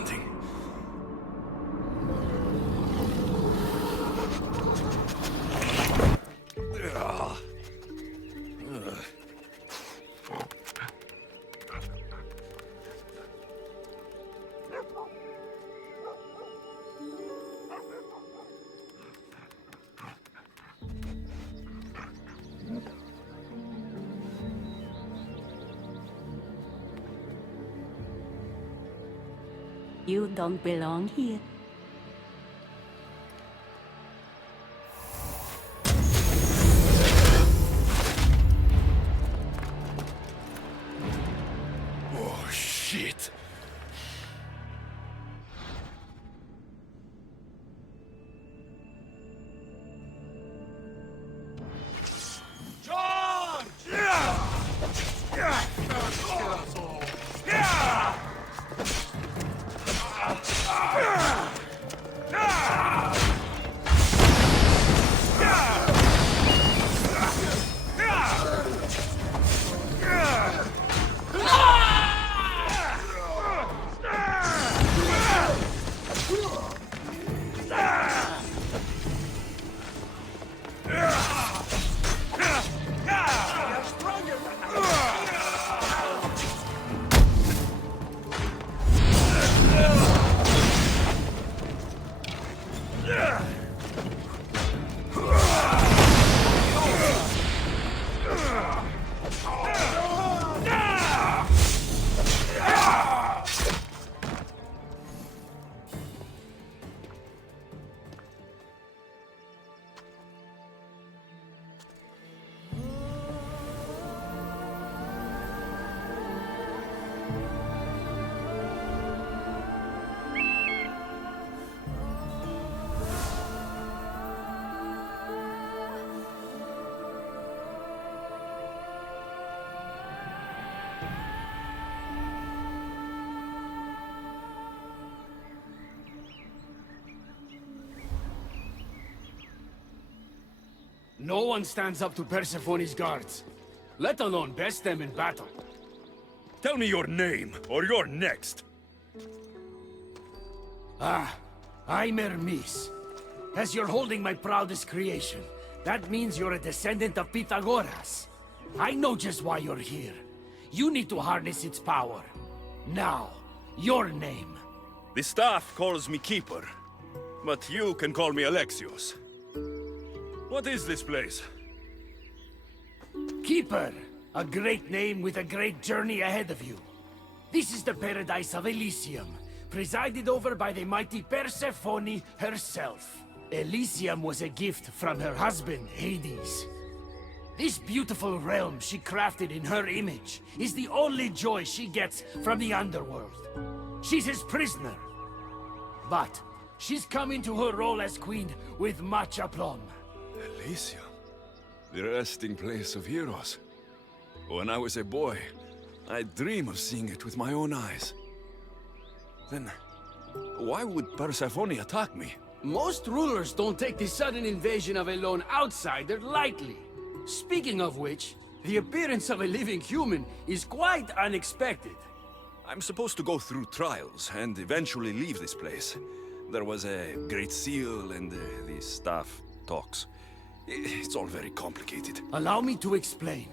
something. You don't belong here. Oh, shit. No one stands up to Persephone's guards, let alone best them in battle. Tell me your name, or you're next. I'm Hermes. As you're holding my proudest creation, that means you're a descendant of Pythagoras. I know just why you're here. You need to harness its power. Now, your name. The staff calls me Keeper, but you can call me Alexios. What is this place? Keeper, a great name with a great journey ahead of you. This is the paradise of Elysium, presided over by the mighty Persephone herself. Elysium was a gift from her husband, Hades. This beautiful realm she crafted in her image is the only joy she gets from the underworld. She's his prisoner. But she's come into her role as queen with much aplomb. Elysium, the resting place of heroes. When I was a boy, I'd dream of seeing it with my own eyes. Then, why would Persephone attack me? Most rulers don't take the sudden invasion of a lone outsider lightly. Speaking of which, the appearance of a living human is quite unexpected. I'm supposed to go through trials and eventually leave this place. There was a great seal and the staff talks. It's all very complicated. Allow me to explain.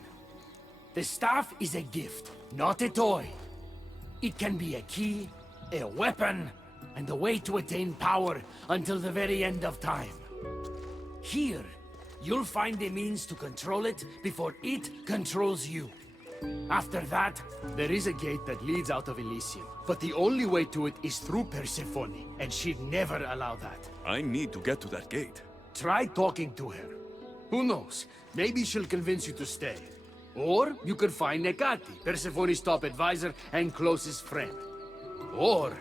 The staff is a gift, not a toy. It can be a key, a weapon, and a way to attain power until the very end of time. Here, you'll find a means to control it before it controls you. After that, there is a gate that leads out of Elysium. But the only way to it is through Persephone, and she'd never allow that. I need to get to that gate. Try talking to her. Who knows? Maybe she'll convince you to stay. Or you could find Nekati, Persephone's top advisor and closest friend. Or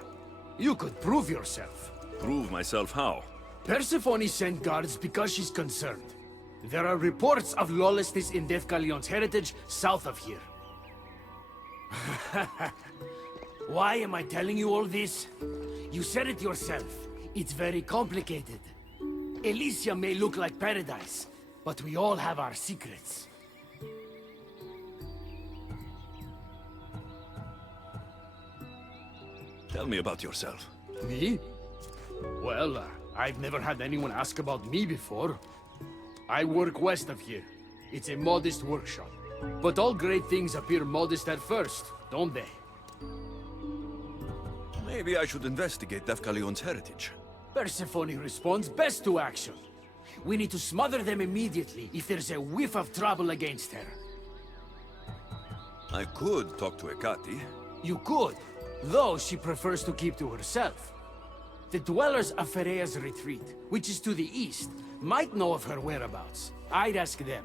you could prove yourself. Prove myself how? Persephone sent guards because she's concerned. There are reports of lawlessness in Defkalion's heritage south of here. Why am I telling you all this? You said it yourself. It's very complicated. Elysium may look like paradise, but we all have our secrets. Tell me about yourself. Me? Well, I've never had anyone ask about me before. I work west of here. It's a modest workshop. But all great things appear modest at first, don't they? Maybe I should investigate Defcalion's heritage. Persephone responds best to action. We need to smother them immediately if there's a whiff of trouble against her. I could talk to Hecate. You could, though she prefers to keep to herself. The dwellers of Pherea's retreat, which is to the east, might know of her whereabouts. I'd ask them.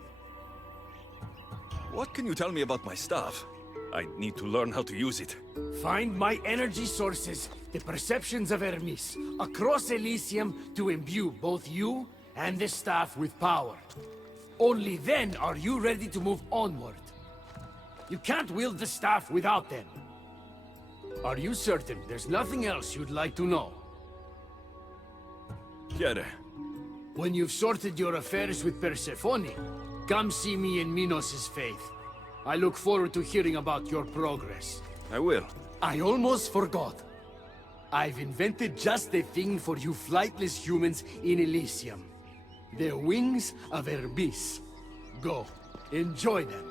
What can you tell me about my staff? I need to learn how to use it. Find my energy sources, the perceptions of Hermes, across Elysium to imbue both you and the staff with power. Only then are you ready to move onward. You can't wield the staff without them. Are you certain there's nothing else you'd like to know? Chiere. When you've sorted your affairs with Persephone, come see me in Minos' faith. I look forward to hearing about your progress. I will. I almost forgot. I've invented just the thing for you flightless humans in Elysium. The wings of Hermes. Go, enjoy them.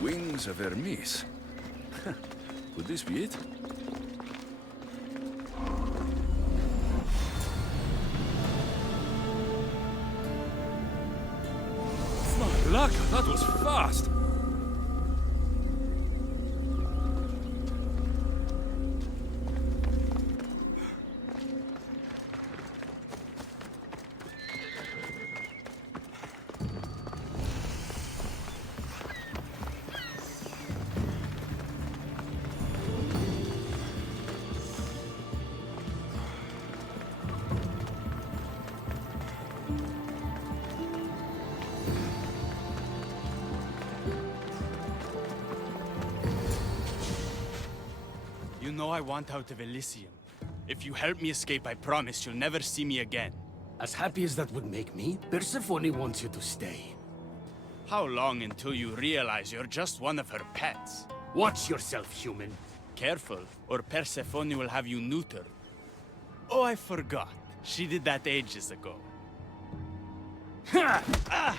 Wings of Hermes. Could this be it? Luck, that was fast! You know I want out of Elysium. If you help me escape, I promise you'll never see me again. As happy as that would make me, Persephone wants you to stay. How long until you realize you're just one of her pets? Watch yourself, human. Careful, or Persephone will have you neutered. Oh, I forgot. She did that ages ago. Ha!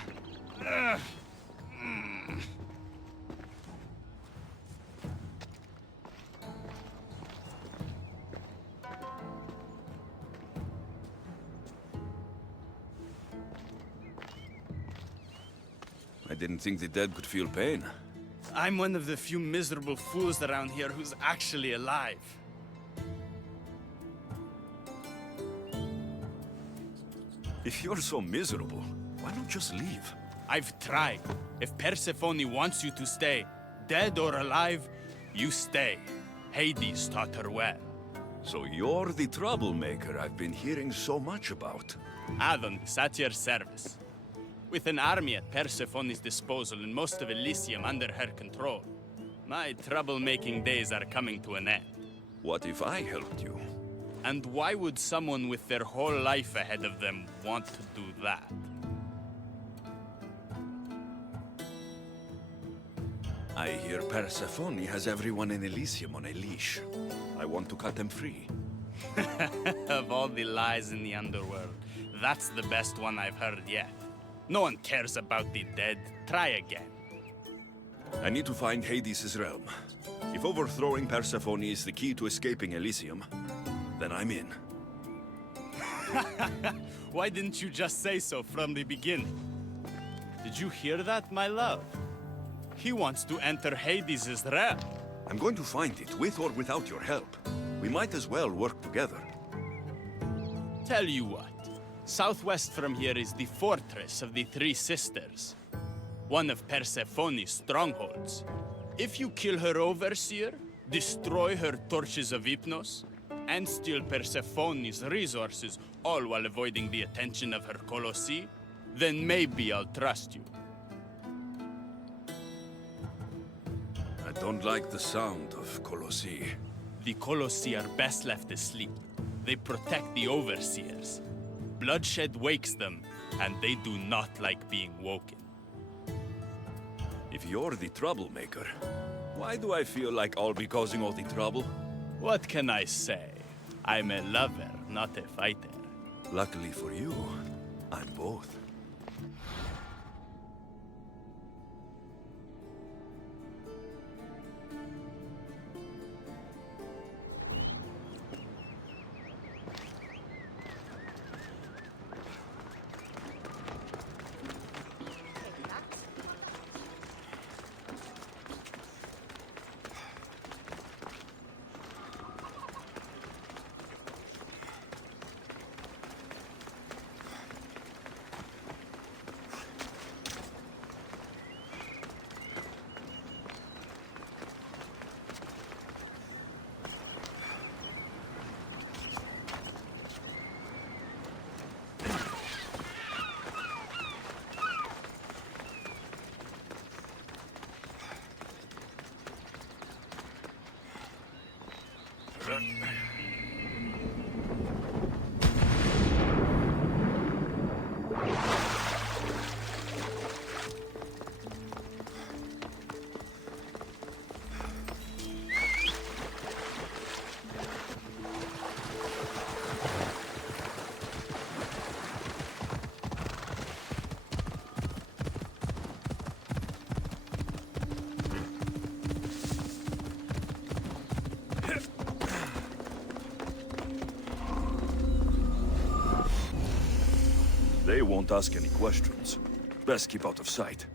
I didn't think the dead could feel pain. I'm one of the few miserable fools around here who's actually alive. If you're so miserable, why not just leave? I've tried. If Persephone wants you to stay, dead or alive, you stay. Hades taught her well. So you're the troublemaker I've been hearing so much about. Adonis, at your service. With an army at Persephone's disposal and most of Elysium under her control, my troublemaking days are coming to an end. What if I helped you? And why would someone with their whole life ahead of them want to do that? I hear Persephone has everyone in Elysium on a leash. I want to cut them free. Of all the lies in the underworld, that's the best one I've heard yet. No one cares about the dead. Try again. I need to find Hades' realm. If overthrowing Persephone is the key to escaping Elysium, then I'm in. Why didn't you just say so from the beginning? Did you hear that, my love? He wants to enter Hades' realm. I'm going to find it, with or without your help. We might as well work together. Tell you what. Southwest from here is the Fortress of the Three Sisters. One of Persephone's strongholds. If you kill her overseer, destroy her torches of Hypnos, and steal Persephone's resources, all while avoiding the attention of her Colossi, then maybe I'll trust you. I don't like the sound of Colossi. The Colossi are best left asleep. They protect the overseers. Bloodshed wakes them, and they do not like being woken. If you're the troublemaker, why do I feel like I'll be causing all the trouble? What can I say? I'm a lover, not a fighter. Luckily for you, I'm both. They won't ask any questions. Best keep out of sight.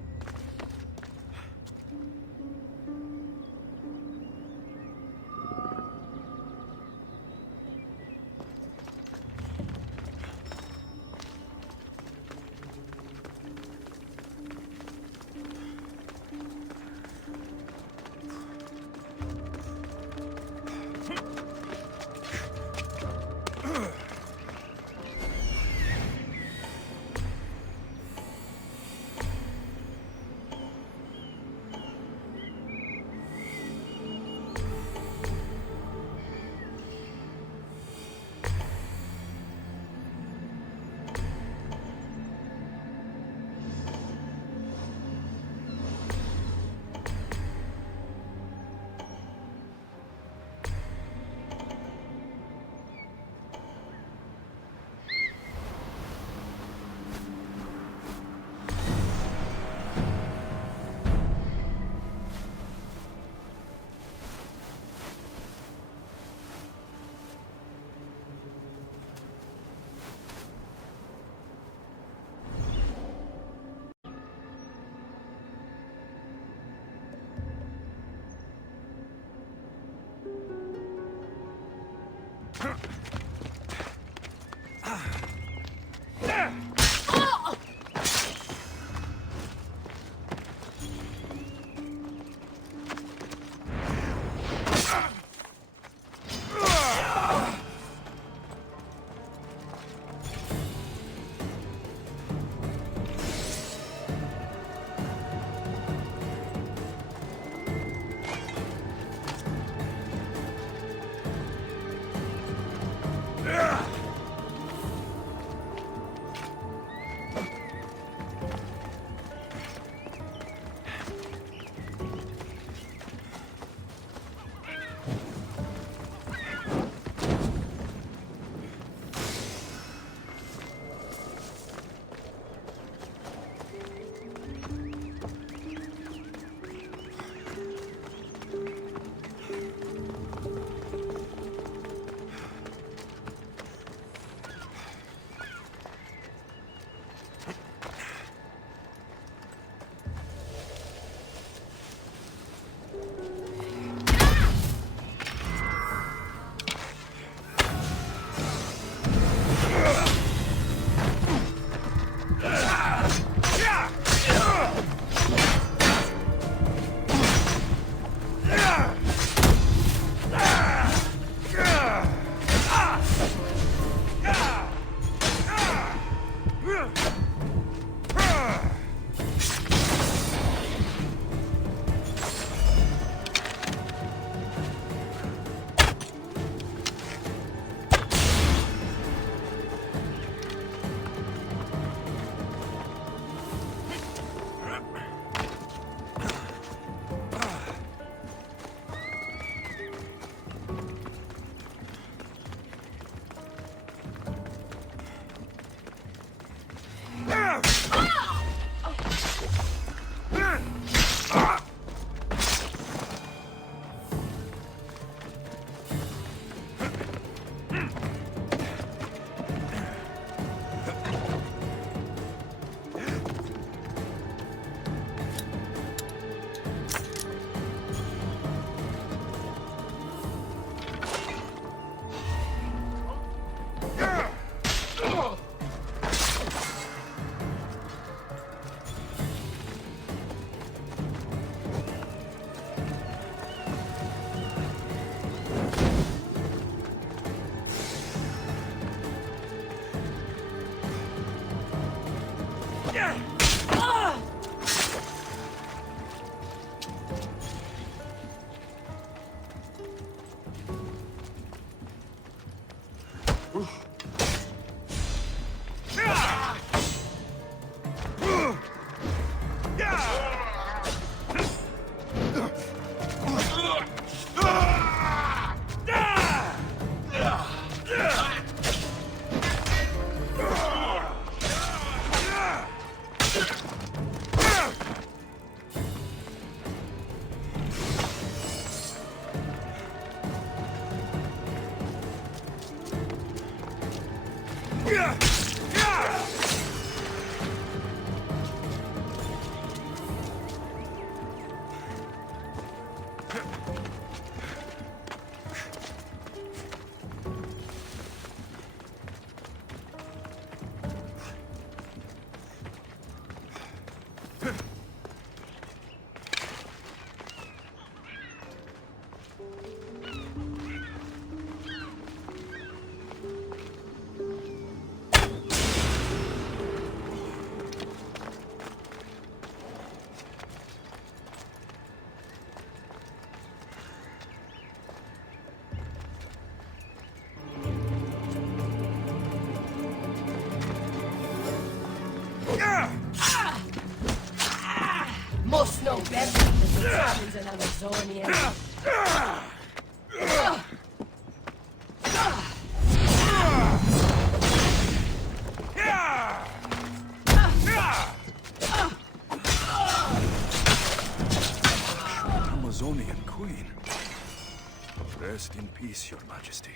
Must know better than the Germans and Amazonians. Amazonian Queen. Rest in peace, Your Majesty.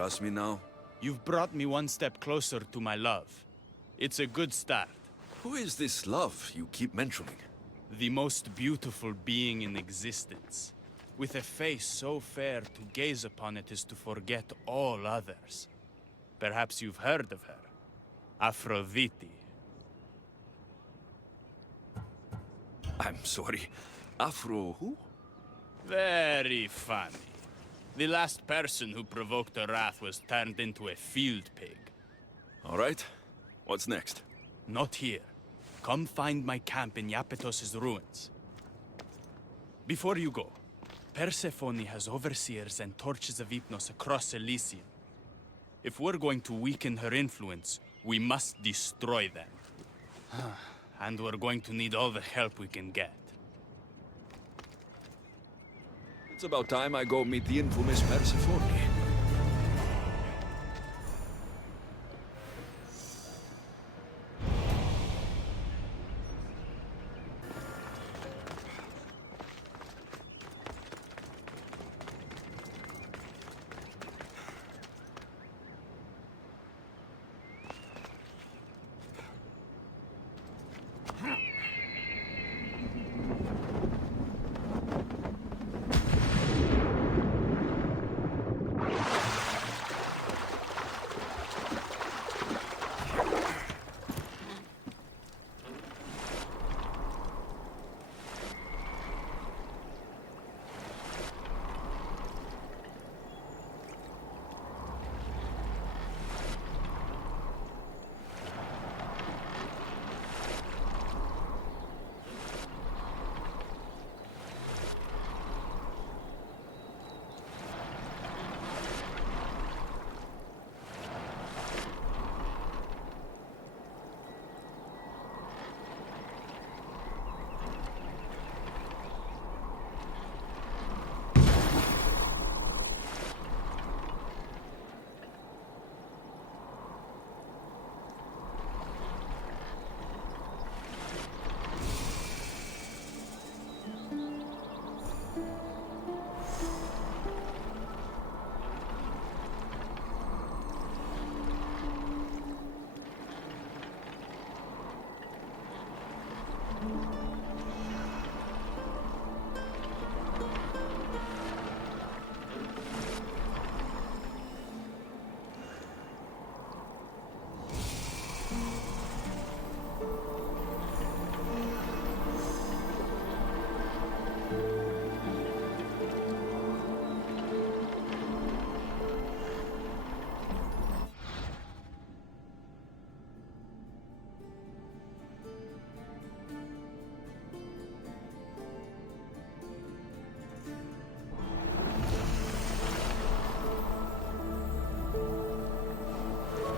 Trust me now? You've brought me one step closer to my love. It's a good start. Who is this love you keep mentioning? The most beautiful being in existence. With a face so fair, to gaze upon it is to forget all others. Perhaps you've heard of her. Aphrodite. I'm sorry. Afro who? Very funny. The last person who provoked her wrath was turned into a field pig. All right. What's next? Not here. Come find my camp in Iapetos' ruins. Before you go, Persephone has overseers and torches of Hypnos across Elysium. If we're going to weaken her influence, we must destroy them. And we're going to need all the help we can get. It's about time I go meet the infamous Persephone.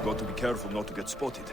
Got to be careful not to get spotted.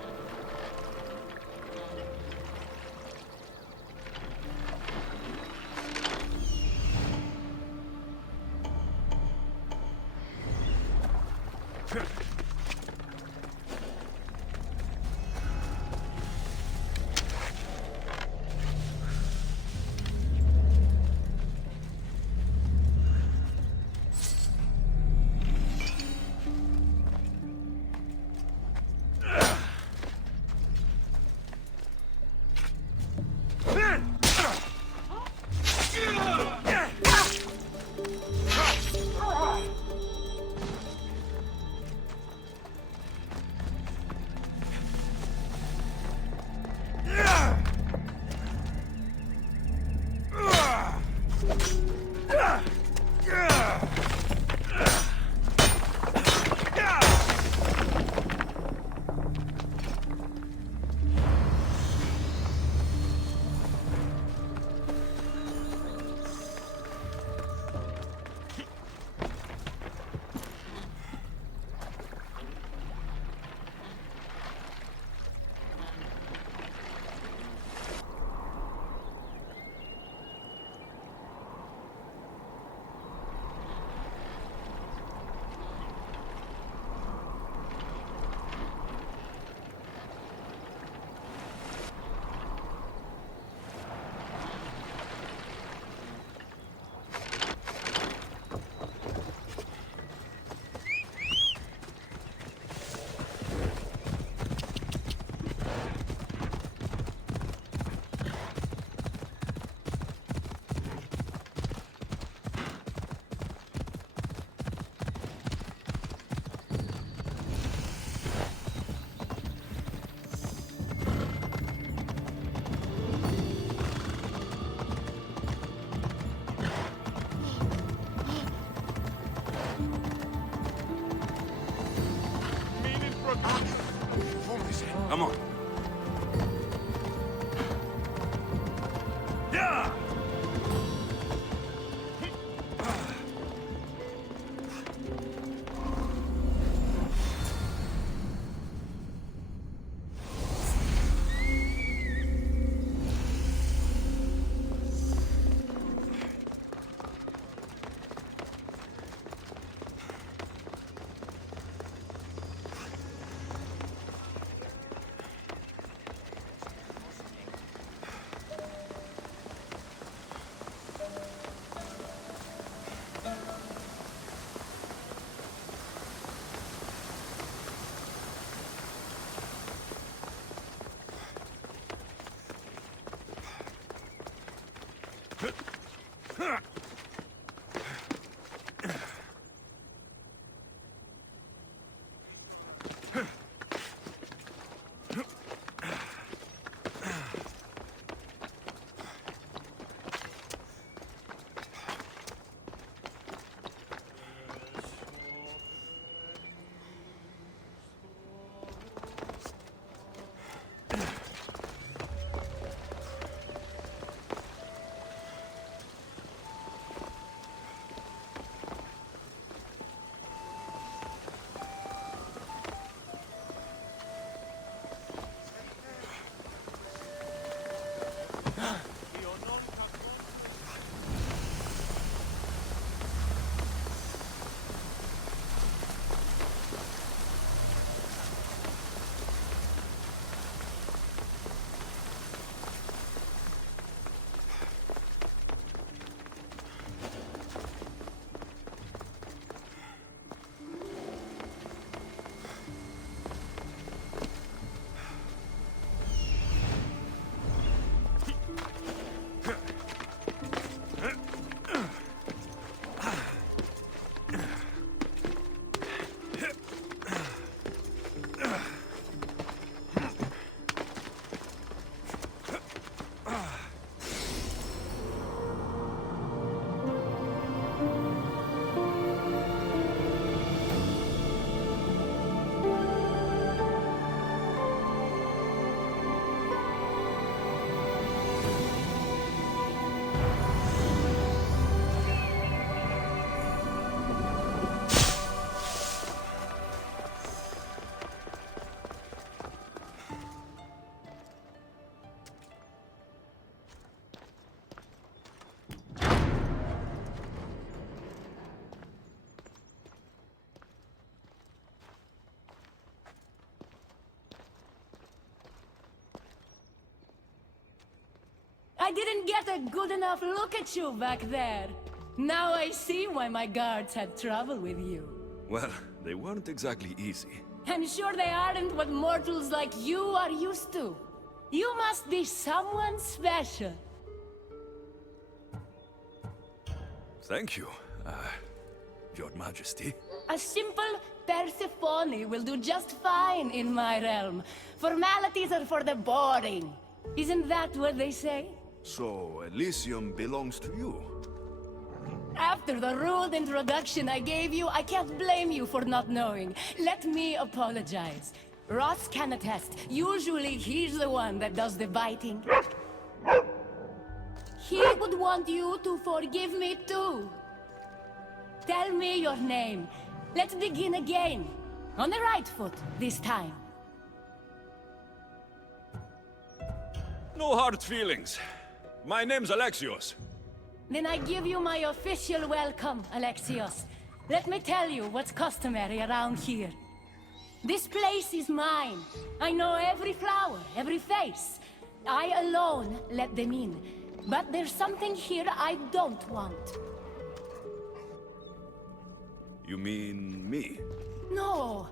Come on. I didn't get a good enough look at you back there. Now I see why my guards had trouble with you. Well, they weren't exactly easy. I'm sure they aren't what mortals like you are used to. You must be someone special. Thank you, Your Majesty. A simple Persephone will do just fine in my realm. Formalities are for the boring. Isn't that what they say? So, Elysium belongs to you? After the rude introduction I gave you, I can't blame you for not knowing. Let me apologize. Ross can attest. Usually he's the one that does the biting. He would want you to forgive me too. Tell me your name. Let's begin again. On the right foot, this time. No hard feelings. My name's Alexios. Then I give you my official welcome, Alexios. Let me tell you what's customary around here. This place is mine. I know every flower, every face. I alone let them in. But there's something here I don't want. You mean me? No.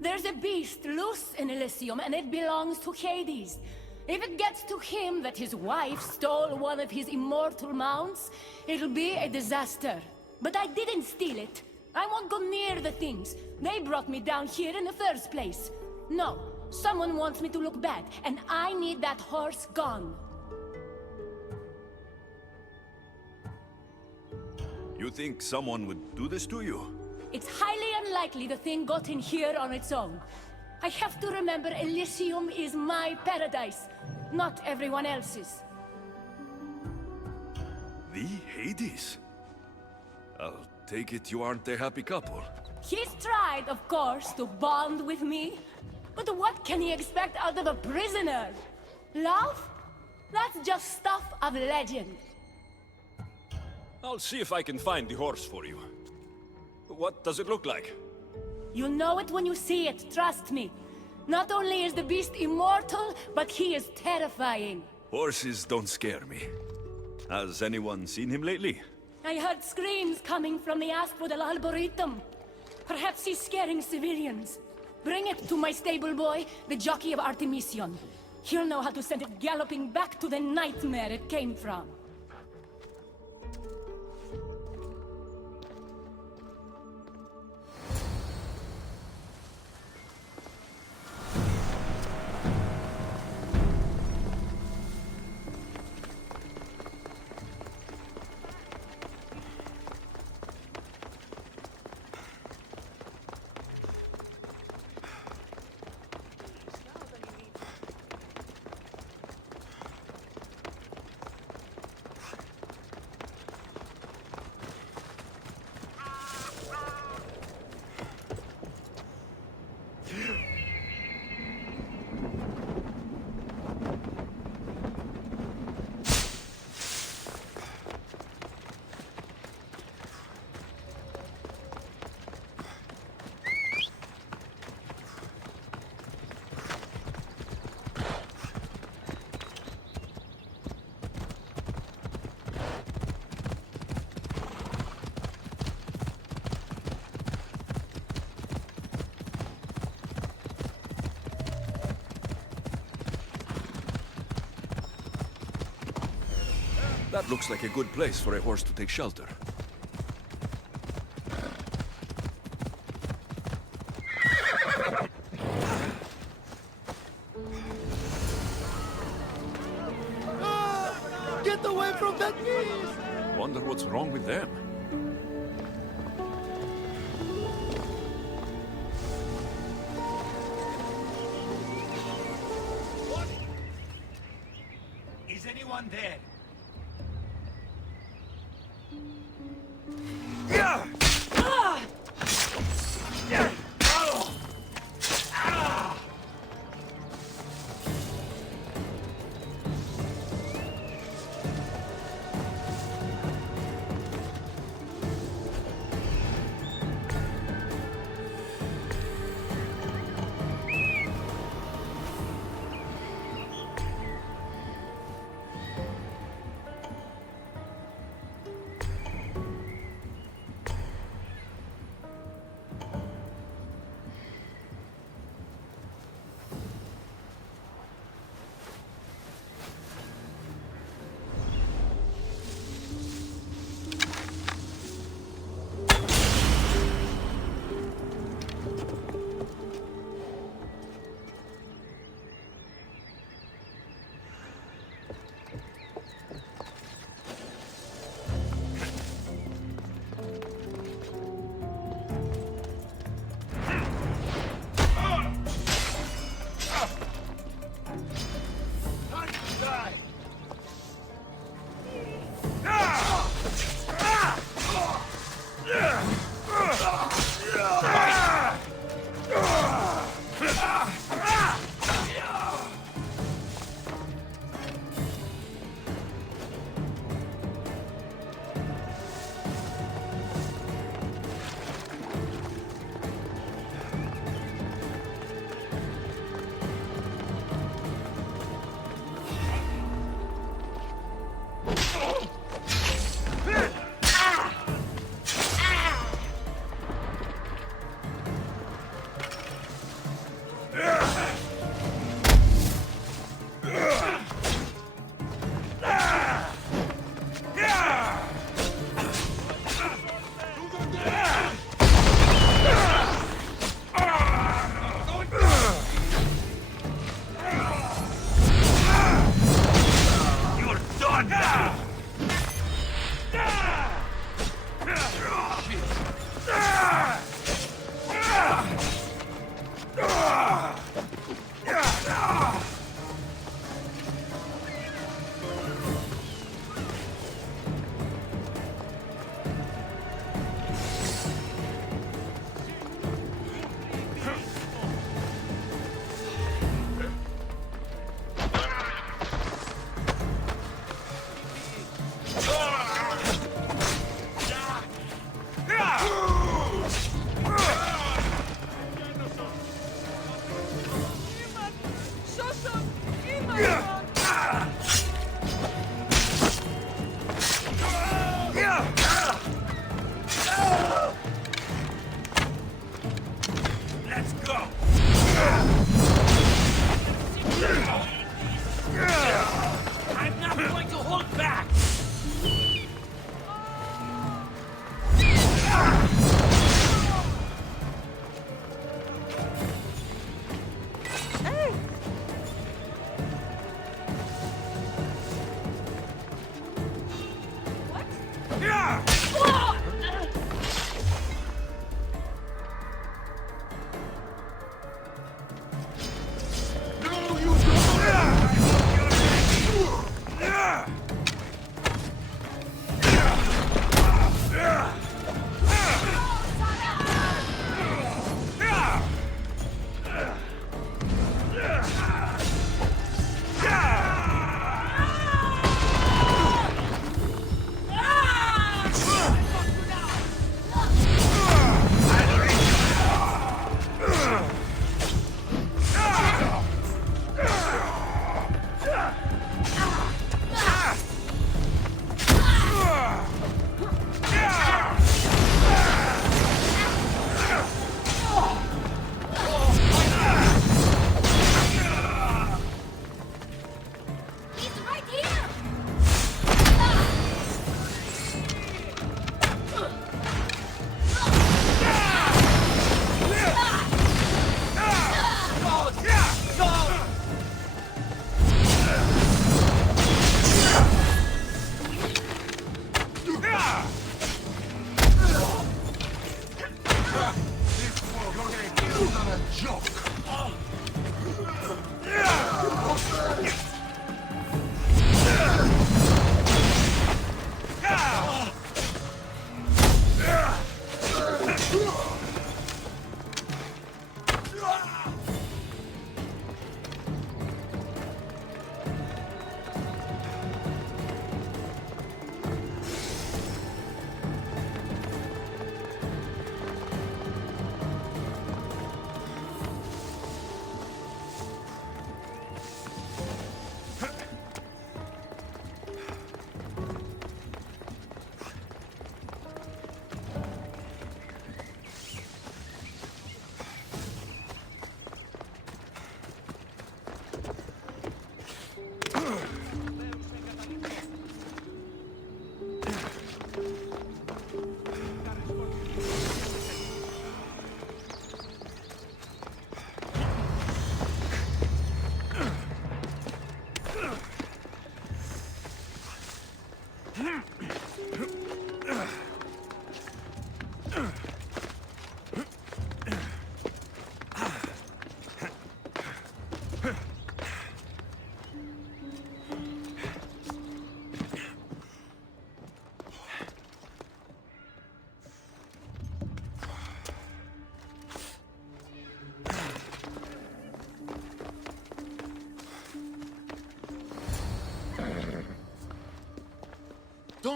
There's a beast loose in Elysium, and it belongs to Hades. If it gets to him that his wife stole one of his immortal mounts, it'll be a disaster. But I didn't steal it. I won't go near the things. They brought me down here in the first place. No, someone wants me to look bad, and I need that horse gone. You think someone would do this to you? It's highly unlikely the thing got in here on its own. I have to remember Elysium is my paradise, not everyone else's. The Hades? I'll take it you aren't a happy couple. He's tried, of course, to bond with me. But what can he expect out of a prisoner? Love? That's just stuff of legend. I'll see if I can find the horse for you. What does it look like? You know it when you see it, trust me. Not only is the beast immortal, but he is terrifying. Horses don't scare me. Has anyone seen him lately? I heard screams coming from the Asphodel Arboretum. Perhaps he's scaring civilians. Bring it to my stable boy, the jockey of Artemision. He'll know how to send it galloping back to the nightmare it came from. That looks like a good place for a horse to take shelter. Get away from that beast! Wonder what's wrong with them. Is anyone there?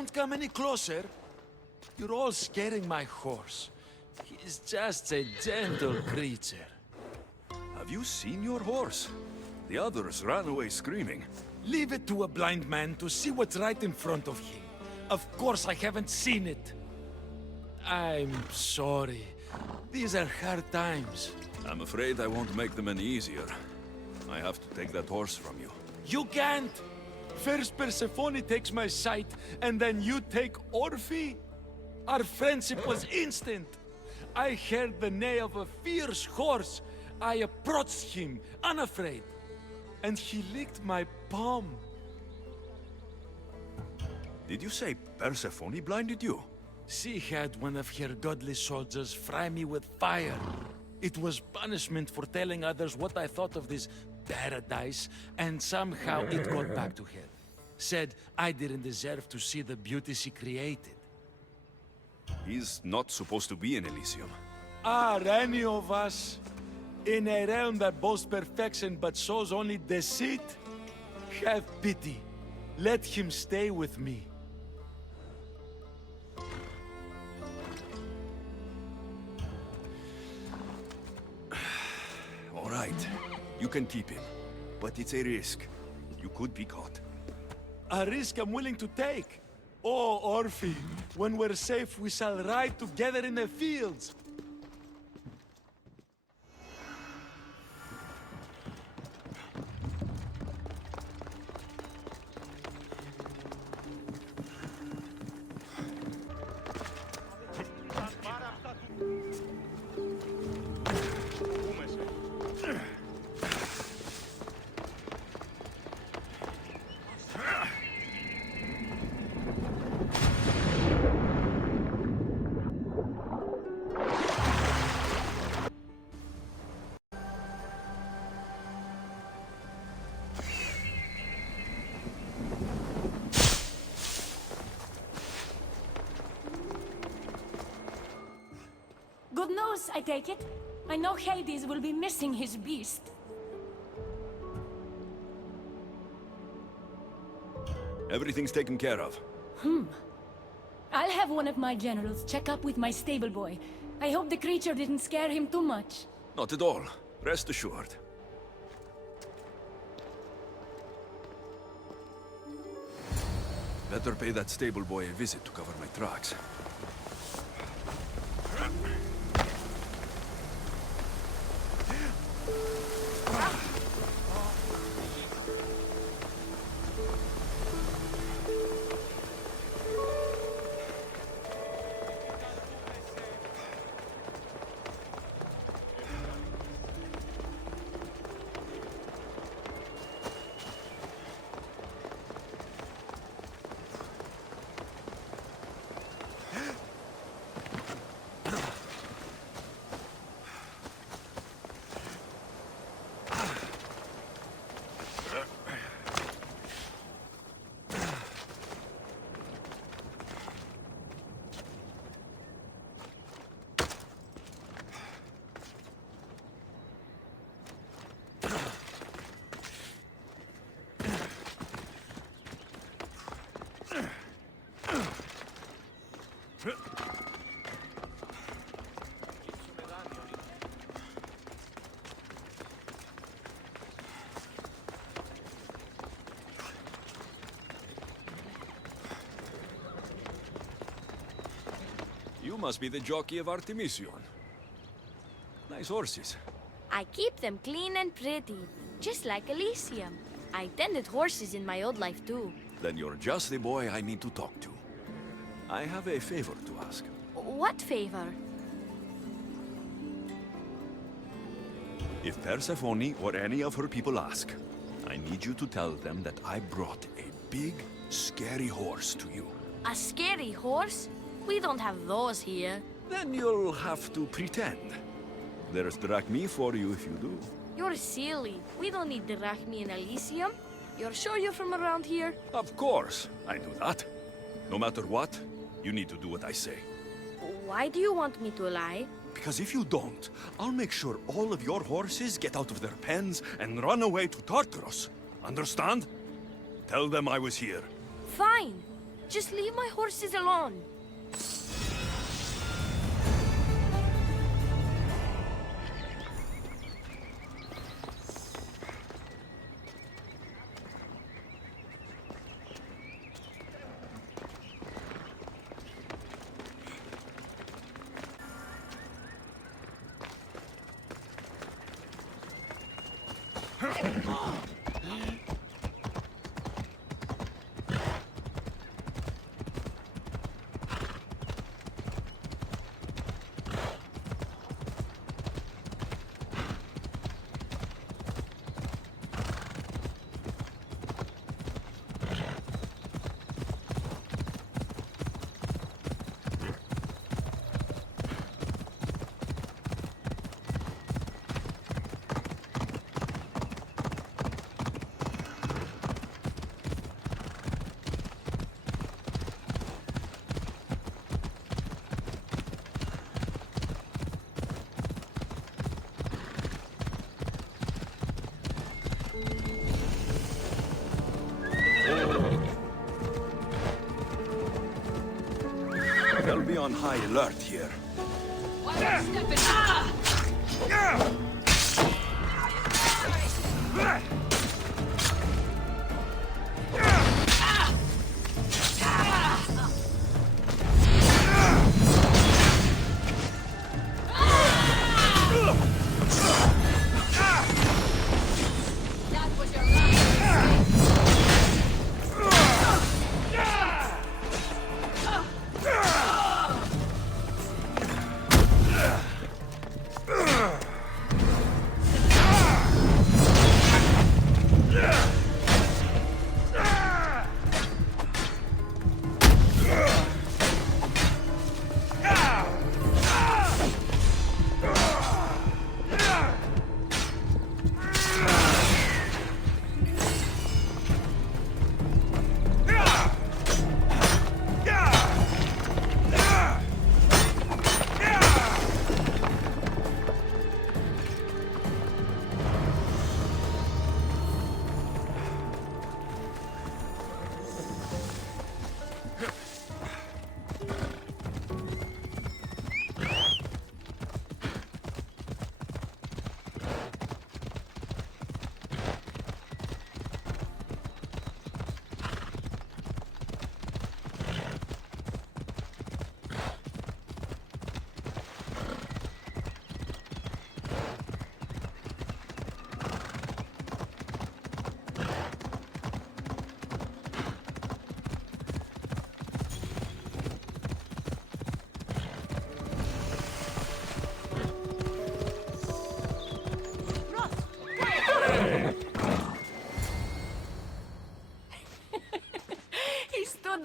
don't come any closer. You're all scaring my horse. He's just a gentle creature. Have you seen your horse? The others ran away screaming. Leave it to a blind man to see what's right in front of him. Of course I haven't seen it. I'm sorry. These are hard times. I'm afraid I won't make them any easier. I have to take that horse from you. You can't! First Persephone takes my sight, and then you take Orphe? Our friendship was instant. I heard the neigh of a fierce horse. I approached him, unafraid. And he licked my palm. Did you say Persephone blinded you? She had one of her godly soldiers fry me with fire. It was punishment for telling others what I thought of this paradise, and somehow it got back to her. Said I didn't deserve to see the beauty she created. He's not supposed to be in Elysium. Are any of us in a realm that boasts perfection but shows only deceit? Have pity. Let him stay with me. All right. You can keep him. But it's a risk. You could be caught. A risk I'm willing to take. Oh, Orphe, when we're safe, we shall ride together in the fields. Good news, I take it. I know Hades will be missing his beast. Everything's taken care of. I'll have one of my generals check up with my stable boy. I hope the creature didn't scare him too much. Not at all. Rest assured. Better pay that stable boy a visit to cover my tracks. You must be the jockey of Artemision. Nice horses. I keep them clean and pretty, just like Elysium. I tended horses in my old life too. Then you're just the boy I need to talk to. I have a favor to ask. What favor? If Persephone or any of her people ask, I need you to tell them that I brought a big, scary horse to you. A scary horse? We don't have those here. Then you'll have to pretend. There's drachmi for you if you do. You're silly. We don't need drachmi in Elysium. You're sure you're from around here? Of course, I do that. No matter what, you need to do what I say. Why do you want me to lie? Because if you don't, I'll make sure all of your horses get out of their pens and run away to Tartarus. Understand? Tell them I was here. Fine. Just leave my horses alone. They'll be on high alert here.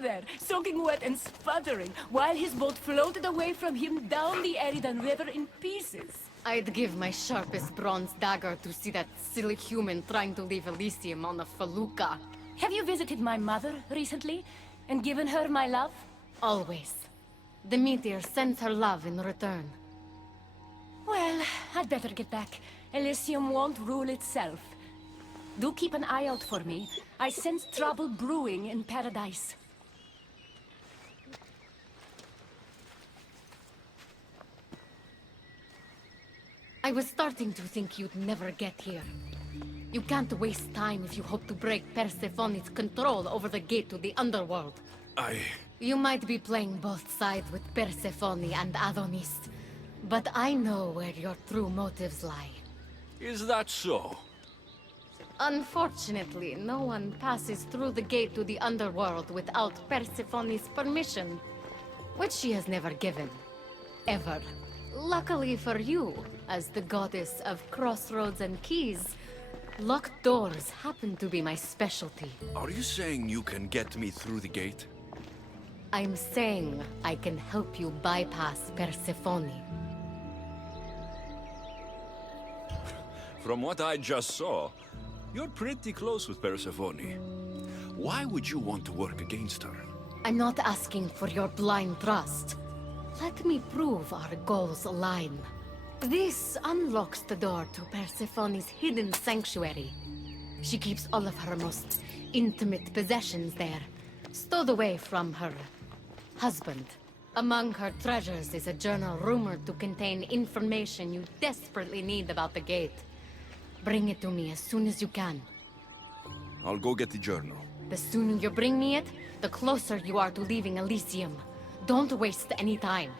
There, soaking wet and sputtering, while his boat floated away from him down the Eridan River in pieces. I'd give my sharpest bronze dagger to see that silly human trying to leave Elysium on a felucca. Have you visited my mother recently, and given her my love? Always. The meteor sends her love in return. Well, I'd better get back. Elysium won't rule itself. Do keep an eye out for me. I sense trouble brewing in Paradise. I was starting to think you'd never get here. You can't waste time if you hope to break Persephone's control over the gate to the underworld. You might be playing both sides with Persephone and Adonis, but I know where your true motives lie. Is that so? Unfortunately, no one passes through the gate to the underworld without Persephone's permission, which she has never given. Ever. Luckily for you, as the goddess of crossroads and keys, locked doors happen to be my specialty. Are you saying you can get me through the gate? I'm saying I can help you bypass Persephone. From what I just saw, you're pretty close with Persephone. Why would you want to work against her? I'm not asking for your blind trust. Let me prove our goals align. This unlocks the door to Persephone's hidden sanctuary. She keeps all of her most intimate possessions there, Stowed away from her husband. Among her treasures is a journal rumored to contain information you desperately need about the gate. Bring it to me as soon as you can. I'll go get the journal. The sooner you bring me it, the closer you are to leaving Elysium. Don't waste any time.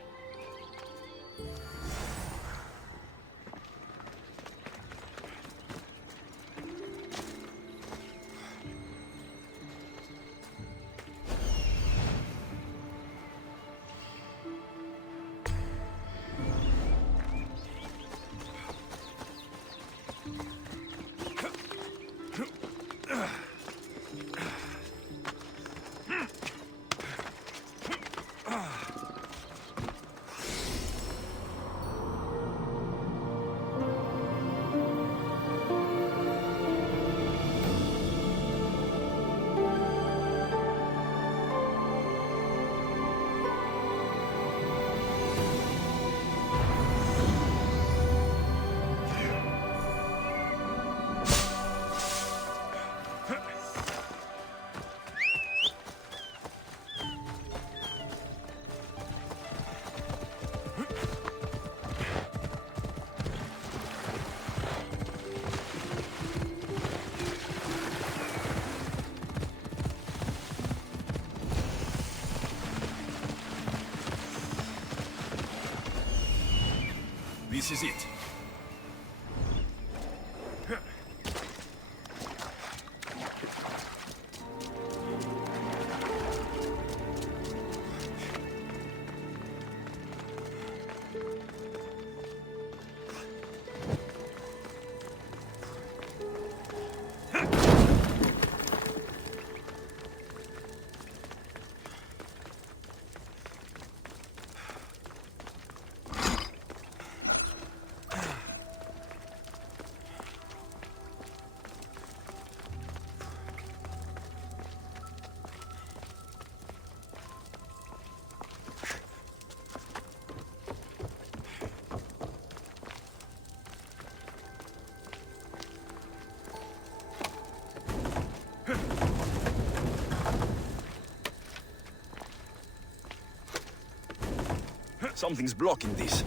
This is it. Something's blocking this.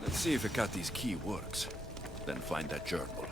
Let's see if Hecata's key works. Then find that journal.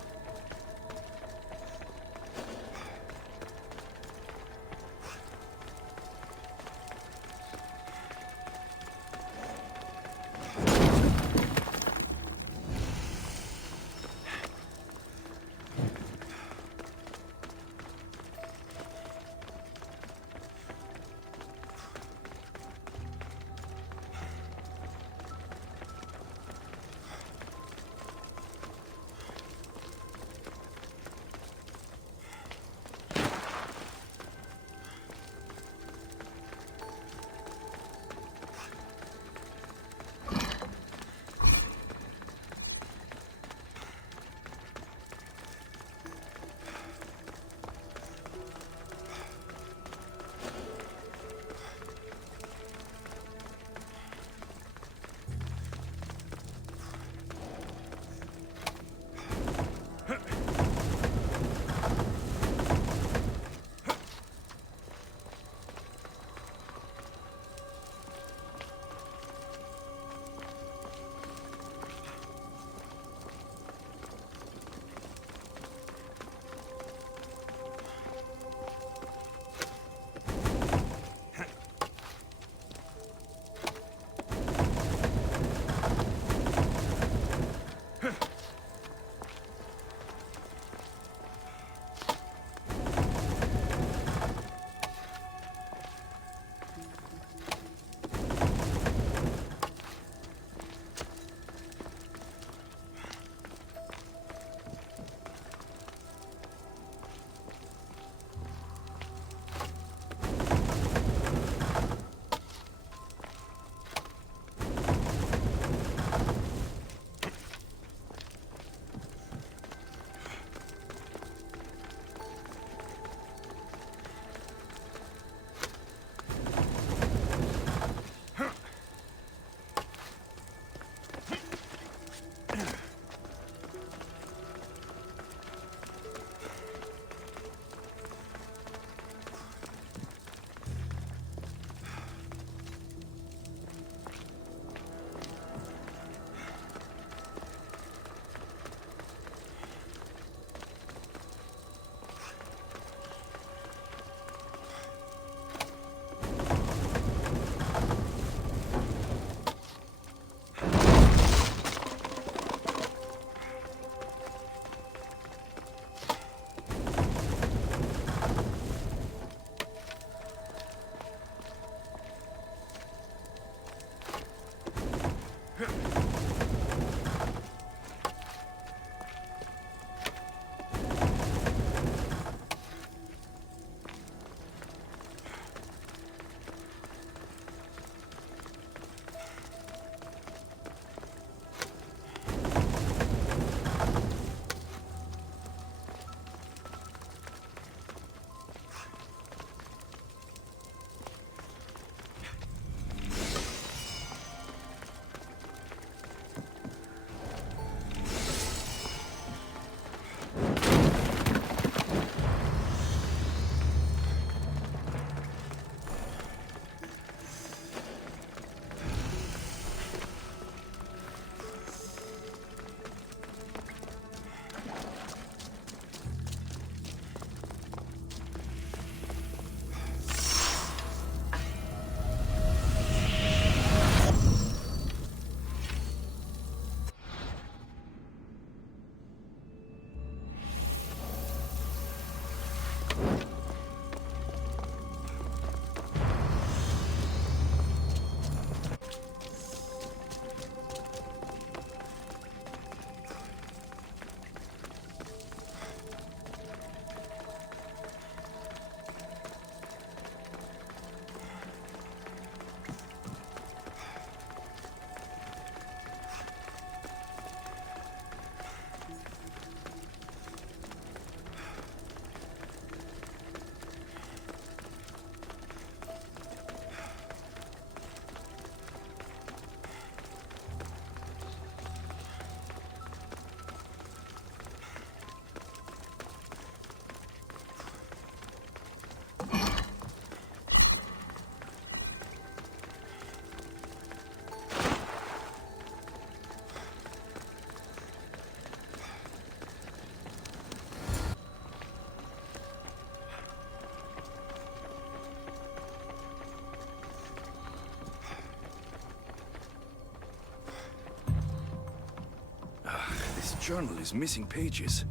journal is missing pages.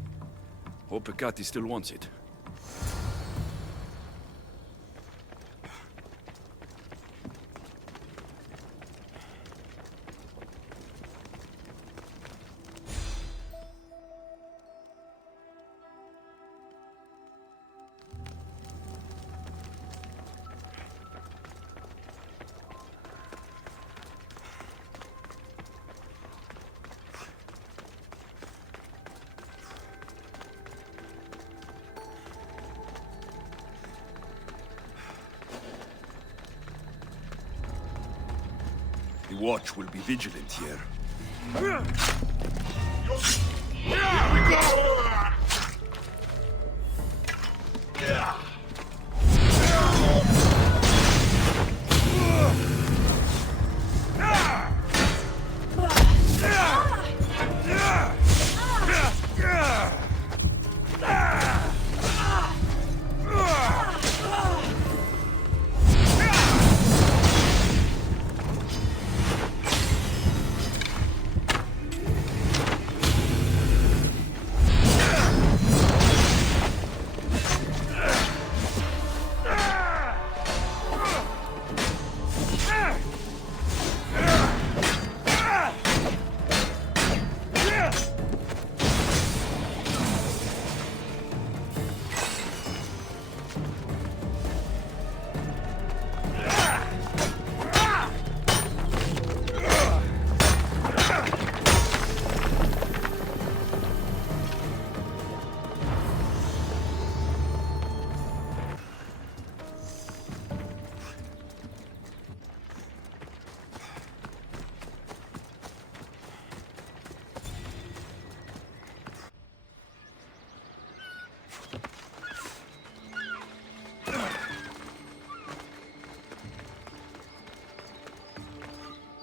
Hope Pecati still wants it. The watch will be vigilant here. Here we go!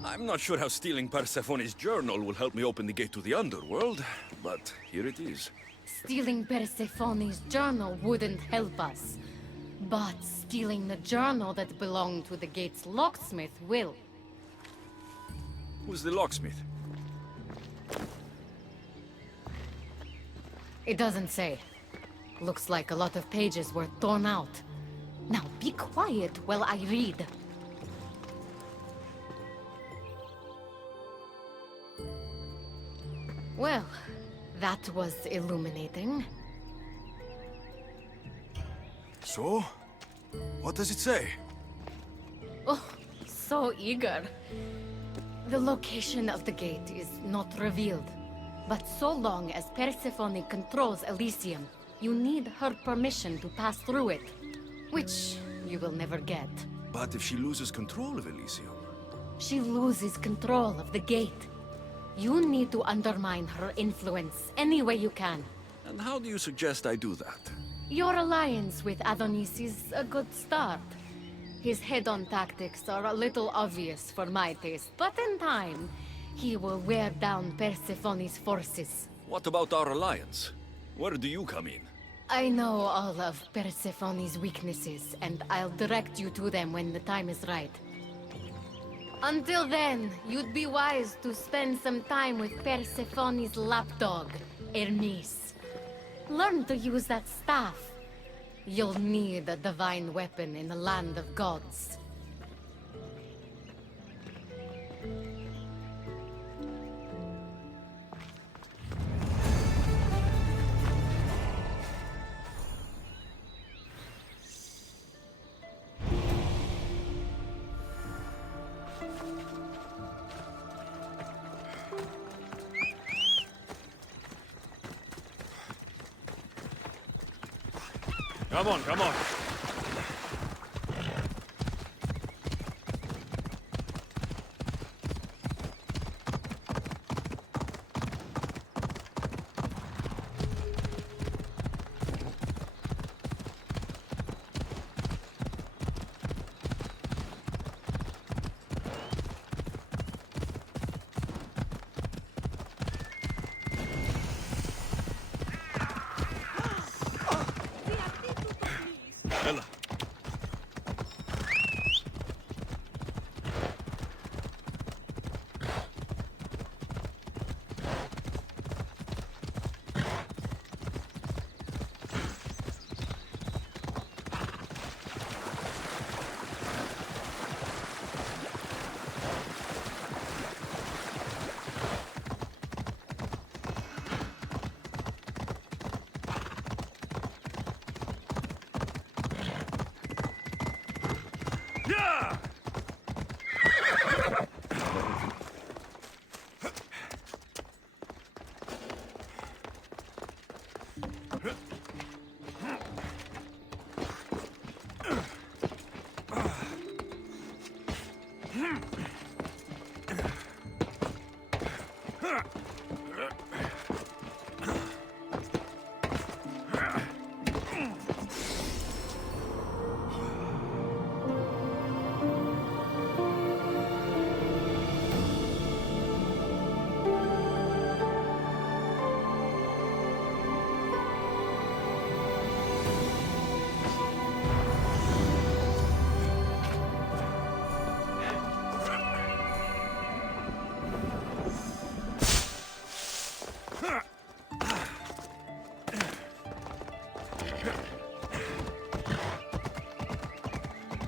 I'm not sure how stealing Persephone's journal will help me open the gate to the underworld, but here it is. Stealing Persephone's journal wouldn't help us. But stealing the journal that belonged to the gate's locksmith will. Who's the locksmith? It doesn't say. Looks like a lot of pages were torn out. Now be quiet while I read. Well, that was illuminating. So? What does it say? Oh, so eager. The location of the gate is not revealed. But so long as Persephone controls Elysium, you need her permission to pass through it. Which you will never get. But if she loses control of Elysium? She loses control of the gate. You need to undermine her influence any way you can. And how do you suggest I do that? Your alliance with Adonis is a good start. His head-on tactics are a little obvious for my taste, but in time, he will wear down Persephone's forces. What about our alliance? Where do you come in? I know all of Persephone's weaknesses, and I'll direct you to them when the time is right. Until then, you'd be wise to spend some time with Persephone's lapdog, Hermes. Learn to use that staff. You'll need a divine weapon in the land of gods. Come on, come on.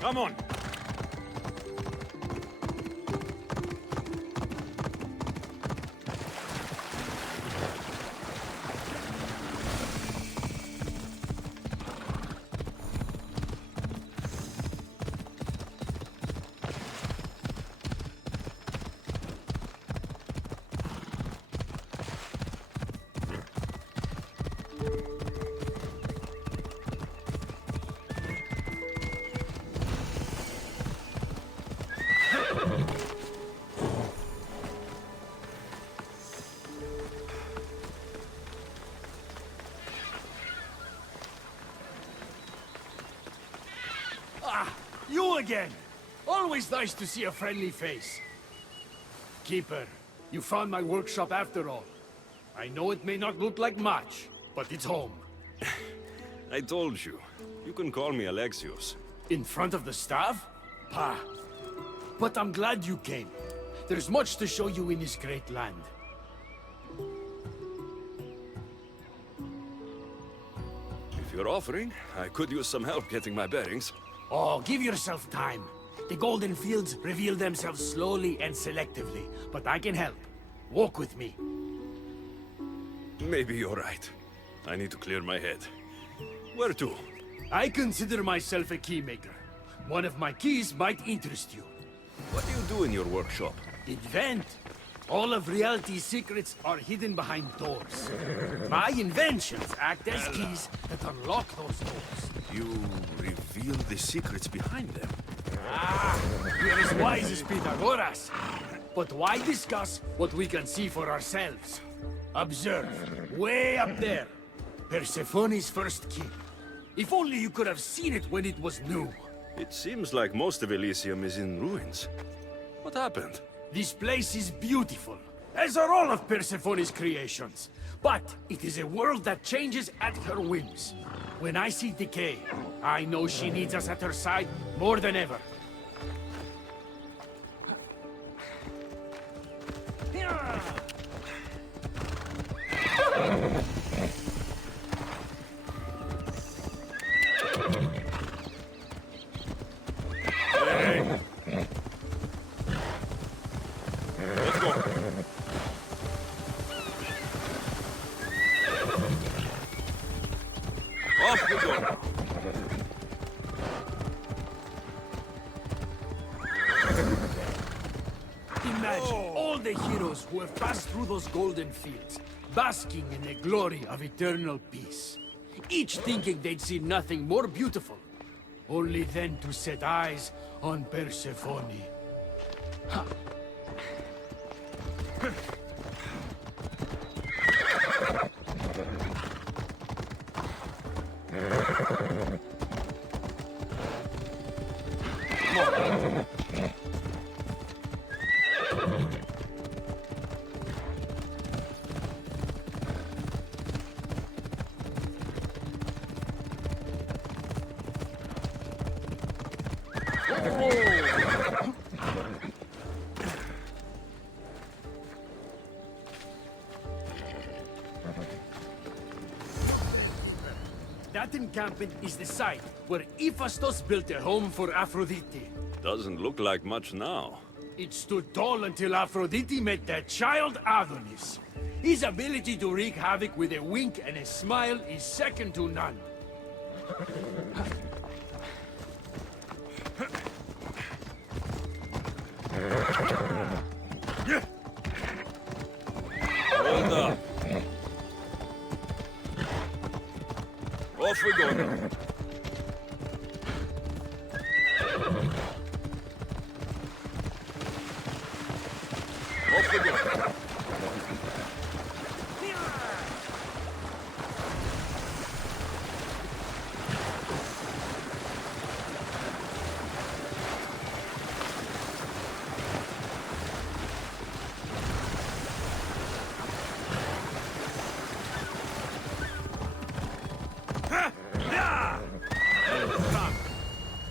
Come on. You again! Always nice to see a friendly face. Keeper, you found my workshop after all. I know it may not look like much, but it's home. I told you. You can call me Alexios. In front of the staff? Pah. But I'm glad you came. There's much to show you in this great land. If you're offering, I could use some help getting my bearings. Oh, give yourself time. The golden fields reveal themselves slowly and selectively, but I can help. Walk with me. Maybe you're right. I need to clear my head. Where to? I consider myself a keymaker. One of my keys might interest you. What do you do in your workshop? Invent. All of reality's secrets are hidden behind doors. My inventions act as keys that unlock those doors. You reveal the secrets behind them. Ah, you're as wise as Pythagoras. But why discuss what we can see for ourselves? Observe, way up there, Persephone's first key. If only you could have seen it when it was new. It seems like most of Elysium is in ruins. What happened? This place is beautiful, as are all of Persephone's creations. But it is a world that changes at her whims. When I see decay, I know she needs us at her side more than ever. Off we go. Imagine all the heroes who have passed through those golden fields, basking in the glory of eternal peace. Each thinking they'd see nothing more beautiful, only then to set eyes on Persephone. Ha. That encampment is the site where Hephaestus built a home for Aphrodite. Doesn't look like much now. It stood tall until Aphrodite met their child Adonis. His ability to wreak havoc with a wink and a smile is second to none. Hold up. Off we go now. Off we go.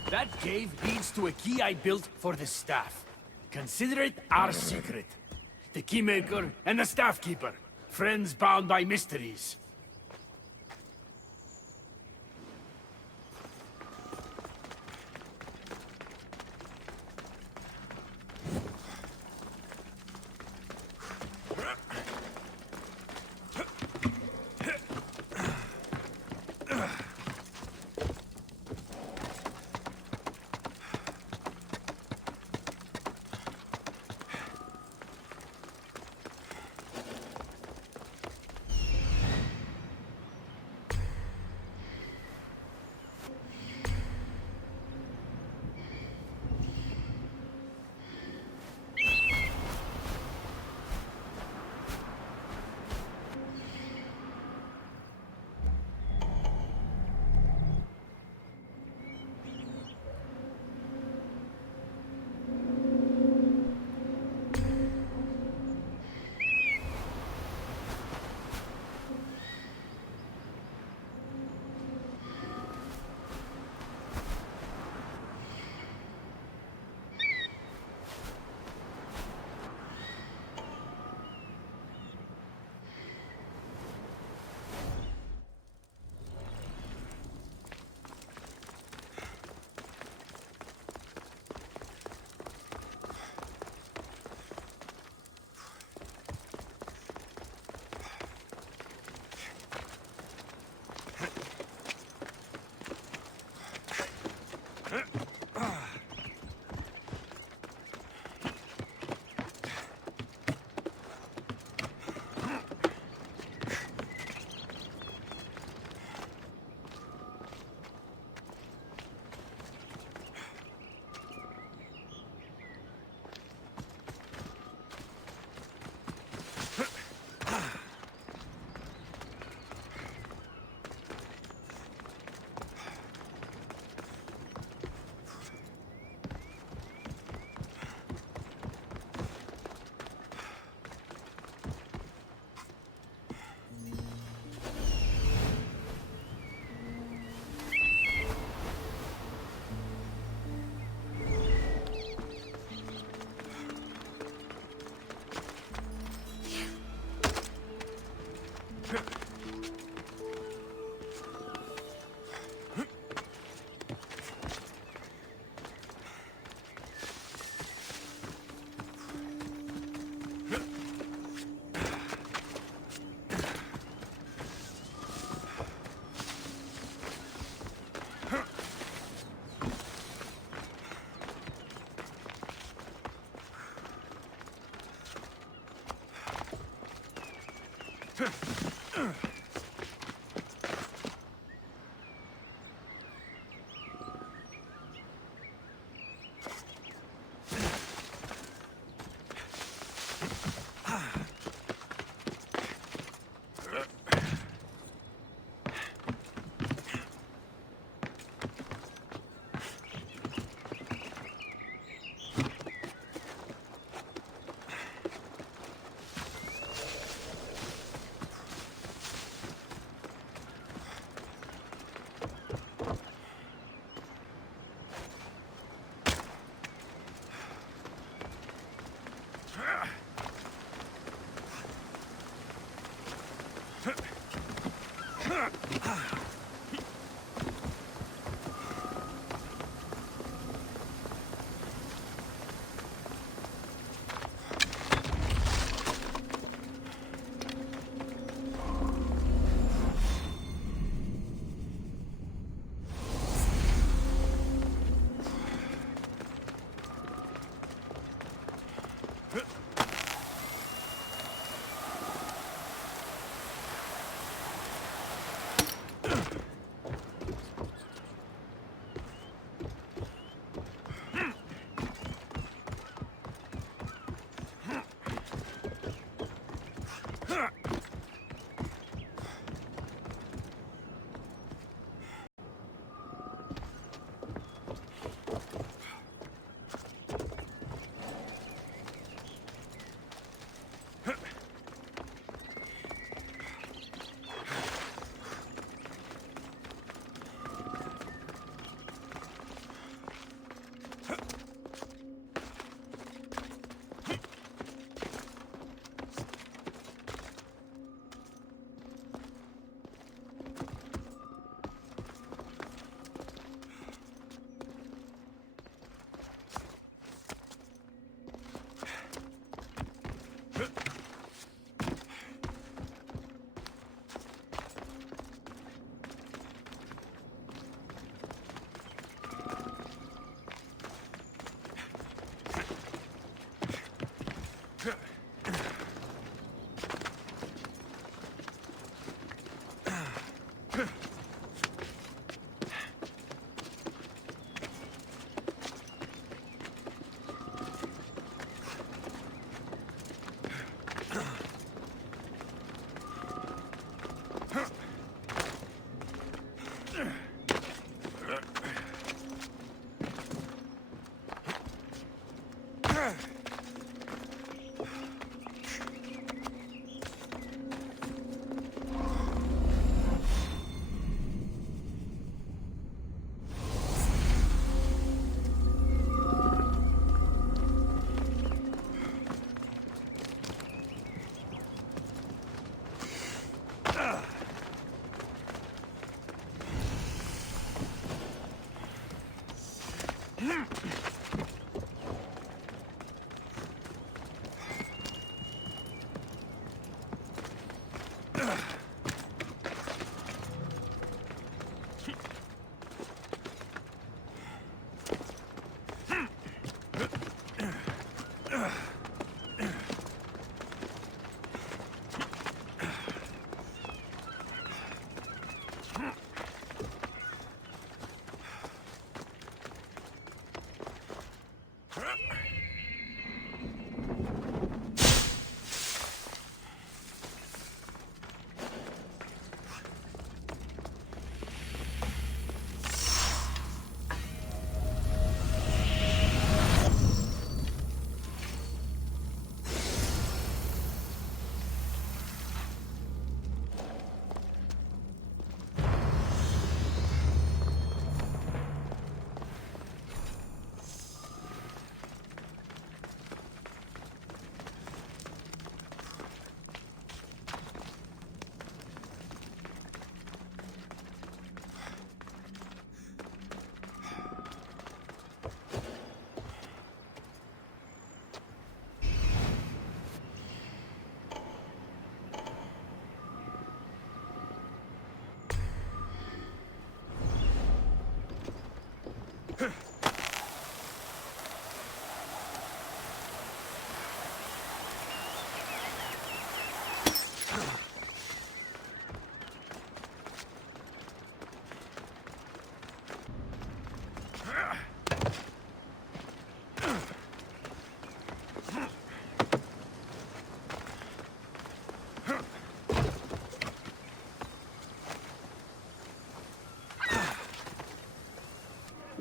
That cave leads to a key I built for the staff. Consider it our secret. The keymaker and the staff keeper, friends bound by mysteries.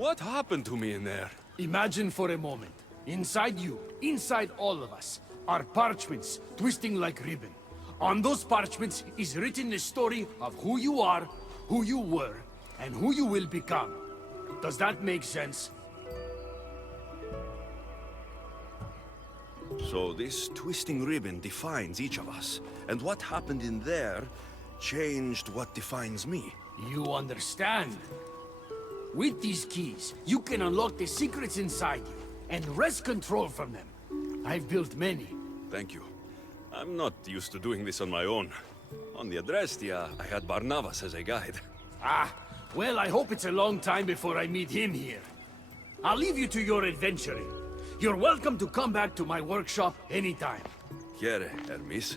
What happened to me in there? Imagine for a moment. Inside you, inside all of us, are parchments twisting like ribbon. On those parchments is written the story of who you are, who you were, and who you will become. Does that make sense? So this twisting ribbon defines each of us, and what happened in there changed what defines me. You understand? With these keys, you can unlock the secrets inside you, and wrest control from them. I've built many. Thank you. I'm not used to doing this on my own. On the Adrestia, I had Barnabas as a guide. Ah, well, I hope it's a long time before I meet him here. I'll leave you to your adventuring. You're welcome to come back to my workshop anytime. Here, Hermes.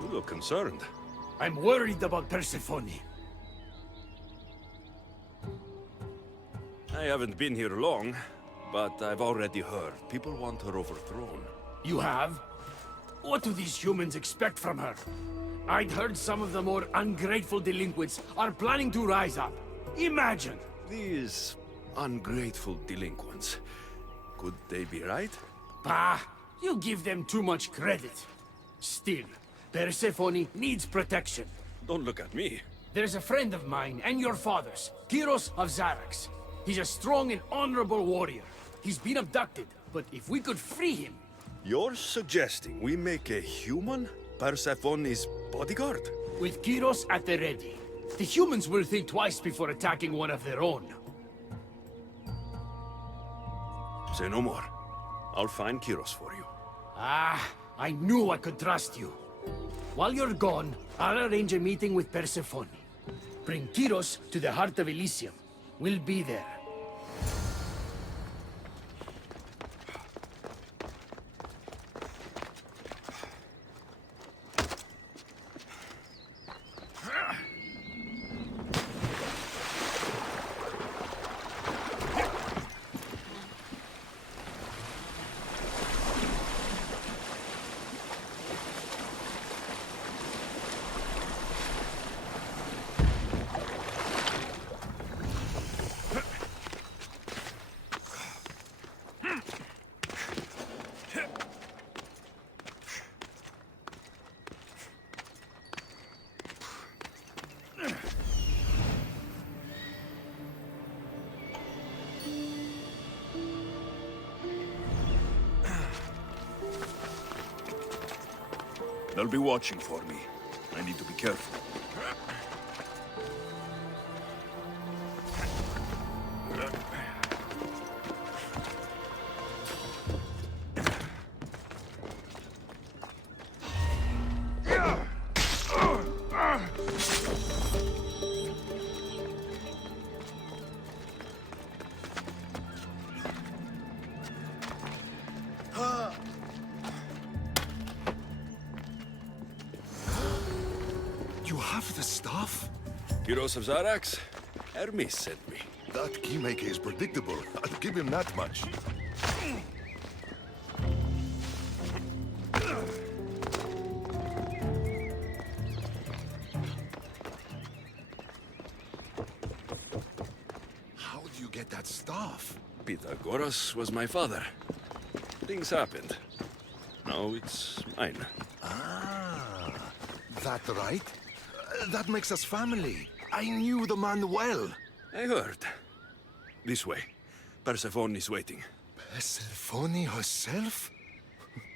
You look concerned. I'm worried about Persephone. I haven't been here long, but I've already heard people want her overthrown. You have? What do these humans expect from her? I'd heard some of the more ungrateful delinquents are planning to rise up. Imagine! These ungrateful delinquents, could they be right? Bah! You give them too much credit. Still, Persephone needs protection. Don't look at me. There's a friend of mine and your father's, Kyros of Xarax. He's a strong and honorable warrior. He's been abducted, but if we could free him... You're suggesting we make a human Persephone's bodyguard? With Kyros at the ready, the humans will think twice before attacking one of their own. Say no more. I'll find Kyros for you. Ah, I knew I could trust you. While you're gone, I'll arrange a meeting with Persephone. Bring Kyros to the heart of Elysium. We'll be there. They'll be watching for me. I need to be careful. You have the stuff? Kyros of Xarax? Hermes sent me. That keymaker is predictable. I'll give him that much. How do you get that stuff? Pythagoras was my father. Things happened. Now it's mine. Ah, that right? That makes us family. I knew the man well. I heard. This way. Persephone is waiting. Persephone herself?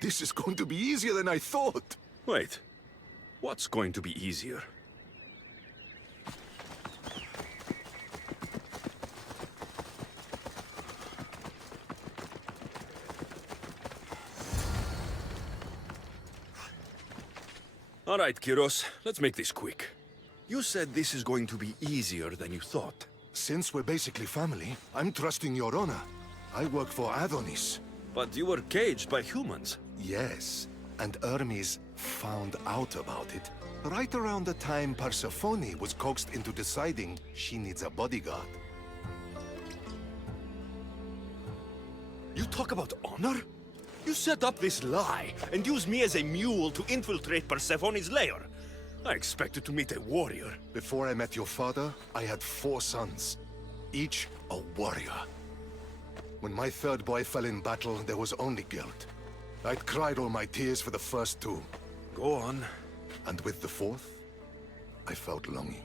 This is going to be easier than I thought. Wait. What's going to be easier? All right, Kyros, let's make this quick. You said this is going to be easier than you thought. Since we're basically family, I'm trusting your honor. I work for Adonis. But you were caged by humans. Yes, and Hermes found out about it. Right around the time Persephone was coaxed into deciding she needs a bodyguard. You talk about honor? You set up this lie and use me as a mule to infiltrate Persephone's lair. I expected to meet a warrior. Before I met your father, I had 4 sons, each a warrior. When my third boy fell in battle, there was only guilt. I'd cried all my tears for the first 2. Go on. And with the 4th, I felt longing.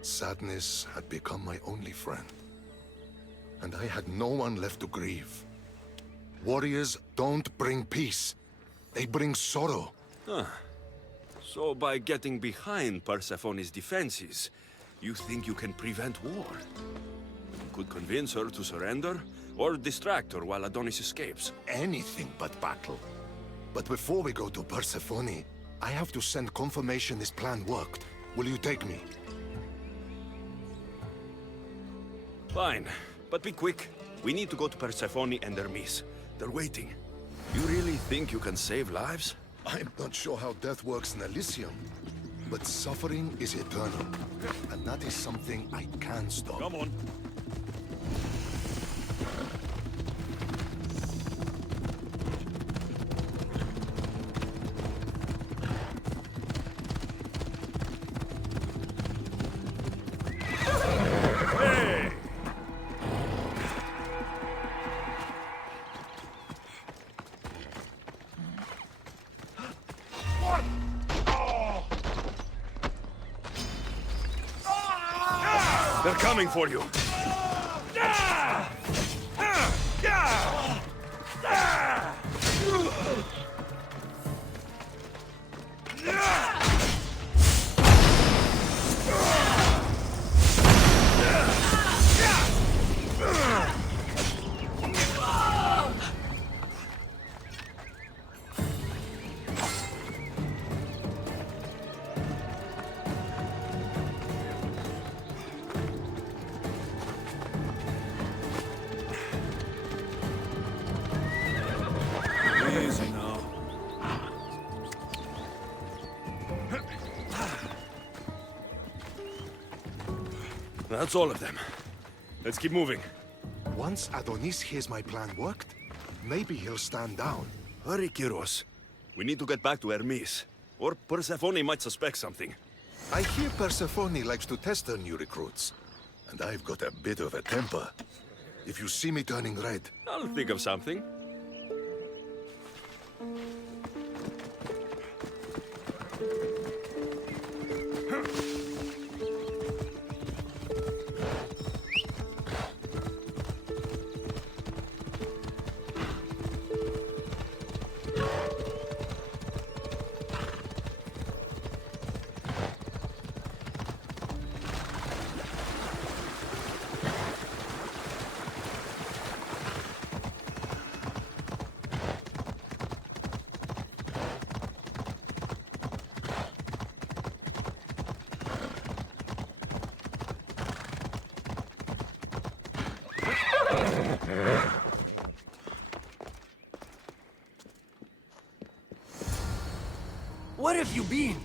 Sadness had become my only friend. And I had no one left to grieve. Warriors don't bring peace. They bring sorrow. So by getting behind Persephone's defenses, you think you can prevent war? You could convince her to surrender, or distract her while Adonis escapes. Anything but battle. But before we go to Persephone, I have to send confirmation this plan worked. Will you take me? Fine, but be quick. We need to go to Persephone and Hermes. They're waiting. You really think you can save lives? I'm not sure how death works in Elysium, but suffering is eternal. And that is something I can stop. Come on. They're coming for you. Easy now. That's all of them. Let's keep moving. Once Adonis hears my plan worked, maybe he'll stand down. Hurry, Kyros. We need to get back to Hermes. Or Persephone might suspect something. I hear Persephone likes to test her new recruits. And I've got a bit of a temper. If you see me turning red, I'll think of something. Where have you been?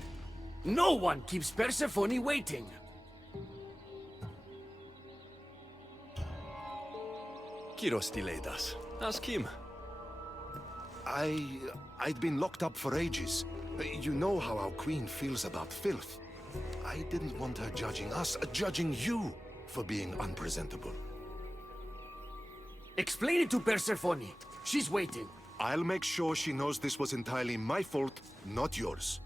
No one keeps Persephone waiting. Kyros delayed us. Ask him. I'd been locked up for ages. You know how our queen feels about filth. I didn't want her judging us, judging you for being unpresentable. Explain it to Persephone. She's waiting. I'll make sure she knows this was entirely my fault, not yours.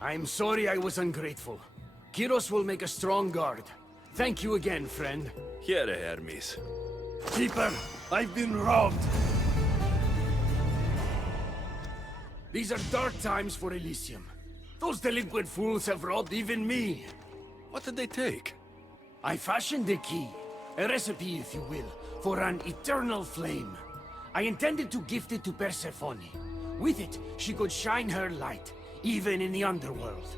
I'm sorry I was ungrateful. Kyros will make a strong guard. Thank you again, friend. Here, Hermes. Keeper, I've been robbed. These are dark times for Elysium. Those delinquent fools have robbed even me. What did they take? I fashioned the key. A recipe, if you will, for an eternal flame. I intended to gift it to Persephone. With it, she could shine her light, even in the underworld.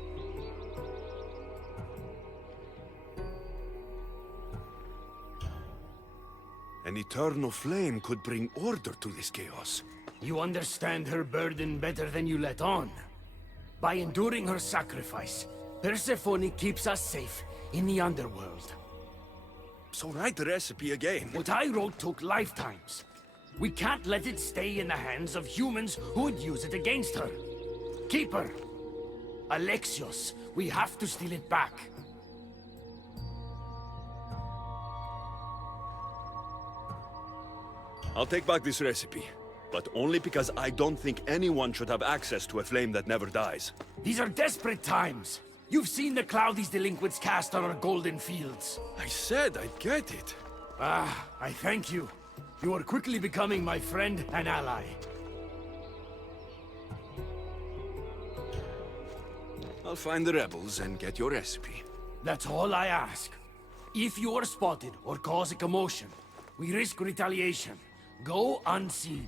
An eternal flame could bring order to this chaos. You understand her burden better than you let on. By enduring her sacrifice, Persephone keeps us safe in the underworld. So write the recipe again. What I wrote took lifetimes. We can't let it stay in the hands of humans who would use it against her. Keep her. Alexios, we have to steal it back. I'll take back this recipe, but only because I don't think anyone should have access to a flame that never dies. These are desperate times. You've seen the cloud these delinquents cast on our golden fields. I said I'd get it. Ah, I thank you. You are quickly becoming my friend and ally. I'll find the rebels and get your recipe. That's all I ask. If you are spotted or cause a commotion, we risk retaliation. Go unseen.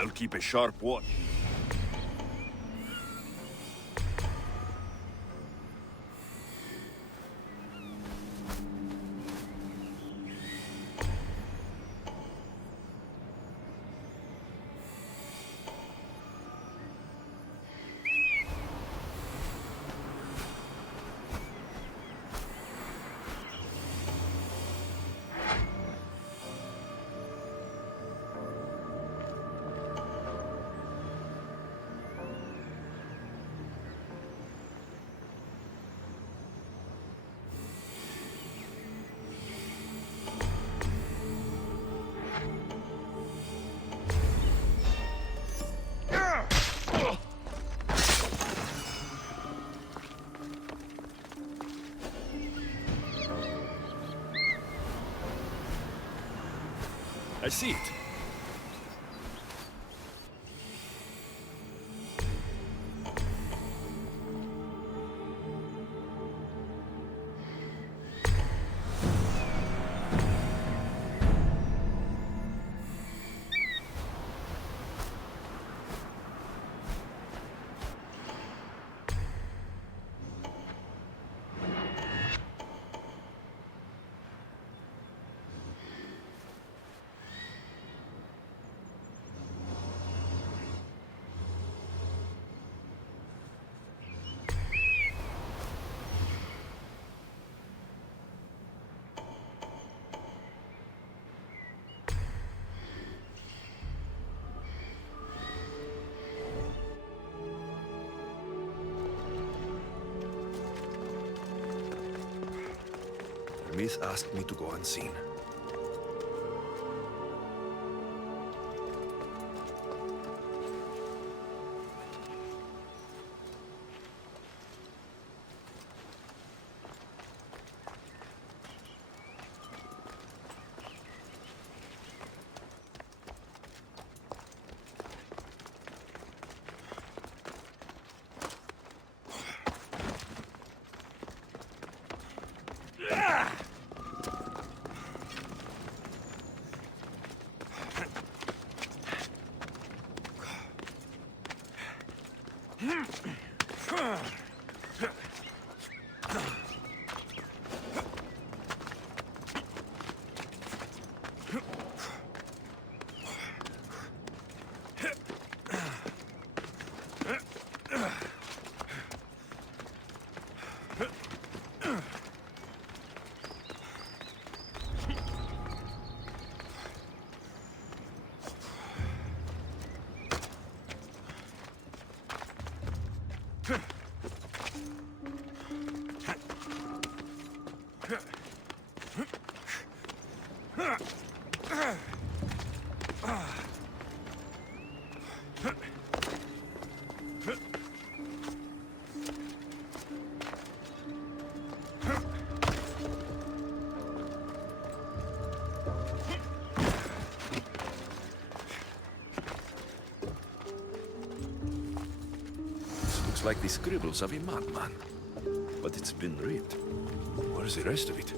They'll keep a sharp watch. I see it. Hermes asked me to go unseen. Looks like the scribbles of a madman. But it's been read. Where's the rest of it?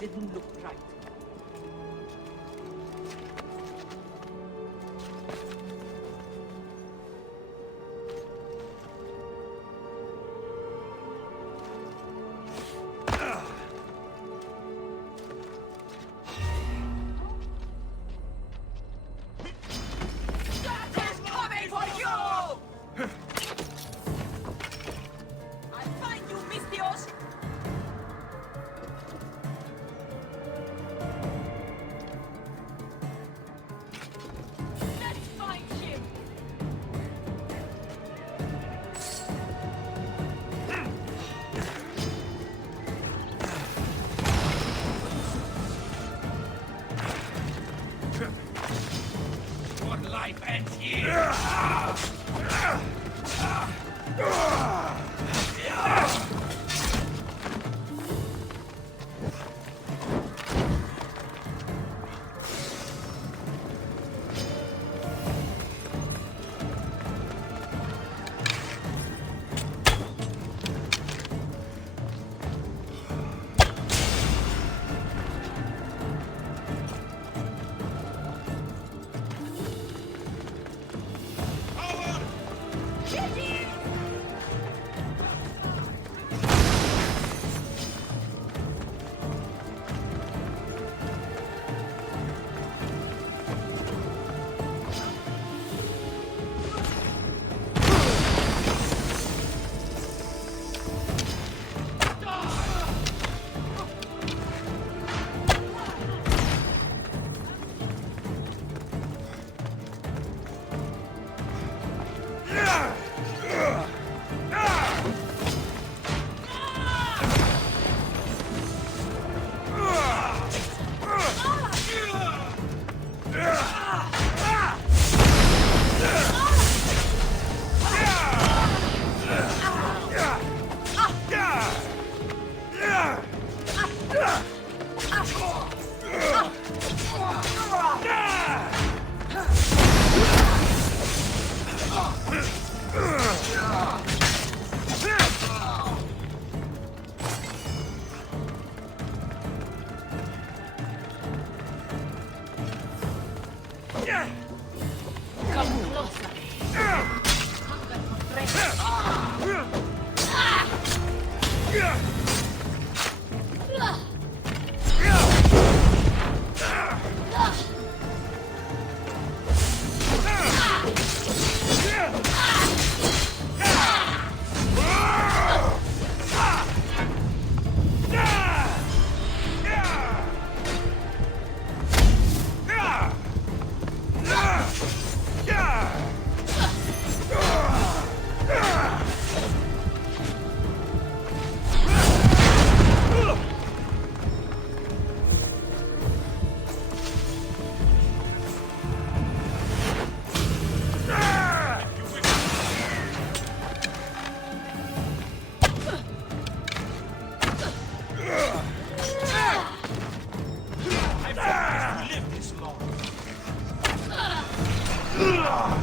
didn't look right.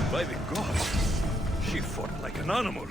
By the gods, she fought like an animal.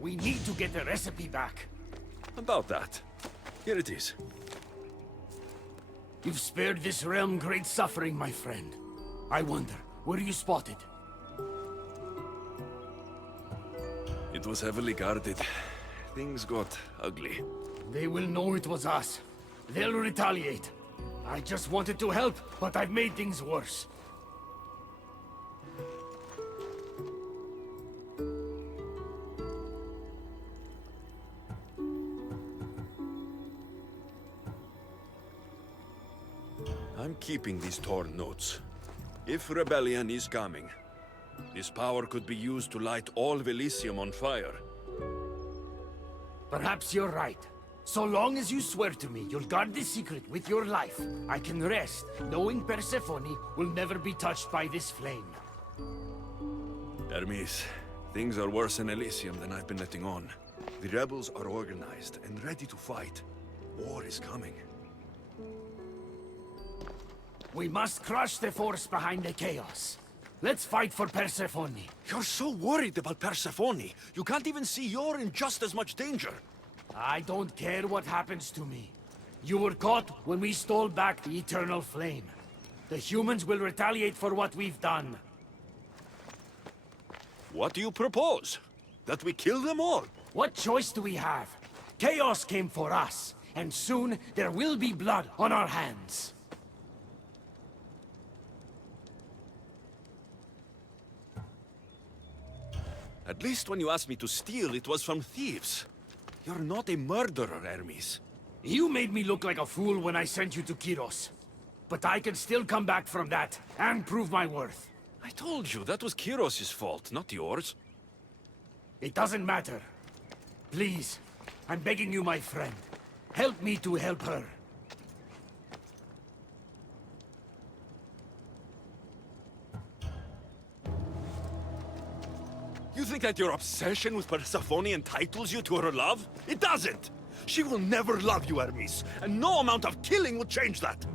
We need to get the recipe back. About that. Here it is. You've spared this realm great suffering, my friend. I wonder, were you spotted? It was heavily guarded. Things got ugly. They will know it was us. They'll retaliate. I just wanted to help, but I've made things worse. I'm keeping these torn notes. If rebellion is coming, this power could be used to light all of Elysium on fire. Perhaps you're right. So long as you swear to me you'll guard this secret with your life, I can rest, knowing Persephone will never be touched by this flame. Hermes, things are worse in Elysium than I've been letting on. The rebels are organized and ready to fight. War is coming. We must crush the force behind the chaos. Let's fight for Persephone. You're so worried about Persephone. You can't even see you're in just as much danger. I don't care what happens to me. You were caught when we stole back the Eternal Flame. The humans will retaliate for what we've done. What do you propose? That we kill them all? What choice do we have? Chaos came for us, and soon there will be blood on our hands. At least when you asked me to steal, it was from thieves. You're not a murderer, Hermes. You made me look like a fool when I sent you to Kyros. But I can still come back from that, and prove my worth. I told you, that was Kyros' fault, not yours. It doesn't matter. Please, I'm begging you, my friend. Help me to help her. You think that your obsession with Persephone entitles you to her love? It doesn't! She will never love you, Hermes, and no amount of killing will change that!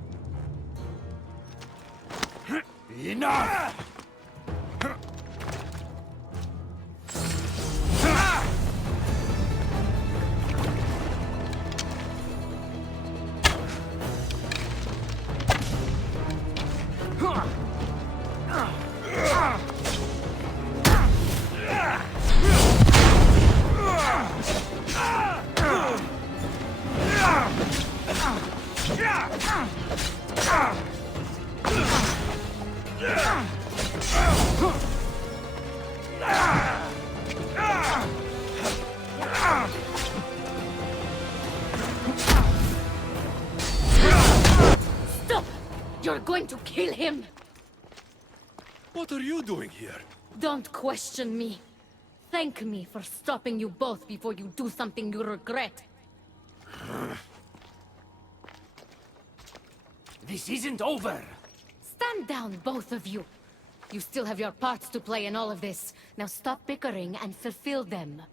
Enough! Stop! You're going to kill him! What are you doing here? Don't question me. Thank me for stopping you both before you do something you regret. This isn't over! Stand down, both of you. You still have your parts to play in all of this. Now stop bickering and fulfill them.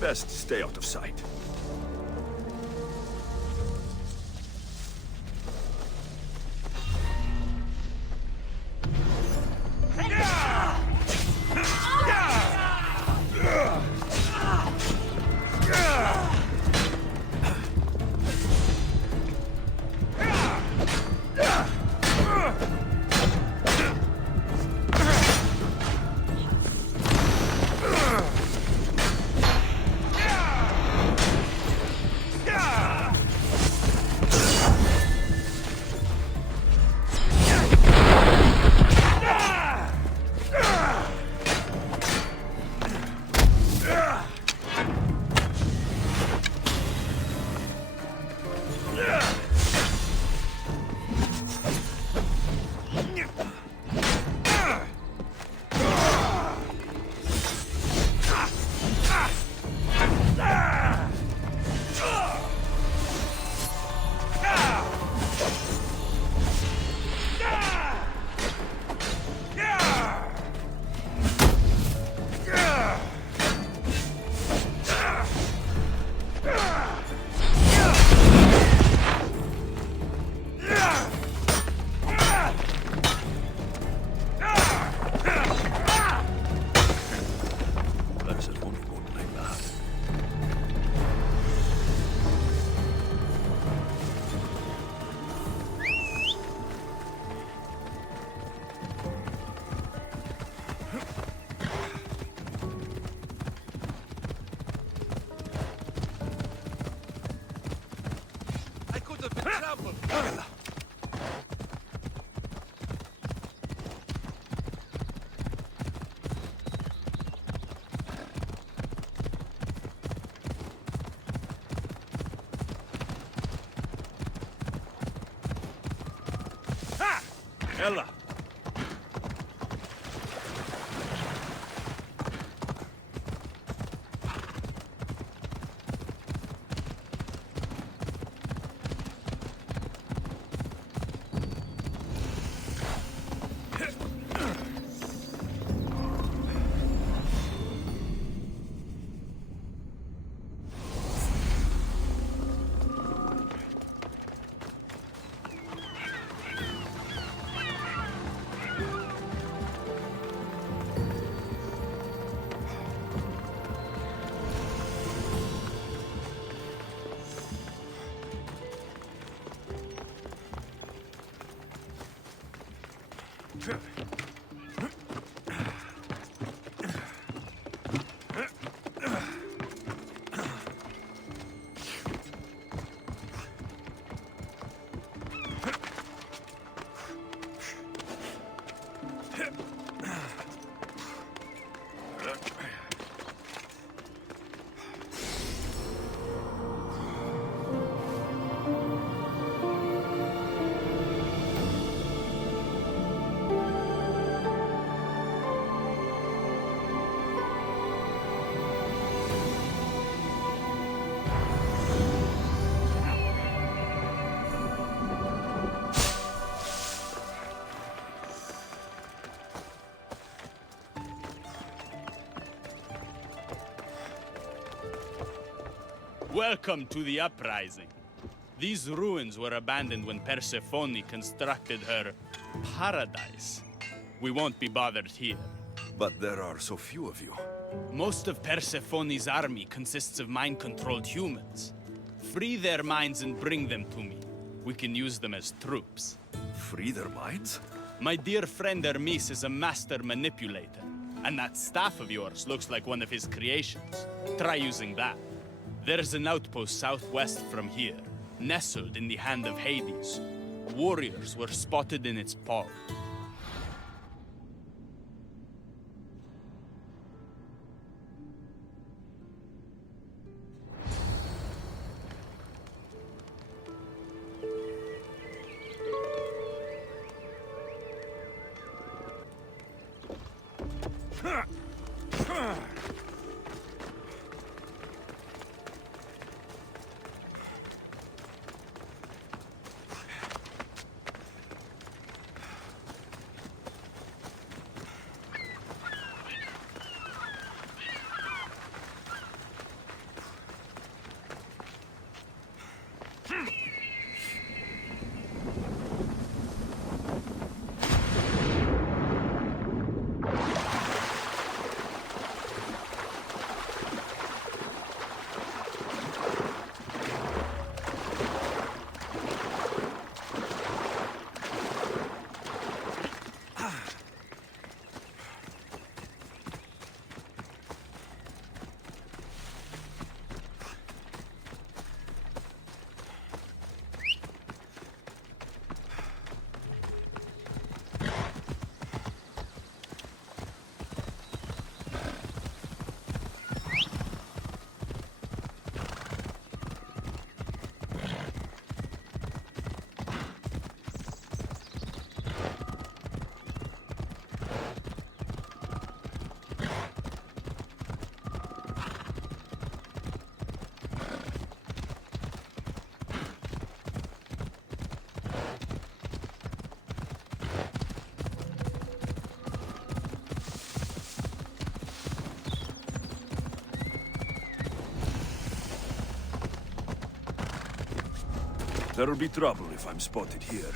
Best stay out of sight. Ella! Welcome to the uprising. These ruins were abandoned when Persephone constructed her paradise. We won't be bothered here. But there are so few of you. Most of Persephone's army consists of mind-controlled humans. Free their minds and bring them to me. We can use them as troops. Free their minds? My dear friend Hermes is a master manipulator. And that staff of yours looks like one of his creations. Try using that. There's an outpost southwest from here, nestled in the hand of Hades. Warriors were spotted in its paw. There'll be trouble if I'm spotted here.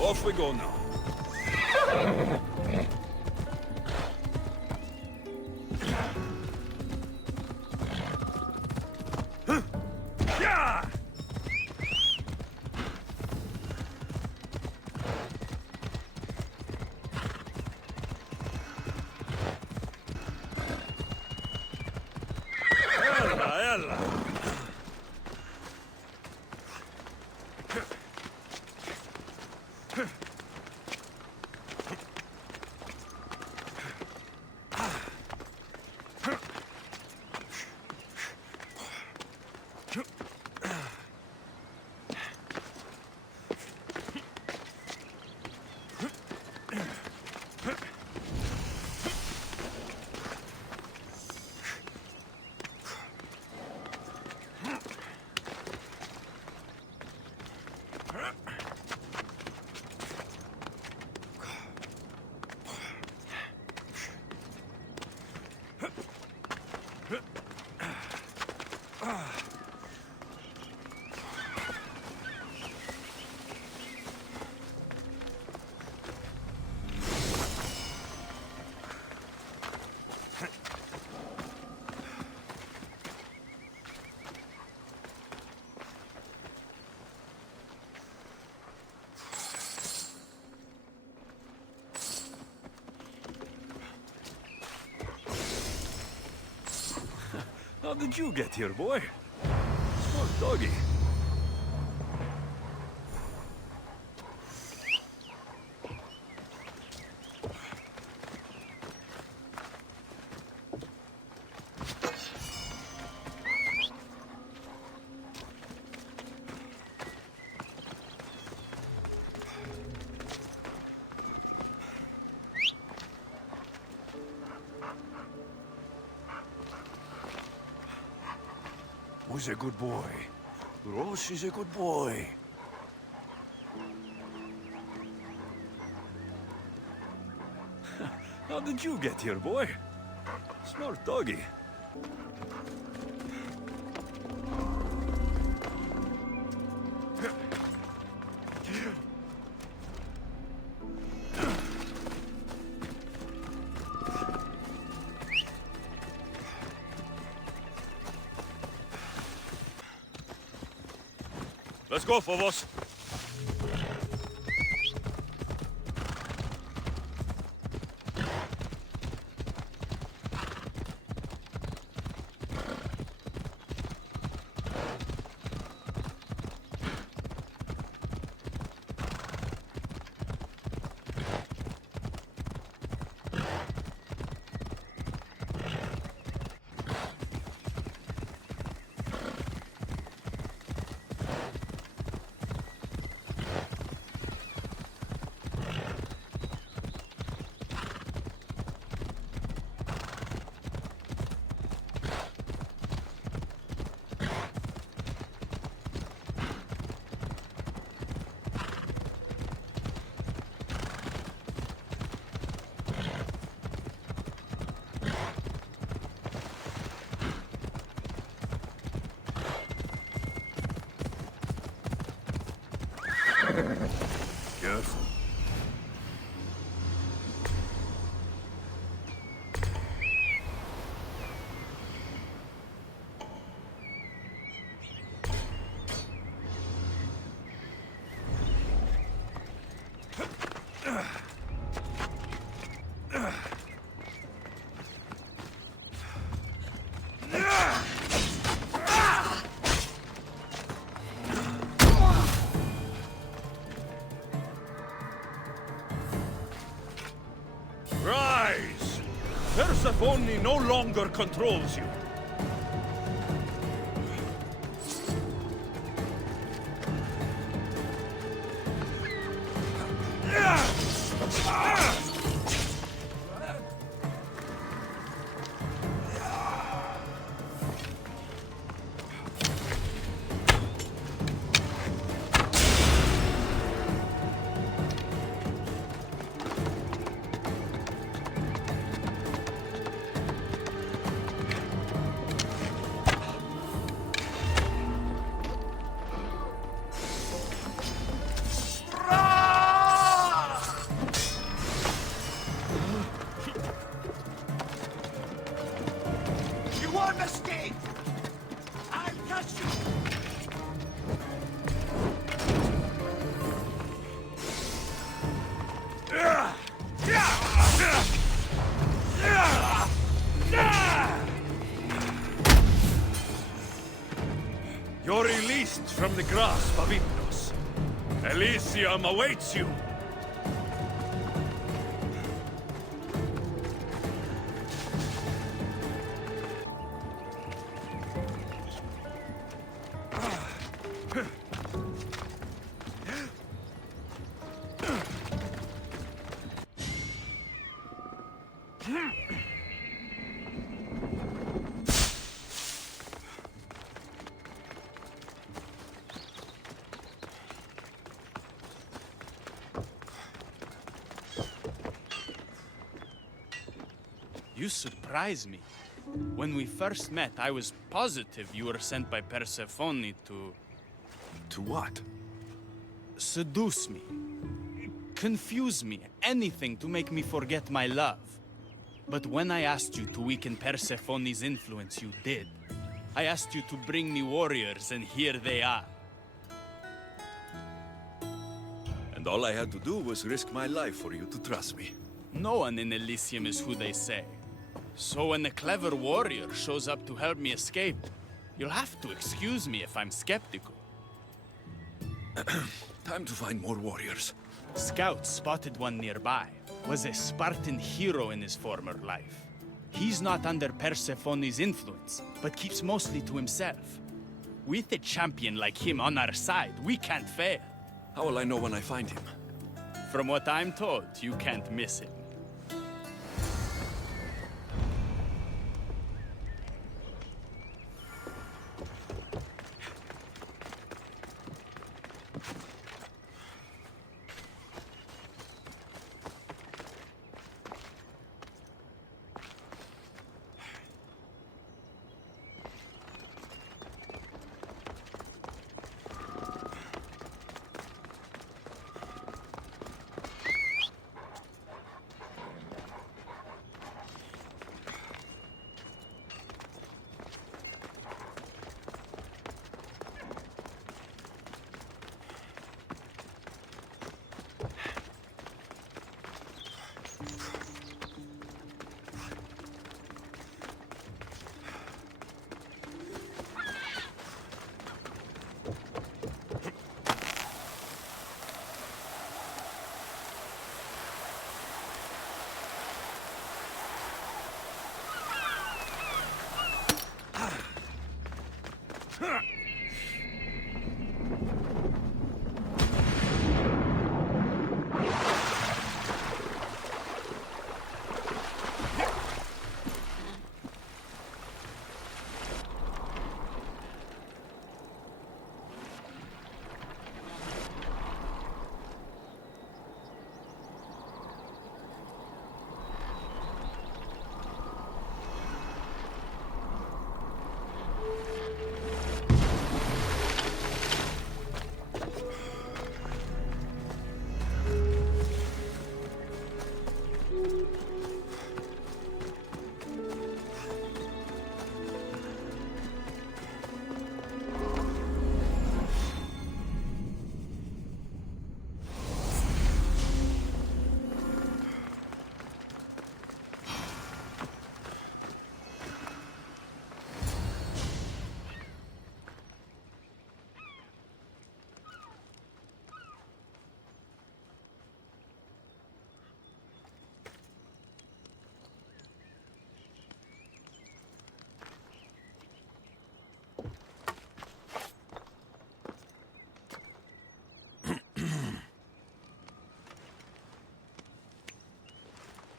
Off we go now. did you get here, boy? Smart doggy. Who's a good boy? Ross is a good boy. How did you get here, boy? Smart doggy. Let's go, Phobos. Careful. Rise! Persephone no longer controls you. You're released from the grasp of Hypnos. Elysium awaits you. You surprise me. When we first met, I was positive you were sent by Persephone to... To what? seduce me. Confuse me. Anything to make me forget my love. But when I asked you to weaken Persephone's influence, you did. I asked you to bring me warriors, and here they are. And all I had to do was risk my life for you to trust me. No one in Elysium is who they say. So when the clever warrior shows up to help me escape, you'll have to excuse me if I'm skeptical. Time to find more warriors. Scouts spotted one nearby. Was a Spartan hero in his former life. He's not under Persephone's influence, but keeps mostly to himself. With a champion like him on our side, we can't fail. How will I know when I find him? From what I'm told, you can't miss him.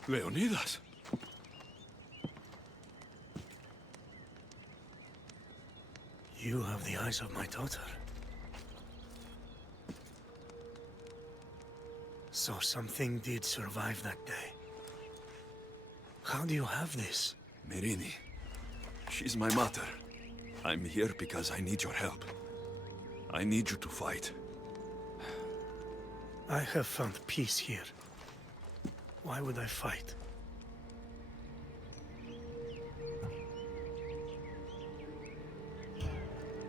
Leonidas. You have the eyes of my daughter. So something did survive that day. How do you have this? Myrrine. She's my mother. I'm here because I need your help. I need you to fight. I have found peace here. Why would I fight?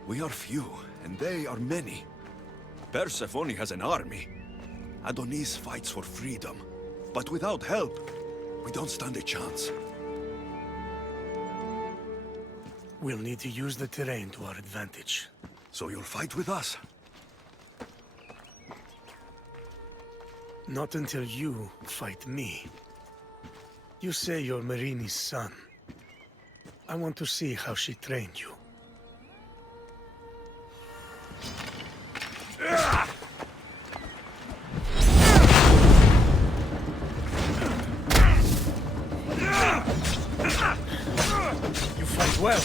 We are few, and they are many. Persephone has an army. Adonis fights for freedom. But without help, we don't stand a chance. We'll need to use the terrain to our advantage. So you'll fight with us? Not until you fight me. You say you're Myrrine's son. I want to see how she trained you. You fight well.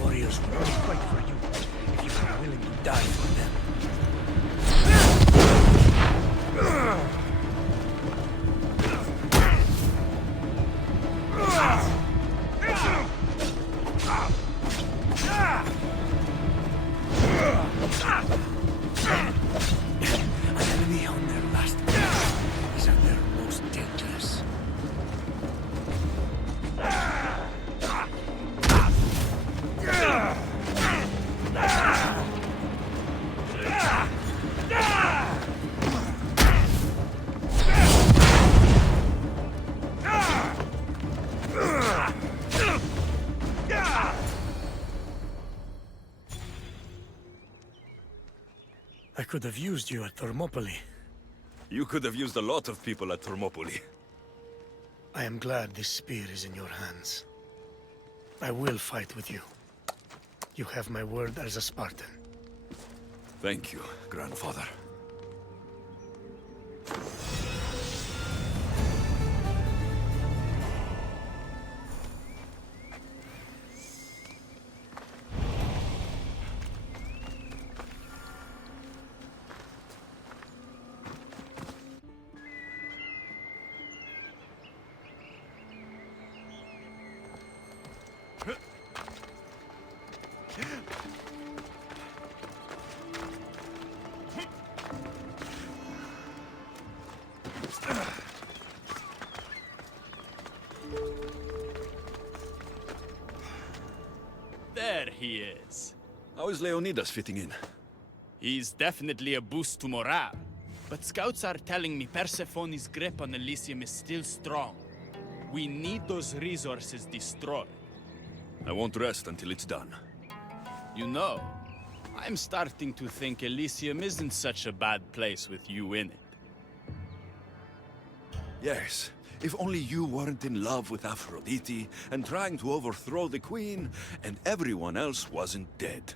Warriors will only fight for you if you are willing to die for them. could have used you at Thermopylae. You could have used a lot of people at Thermopylae. I am glad this spear is in your hands. I will fight with you. You have my word as a Spartan. Thank you, grandfather. There he is. How is Leonidas fitting in? He's definitely a boost to morale. But scouts are telling me Persephone's grip on Elysium is still strong. We need those resources destroyed. I won't rest until it's done. You know, I'm starting to think Elysium isn't such a bad place with you in it. Yes, if only you weren't in love with Aphrodite and trying to overthrow the queen, and everyone else wasn't dead.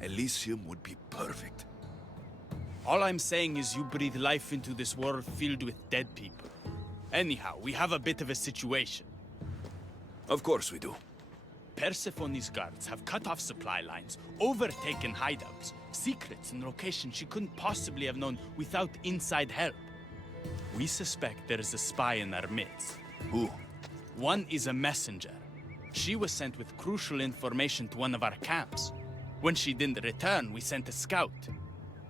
Elysium would be perfect. All I'm saying is you breathe life into this world filled with dead people. Anyhow, we have a bit of a situation. Of course we do. Persephone's guards have cut off supply lines, overtaken hideouts, secrets and locations she couldn't possibly have known without inside help. We suspect there is a spy in our midst. Who? One is a messenger. She was sent with crucial information to one of our camps. When she didn't return, we sent a scout.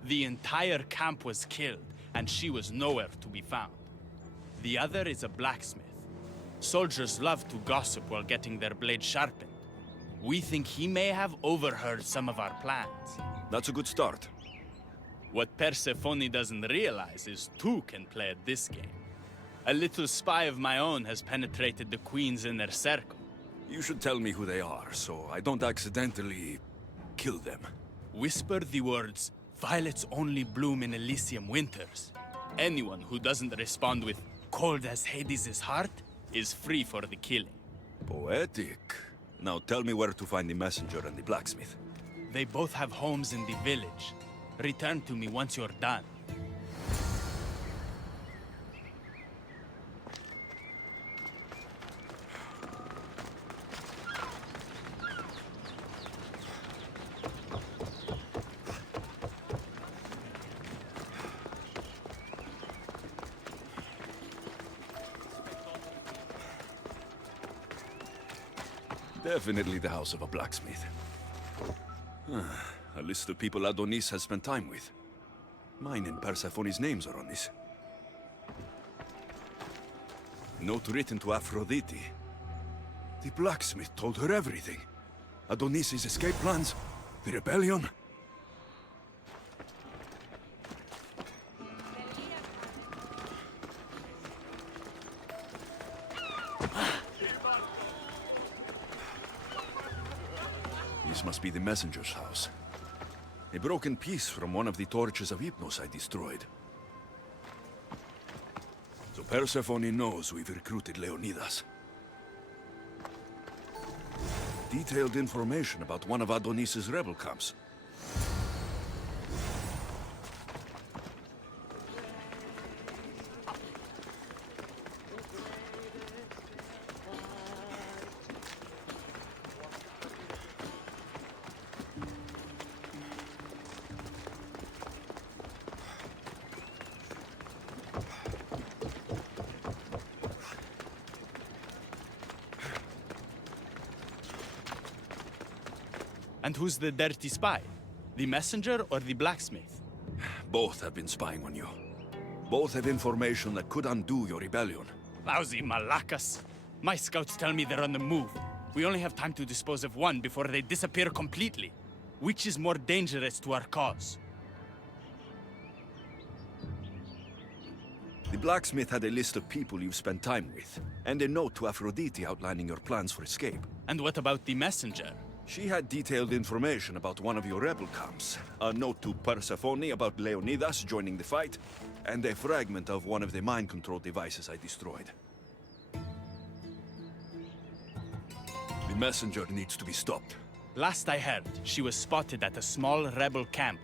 The entire camp was killed, and she was nowhere to be found. The other is a blacksmith. Soldiers love to gossip while getting their blades sharpened. We think he may have overheard some of our plans. That's a good start. What Persephone doesn't realize is two can play at this game. A little spy of my own has penetrated the queen's inner circle. You should tell me who they are, so I don't accidentally kill them. Whisper the words, "Violets only bloom in Elysium winters." Anyone who doesn't respond with, "Cold as Hades' heart," is free for the killing. Poetic. Now tell me where to find the messenger and the blacksmith. They both have homes in the village. Return to me once you're done. Definitely the house of a blacksmith. A list of people Adonis has spent time with. Mine and Persephone's names are on this. Note written to Aphrodite. The blacksmith told her everything. Adonis's escape plans, the rebellion. This must be the messenger's house. A broken piece from one of the torches of Hypnos I destroyed. So Persephone knows we've recruited Leonidas. Detailed information about one of Adonis's rebel camps. And who's the dirty spy? The messenger or the blacksmith? Both have been spying on you. Both have information that could undo your rebellion. Lousy malacas. My scouts tell me they're on the move. We only have time to dispose of one before they disappear completely. Which is more dangerous to our cause? The blacksmith had a list of people you've spent time with, and a note to Aphrodite outlining your plans for escape. And what about the messenger? She had detailed information about one of your rebel camps, a note to Persephone about Leonidas joining the fight, and a fragment of one of the mind control devices I destroyed. The messenger needs to be stopped. Last I heard, she was spotted at a small rebel camp.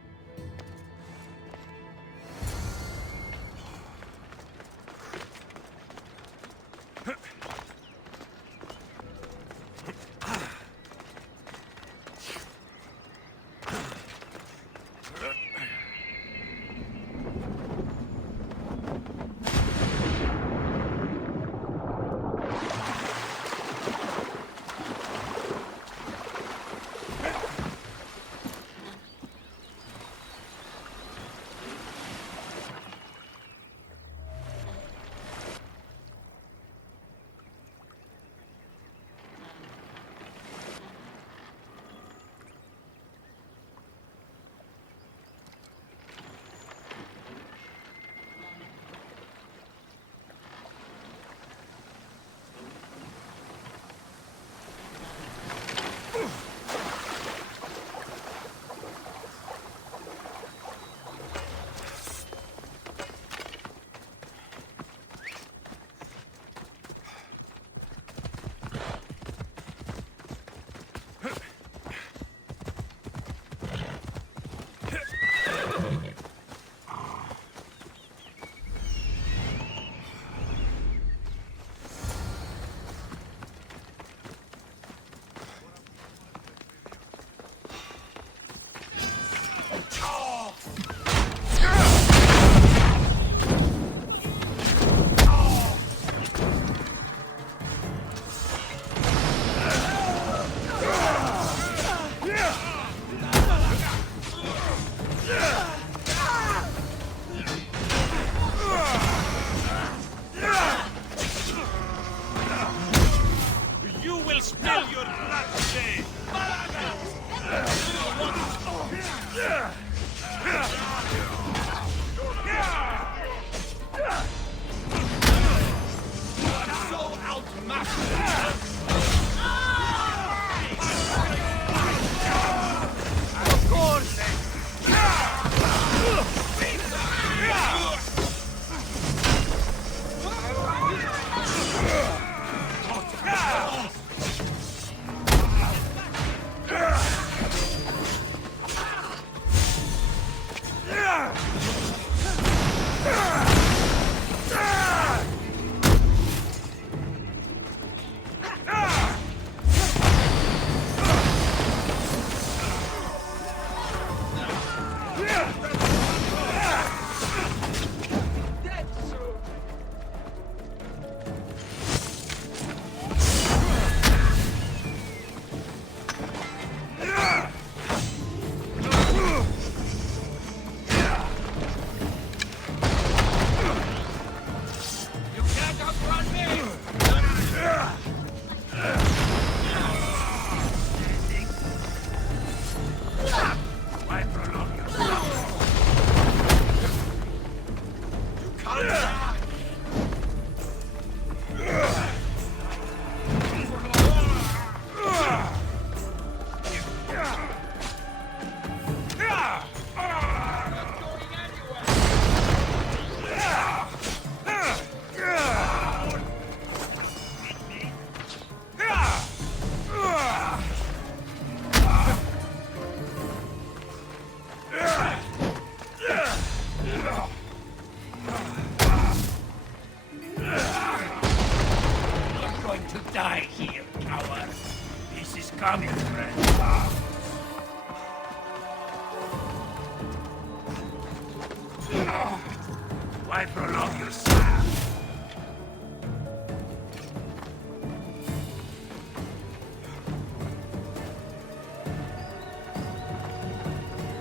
Why prolong yourself?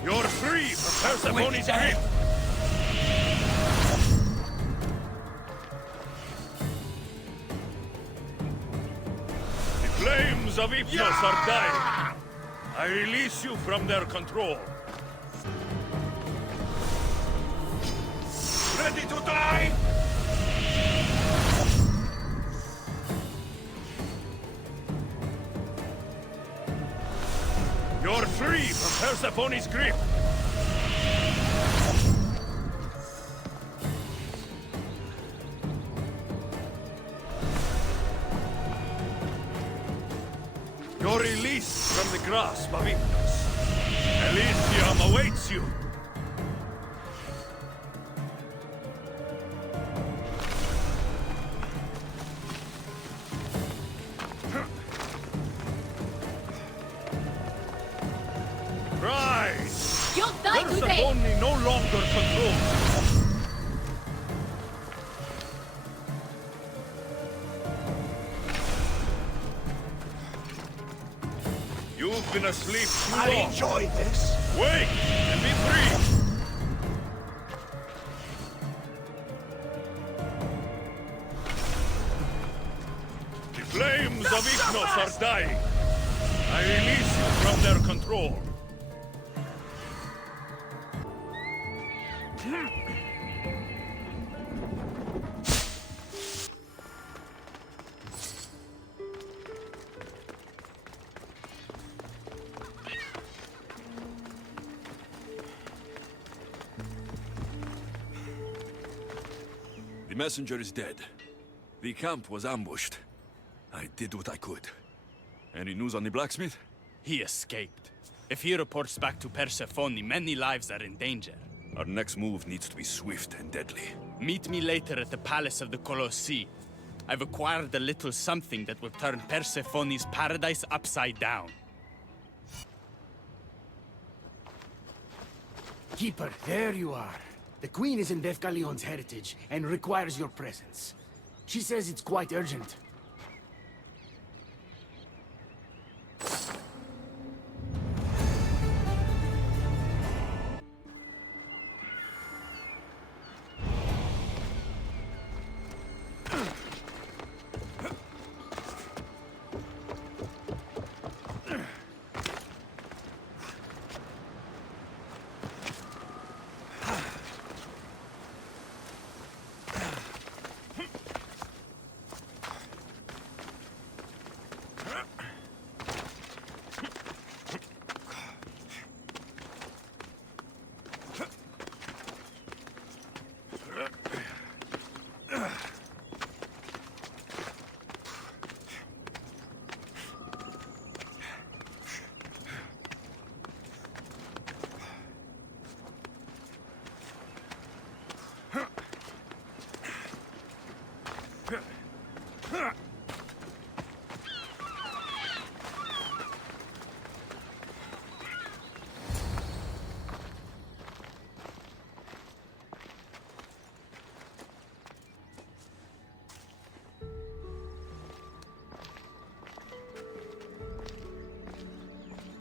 You're free from Persephone's grip! The flames of Hypnos are dying. I release you from their control. Ready to die? are free from Persephone's grip! You're released from the grasp of Ignis. Elysium awaits you! Rise! You'll die today! Persephone no longer controls. You've been asleep too long. I enjoy this. Wake and be free! The flames of Ignos are dying. I release you from their control. The messenger is dead. The camp was ambushed. I did what I could. Any news on the blacksmith? He escaped. If he reports back to Persephone, many lives are in danger. Our next move needs to be swift and deadly. Meet me later at the Palace of the Colossi. I've acquired a little something that will turn Persephone's paradise upside down. Keeper, there you are. The Queen is in Defcalion's heritage and requires your presence. She says it's quite urgent.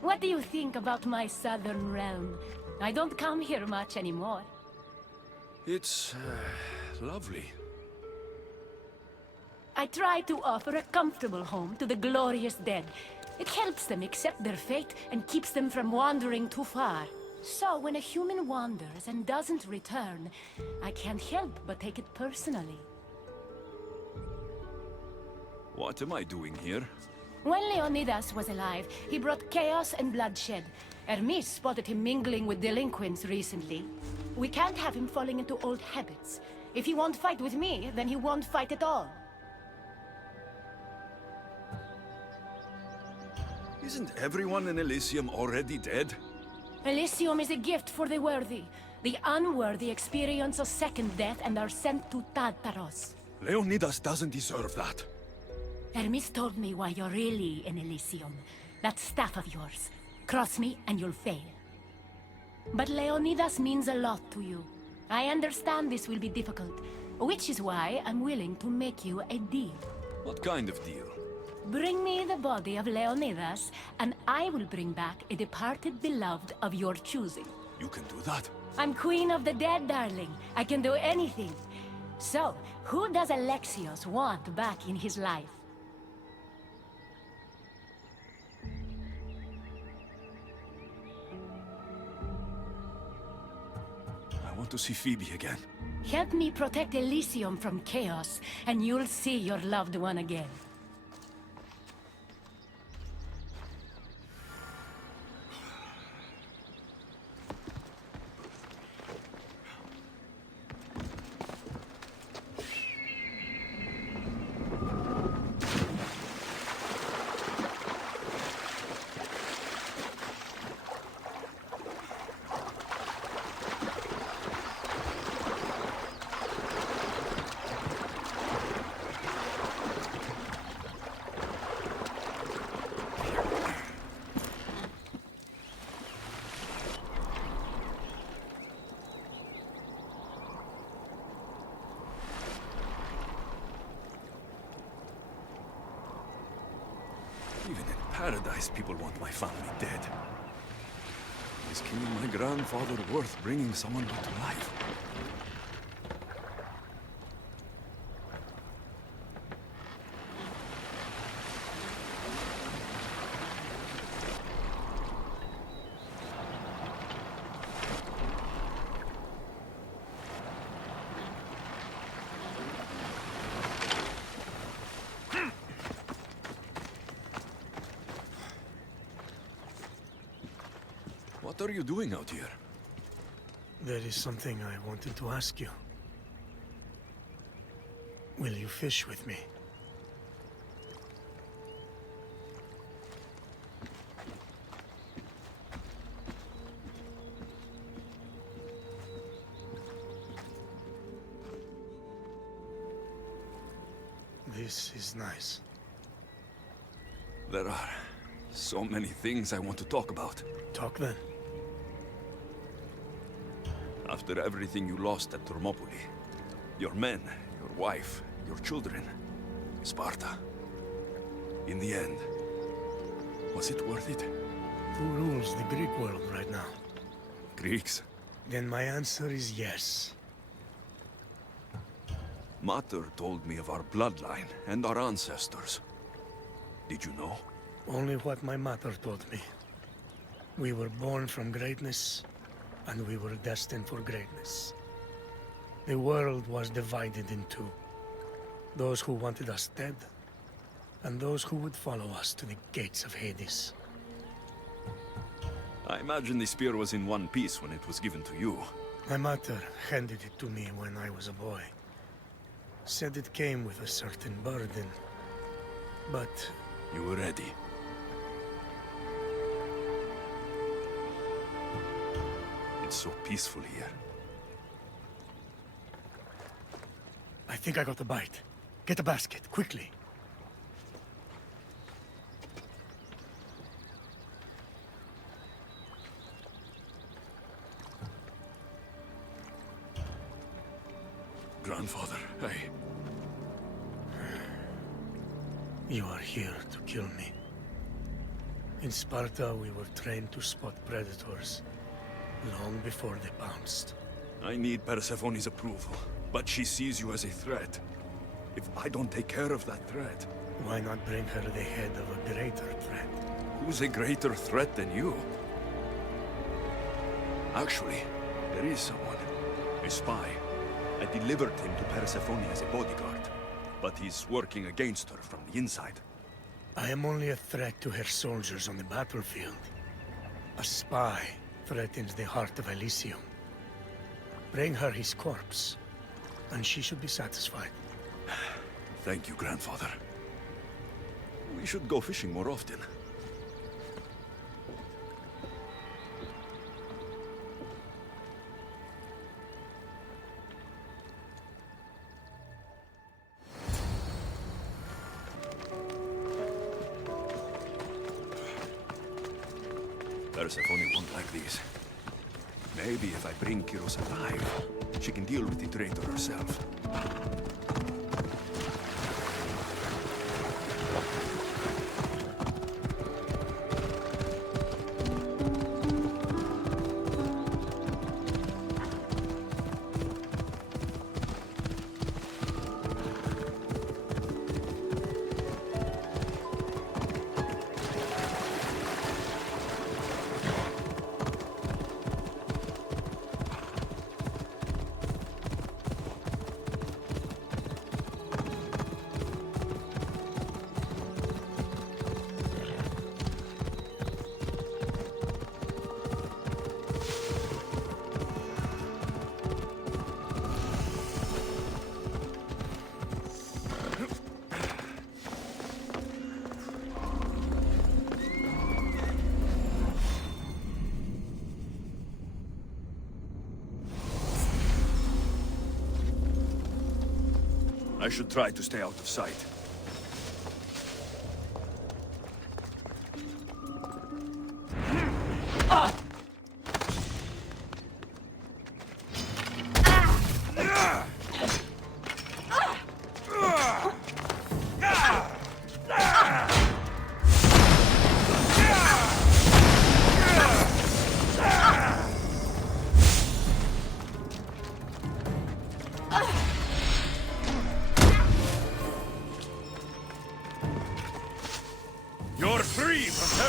What do you think about my southern realm? I don't come here much anymore. It's lovely. I try to offer a comfortable home to the glorious dead. It helps them accept their fate and keeps them from wandering too far. So when a human wanders and doesn't return, I can't help but take it personally. What am I doing here? When Leonidas was alive, he brought chaos and bloodshed. Hermes spotted him mingling with delinquents recently. We can't have him falling into old habits. If he won't fight with me, then he won't fight at all. Isn't everyone in Elysium already dead? Elysium is a gift for the worthy. The unworthy experience a second death and are sent to Tartaros. Leonidas doesn't deserve that. Hermes told me why you're really in Elysium. That staff of yours. Cross me and you'll fail. But Leonidas means a lot to you. I understand this will be difficult, which is why I'm willing to make you a deal. What kind of deal? Bring me the body of Leonidas, and I will bring back a departed beloved of your choosing. You can do that? I'm queen of the dead, darling. I can do anything. So, who does Alexios want back in his life? I want to see Phoebe again. Help me protect Elysium from chaos, and you'll see your loved one again. paradise people want my family dead. Is killing my grandfather worth bringing someone back to life? What are you doing out here? There is something I wanted to ask you. Will you fish with me? This is nice. There are so many things I want to talk about. Talk then. After everything you lost at Thermopylae, your men, your wife, your children, Sparta. In the end, was it worth it? Who rules the Greek world right now? Greeks? Then my answer is yes. Mater told me of our bloodline and our ancestors. Did you know? Only what my mother told me. We were born from greatness, and we were destined for greatness. The world was divided in two. Those who wanted us dead, and those who would follow us to the gates of Hades. I imagine the spear was in one piece when it was given to you. My mother handed it to me when I was a boy. Said it came with a certain burden, but... You were ready. It's so peaceful here. I think I got a bite. Get a basket, quickly. Grandfather, You are here to kill me. In Sparta, we were trained to spot predators, long before they pounced. I need Persephone's approval, but she sees you as a threat. If I don't take care of that threat... Why not bring her the head of a greater threat? Who's a greater threat than you? Actually, there is someone. A spy. I delivered him to Persephone as a bodyguard, but he's working against her from the inside. I am only a threat to her soldiers on the battlefield. A spy threatens the heart of Elysium. Bring her his corpse, and she should be satisfied. Thank you, Grandfather. We should go fishing more often. Persephone won't like these. Maybe if I bring Kyros alive, she can deal with the traitor herself. I should try to stay out of sight.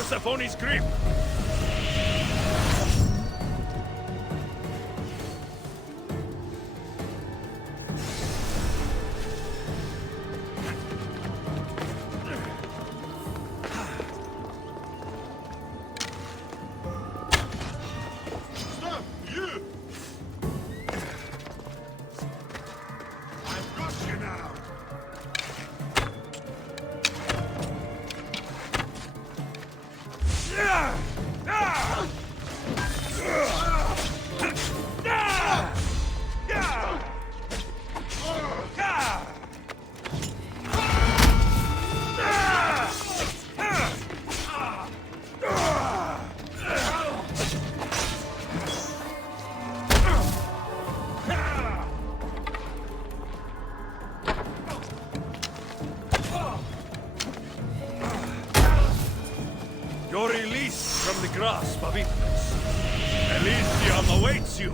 Persephone's grip! Stop! You! I've got you now! You're released from the grasp of Atlantis. Elysium awaits you!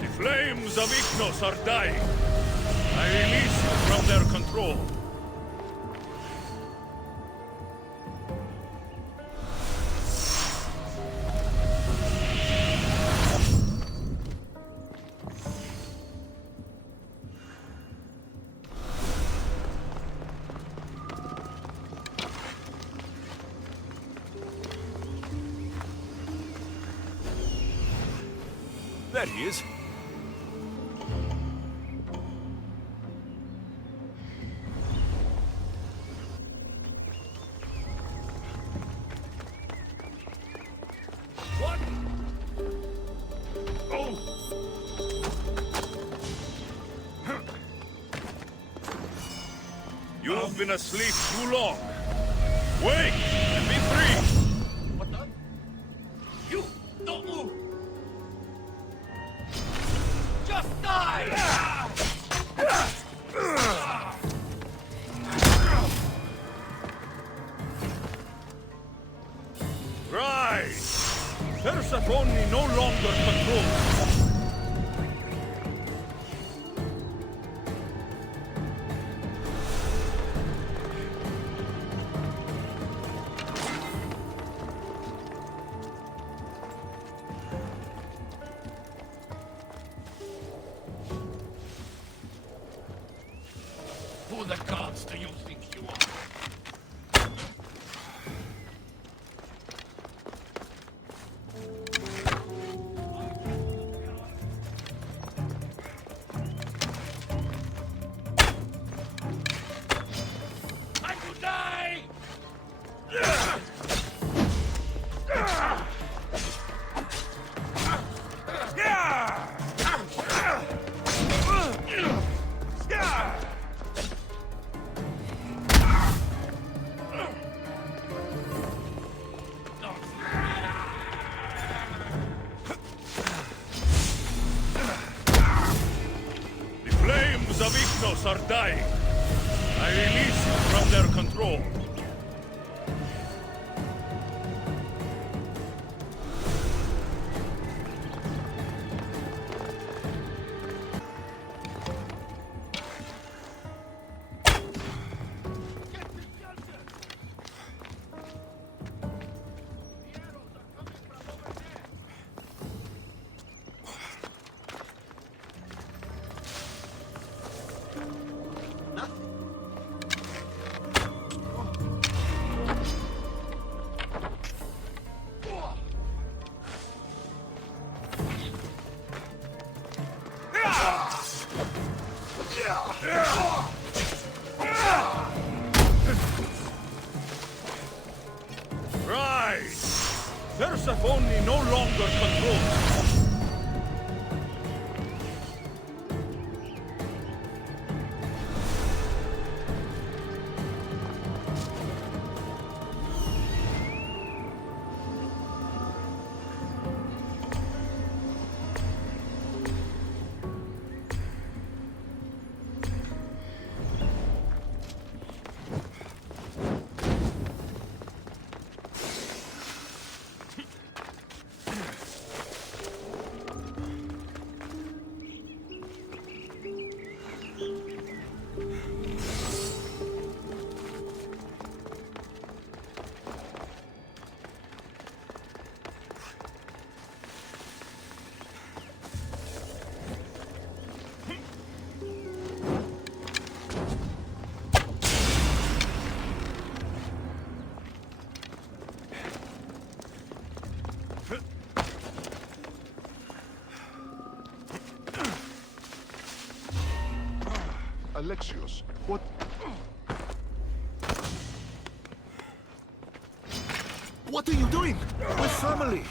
The flames of Ignos are dying. I release you from their control. There he is. What? Oh! You've been asleep too long. Wake and be free! What the? You! Don't move! Just die! Rise! Persephone no longer controls. Who the gods do you think you are? Time to die! The flames of Ignos are dying. I release you from their control. Rise! Persephone no longer controls. Alexios, what... What are you doing? My family!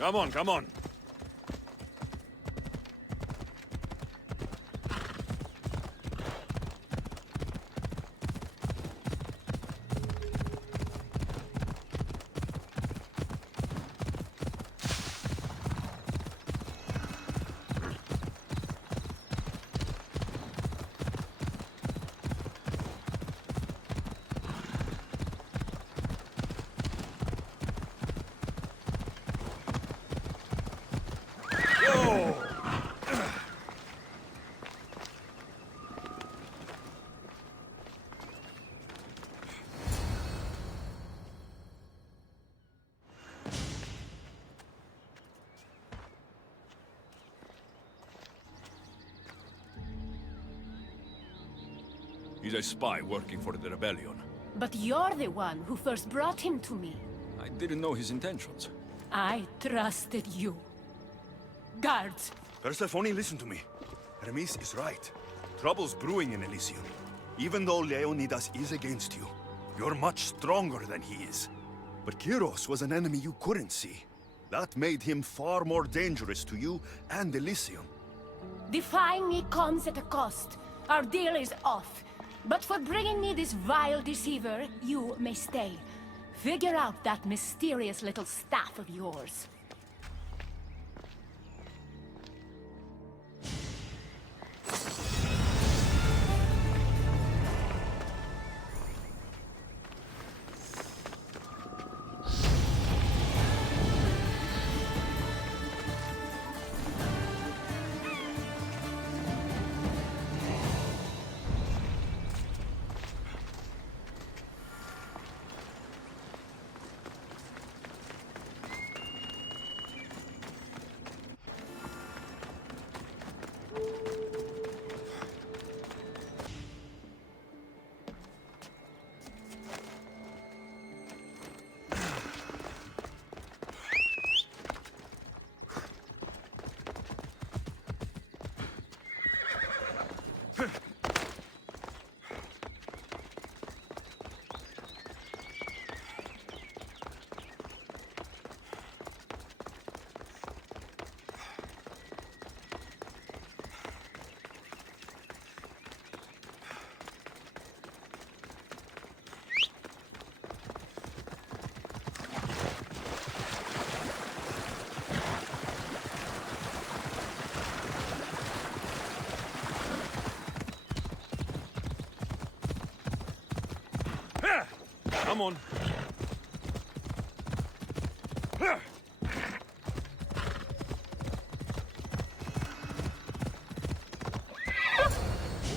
Come on, come on. He's a spy working for the rebellion. But you're the one who first brought him to me. I didn't know his intentions. I trusted you. Guards! Persephone, listen to me. Hermes is right. Trouble's brewing in Elysium. Even though Leonidas is against you, you're much stronger than he is. But Kyros was an enemy you couldn't see. That made him far more dangerous to you and Elysium. Defying me comes at a cost. Our deal is off. But for bringing me this vile deceiver, you may stay. Figure out that mysterious little staff of yours. Come on.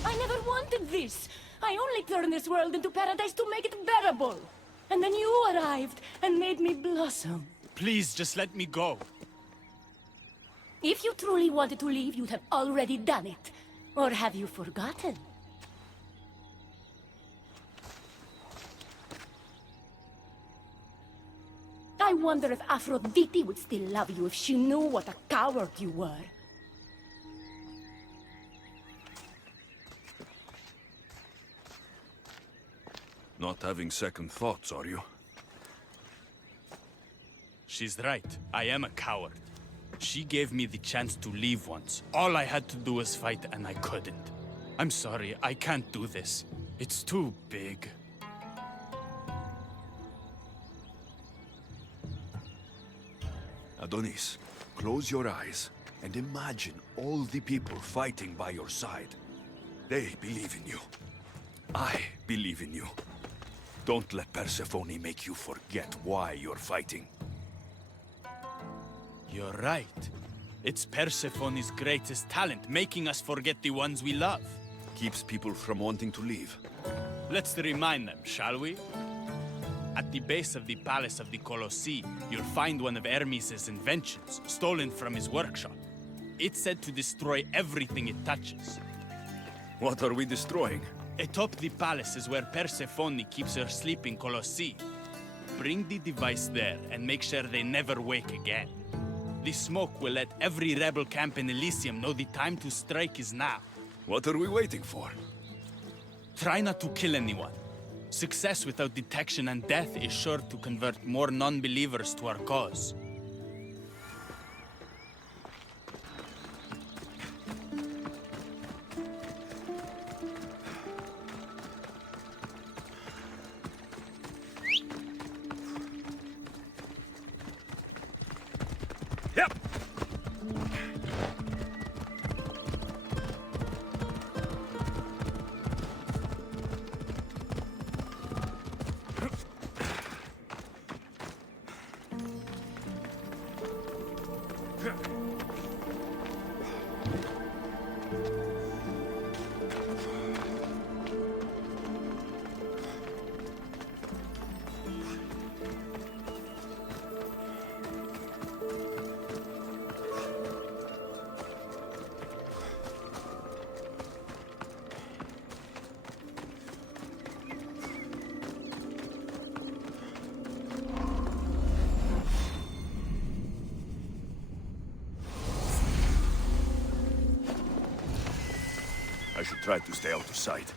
I never wanted this. I only turned this world into paradise to make it bearable. And then you arrived and made me blossom. Please, just let me go. If you truly wanted to leave, you'd have already done it. Or have you forgotten? I wonder if Aphrodite would still love you if she knew what a coward you were. Not having second thoughts, are you? She's right. I am a coward. She gave me the chance to leave once. All I had to do was fight, and I couldn't. I'm sorry, I can't do this. It's too big. Adonis, close your eyes and imagine all the people fighting by your side. They believe in you. I believe in you. Don't let Persephone make you forget why you're fighting. You're right. It's Persephone's greatest talent, making us forget the ones we love. Keeps people from wanting to leave. Let's remind them, shall we? At the base of the palace of the Colossi, you'll find one of Hermes' inventions, stolen from his workshop. It's said to destroy everything it touches. What are we destroying? Atop the palace is where Persephone keeps her sleeping Colossi. Bring the device there and make sure they never wake again. The smoke will let every rebel camp in Elysium know the time to strike is now. What are we waiting for? Try not to kill anyone. Success without detection and death is sure to convert more non-believers to our cause. Yep. I should try to stay out of sight.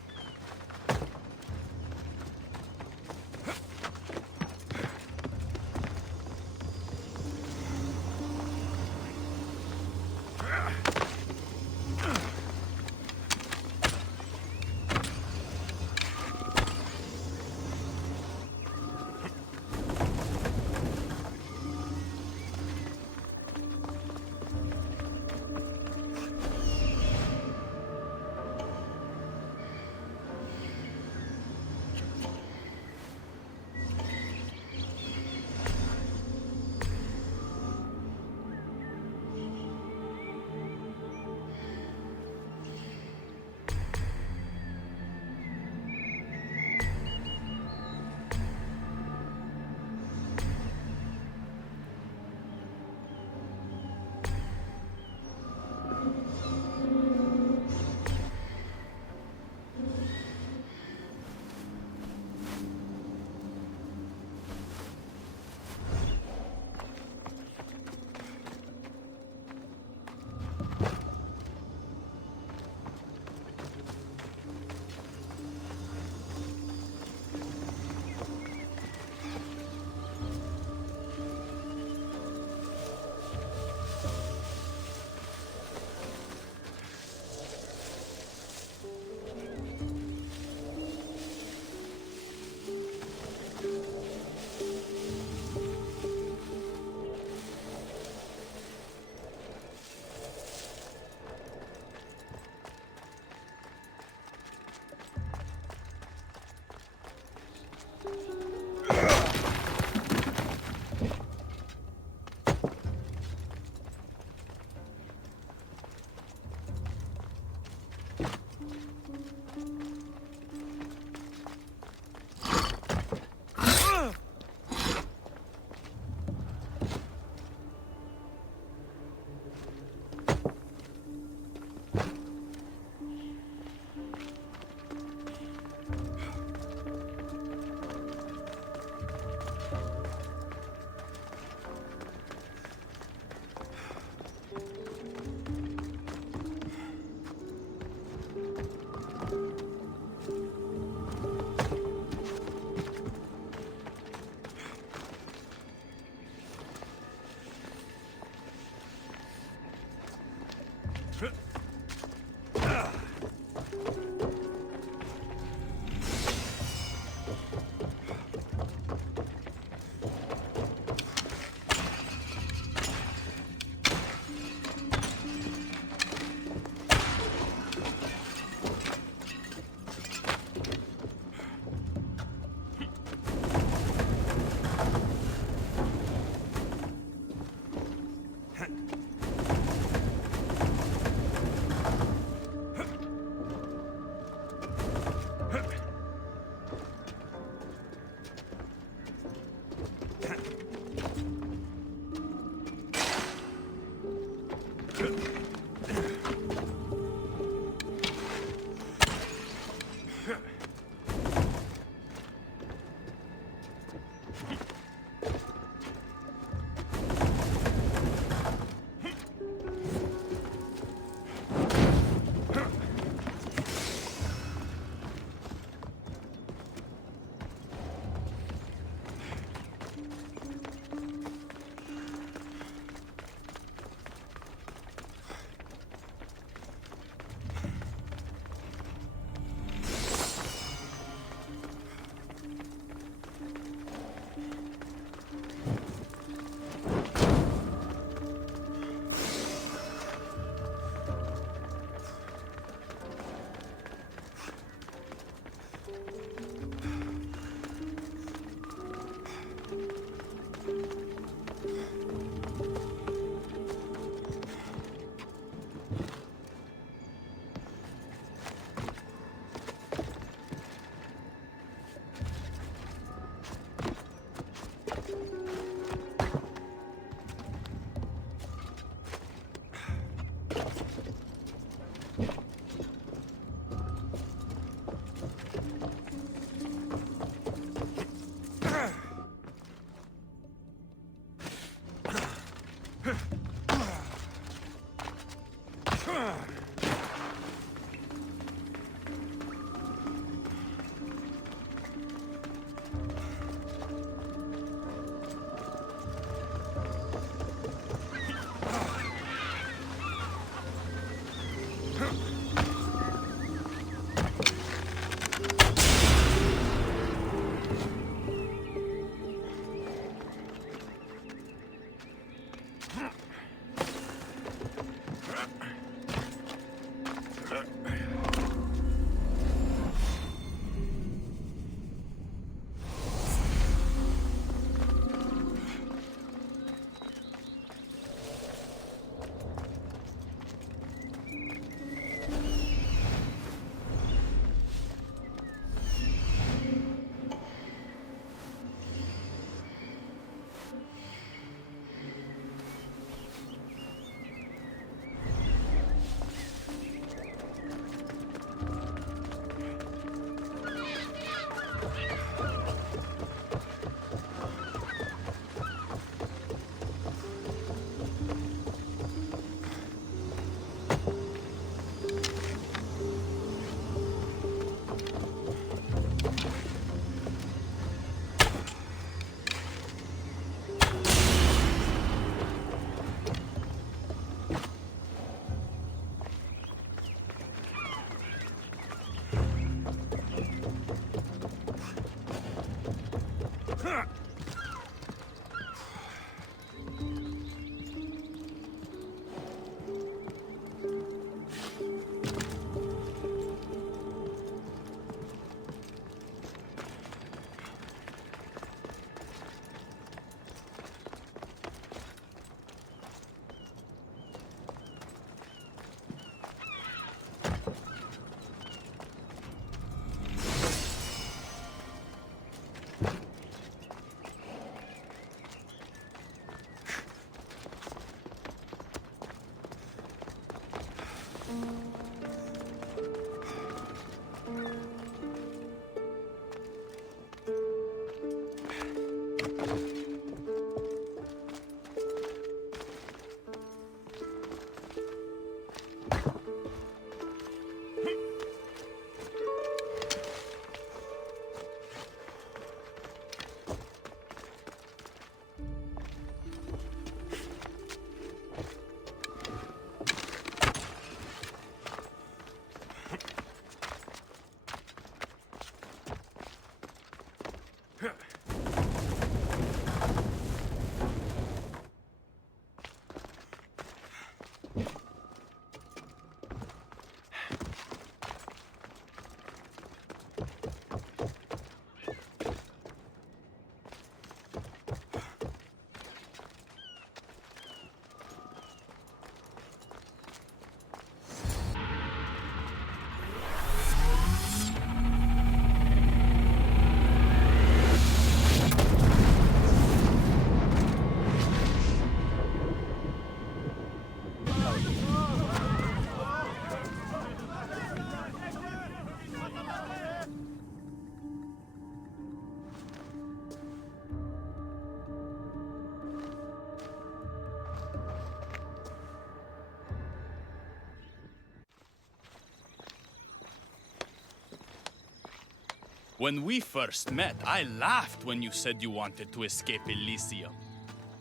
When we first met, I laughed when you said you wanted to escape Elysium.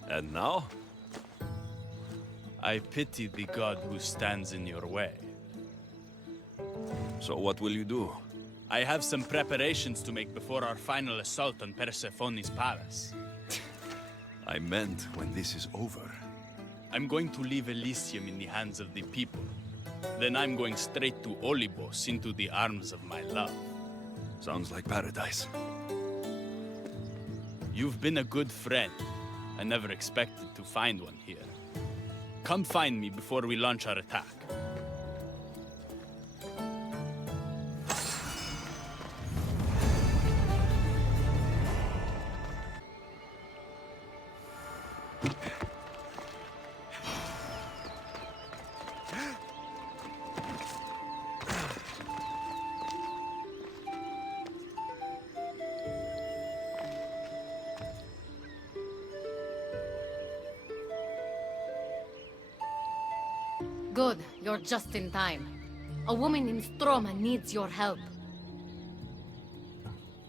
And now? I pity the god who stands in your way. So what will you do? I have some preparations to make before our final assault on Persephone's palace. I meant when this is over. I'm going to leave Elysium in the hands of the people. Then I'm going straight to Olibos, into the arms of my love. Sounds like paradise. You've been a good friend. I never expected to find one here. Come find me before we launch our attack. Good, you're just in time. A woman in Stroma needs your help.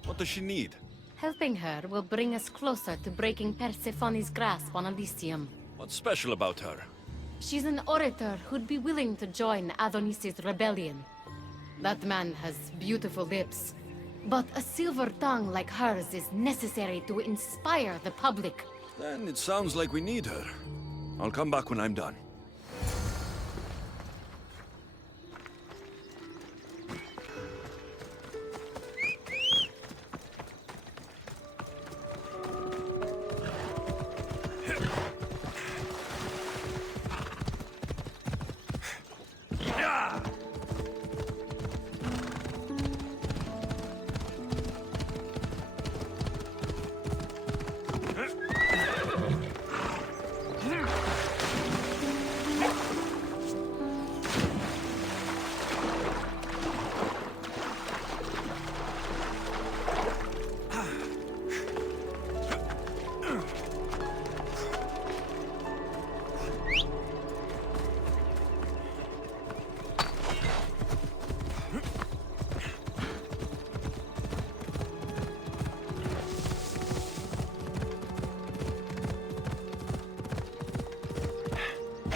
What does she need? Helping her will bring us closer to breaking Persephone's grasp on Elysium. What's special about her? She's an orator who'd be willing to join Adonis's rebellion. That man has beautiful lips. But a silver tongue like hers is necessary to inspire the public. Then it sounds like we need her. I'll come back when I'm done.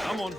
Come on.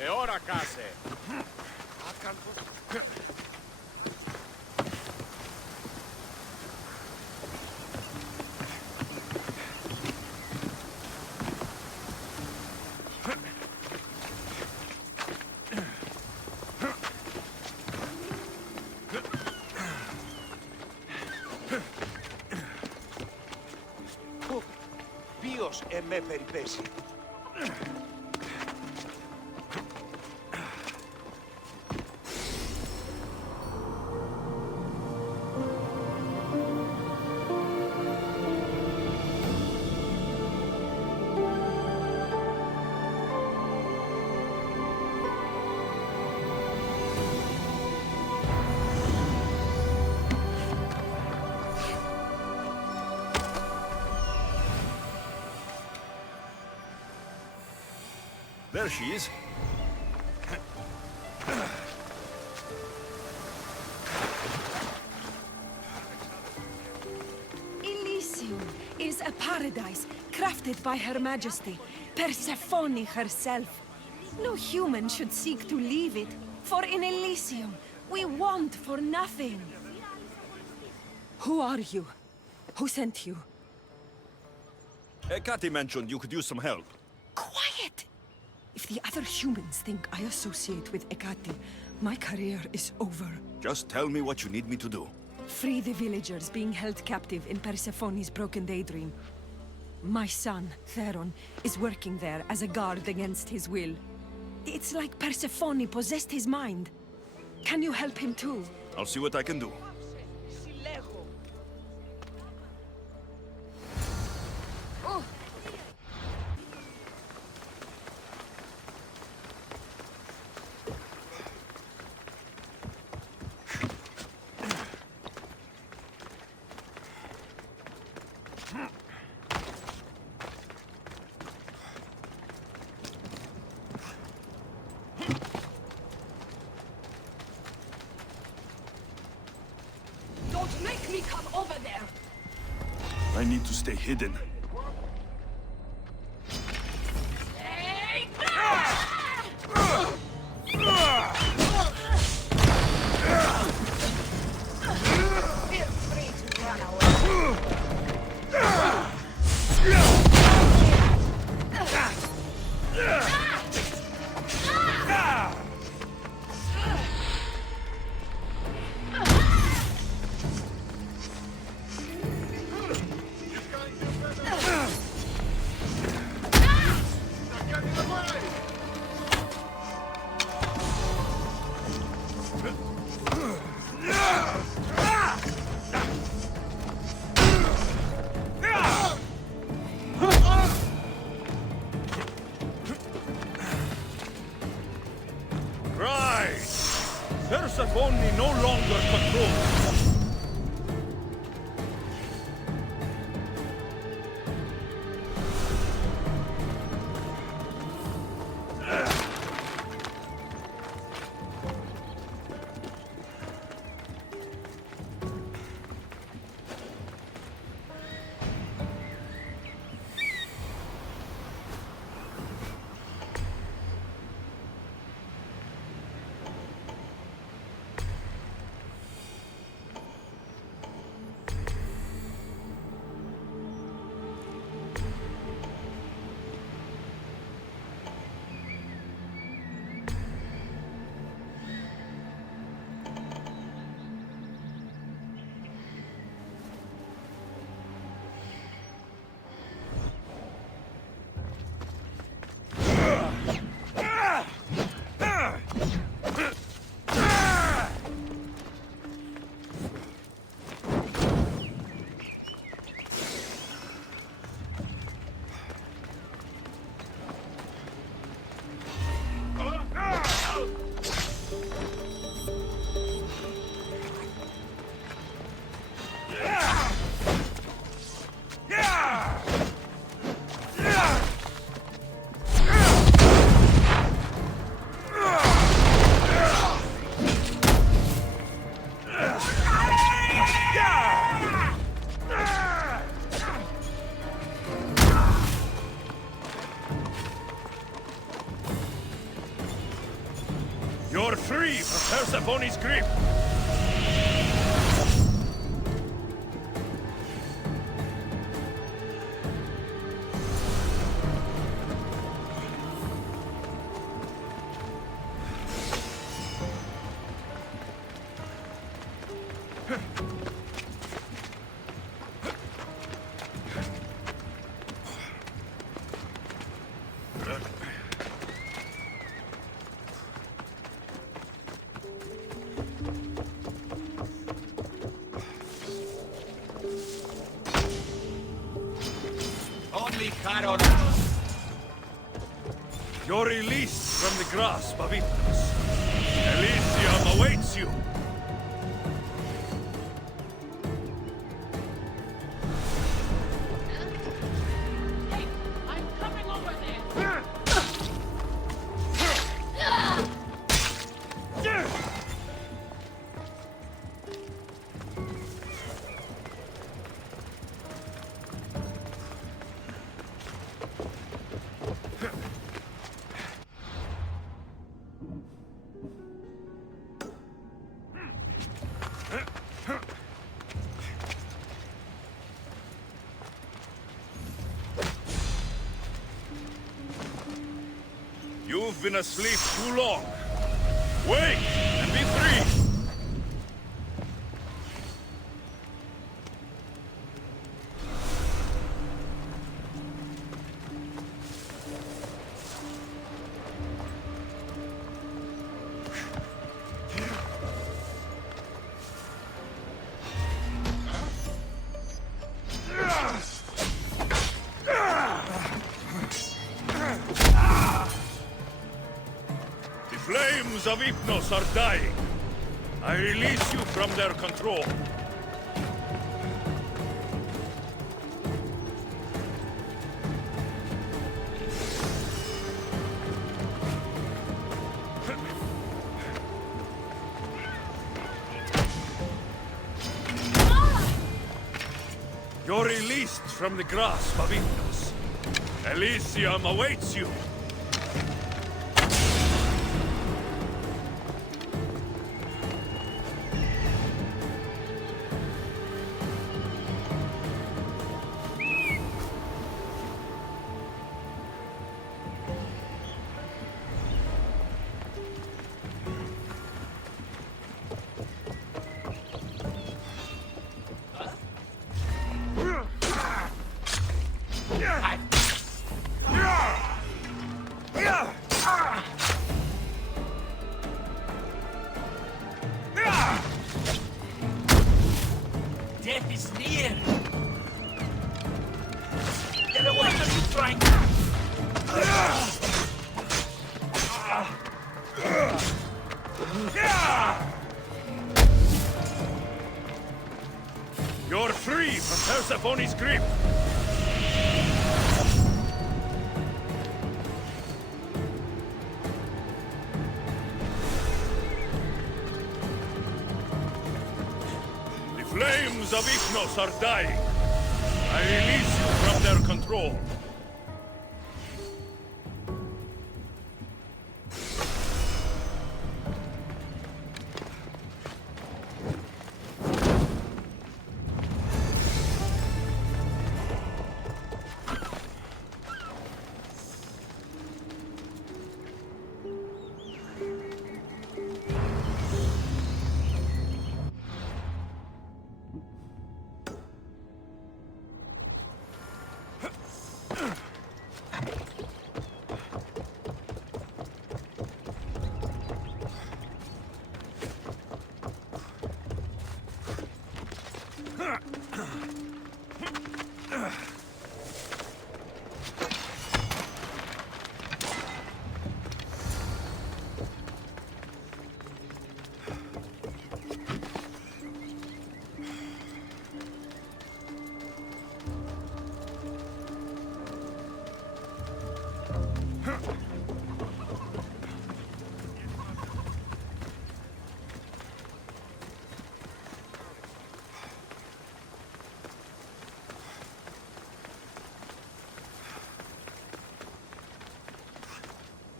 E ora, case. Ποιος εμέ περιπέσει. There she is. Elysium is a paradise crafted by Her Majesty, Persephone herself. No human should seek to leave it, for in Elysium we want for nothing. Who are you? Who sent you? Cathy mentioned you could use some help. Quiet! If the other humans think I associate with Ekati, my career is over. Just tell me what you need me to do. Free the villagers being held captive in Persephone's broken daydream. My son, Theron, is working there as a guard against his will. It's like Persephone possessed his mind. Can you help him too? I'll see what I can do. Don't make me come over there! I need to stay hidden. Persephone no longer controls. You're free from Persephone's grip! You're released from the grasp of Atlantis. Elysium awaits you! Hey, I'm coming over there! You've been asleep too long. Wake and be free! The flames of Hypnos are dying. I release you from their control. You're released from the grasp of Hypnos. Elysium awaits you. Death is near! Get away, are you trying? You're free from Persephone's grip! The flames of Hypnos are dying. I release you from their control.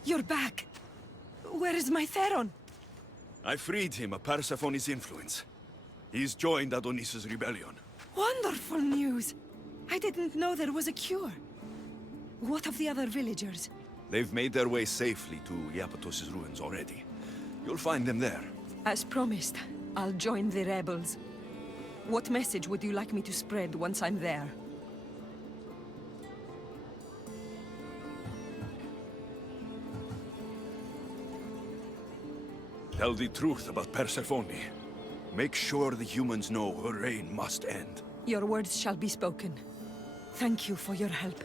You're back. Where is my Theron? I freed him of Persephone's influence. He's joined Adonis' rebellion. Wonderful news! I didn't know there was a cure. What of the other villagers? They've made their way safely to Iapetos' ruins already. You'll find them there. As promised, I'll join the rebels. What message would you like me to spread once I'm there? Tell the truth about Persephone. Make sure the humans know her reign must end. Your words shall be spoken. Thank you for your help.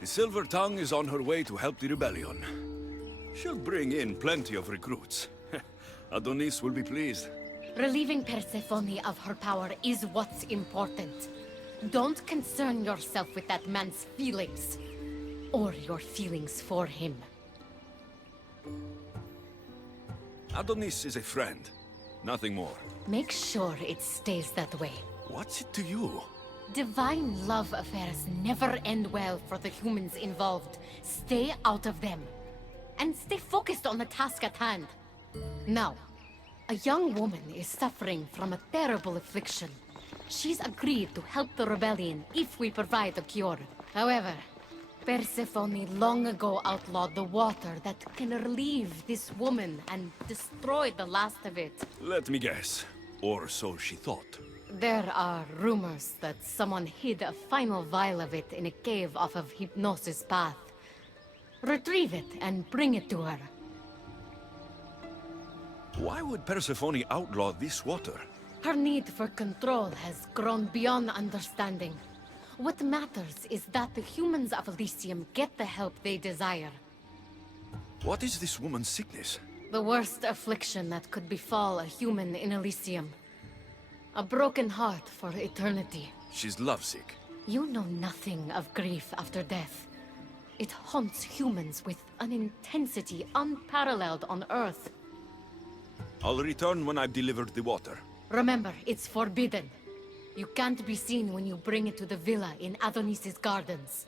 The Silver Tongue is on her way to help the rebellion. She'll bring in plenty of recruits. Adonis will be pleased. Relieving Persephone of her power is what's important. Don't concern yourself with that man's feelings. Or your feelings for him. Adonis is a friend. Nothing more. Make sure it stays that way. What's it to you? Divine love affairs never end well for the humans involved. Stay out of them. And stay focused on the task at hand. Now, a young woman is suffering from a terrible affliction. She's agreed to help the rebellion if we provide a cure. However, Persephone long ago outlawed the water that can relieve this woman and destroy the last of it. Let me guess. Or so she thought. There are rumors that someone hid a final vial of it in a cave off of Hypnosis Path. Retrieve it and bring it to her. Why would Persephone outlaw this water? Her need for control has grown beyond understanding. What matters is that the humans of Elysium get the help they desire. What is this woman's sickness? The worst affliction that could befall a human in Elysium. A broken heart for eternity. She's lovesick. You know nothing of grief after death. It haunts humans with an intensity unparalleled on Earth. I'll return when I've delivered the water. Remember, it's forbidden. You can't be seen when you bring it to the villa in Adonis' gardens.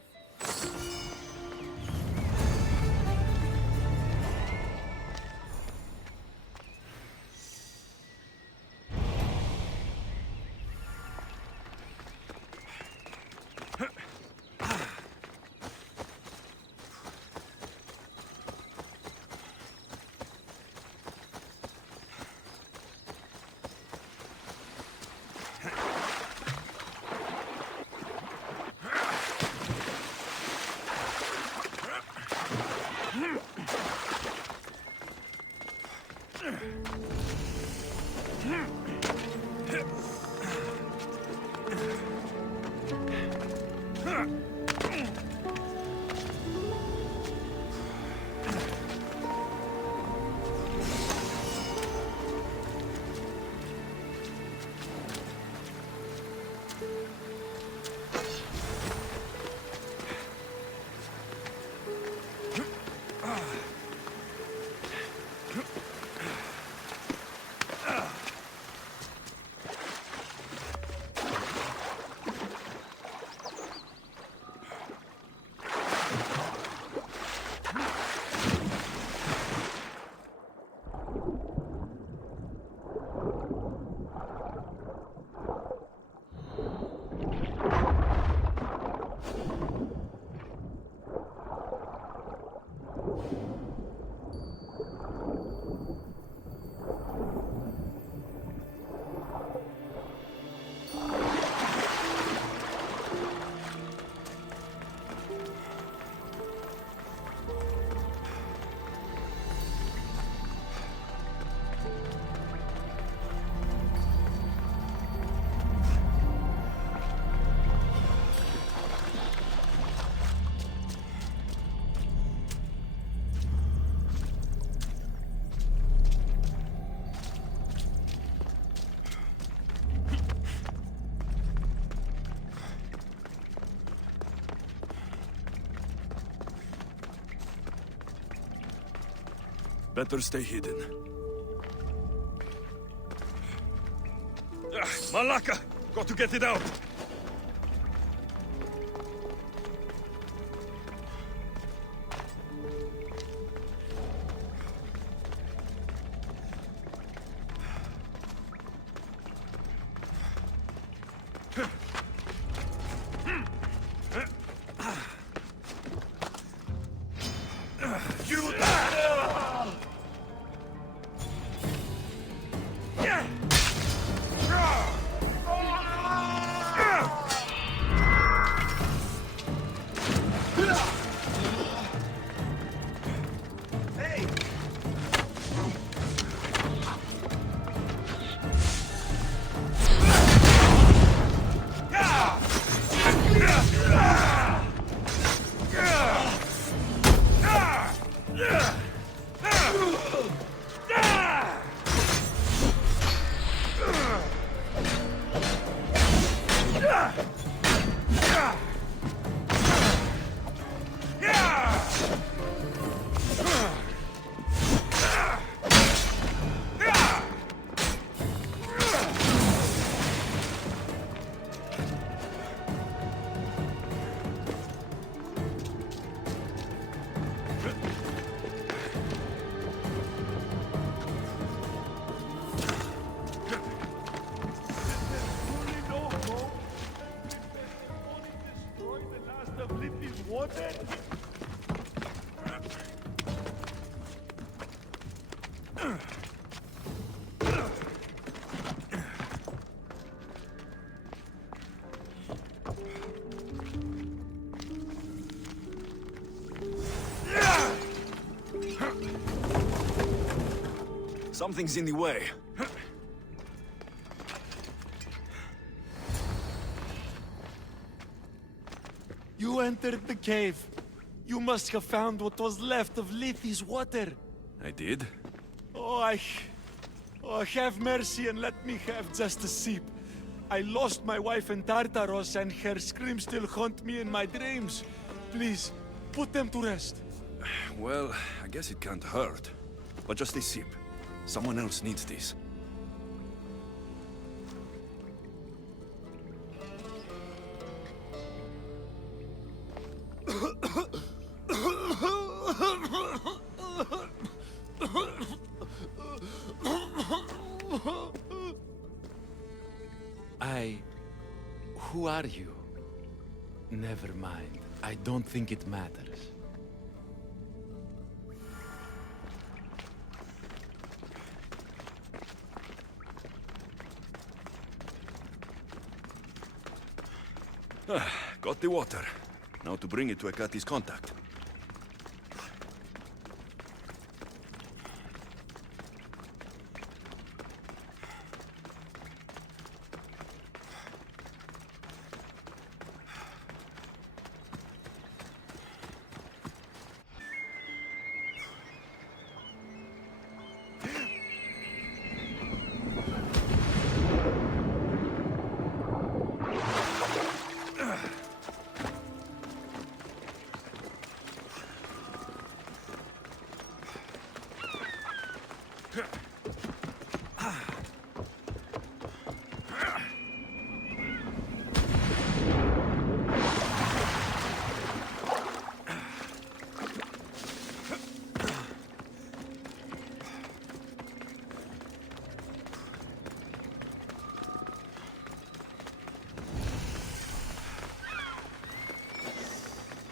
Better stay hidden. Malaka! Got to get it out! Something's in the way. You entered the cave. You must have found what was left of Lethi's water. I did? Oh, have mercy and let me have just a sip. I lost my wife in Tartaros and her screams still haunt me in my dreams. Please, put them to rest. Well, I guess it can't hurt. But just a sip. Someone else needs this. Who are you? Never mind. I don't think it matters. Got the water. Now to bring it to Hekate's contact.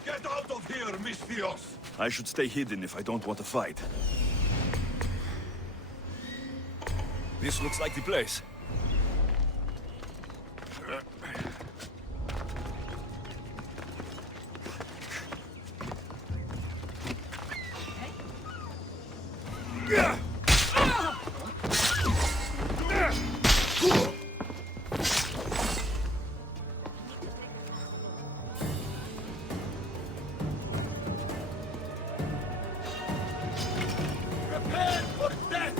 Get out of here, Misthios! I should stay hidden if I don't want to fight. This looks like the place. Prepare for death!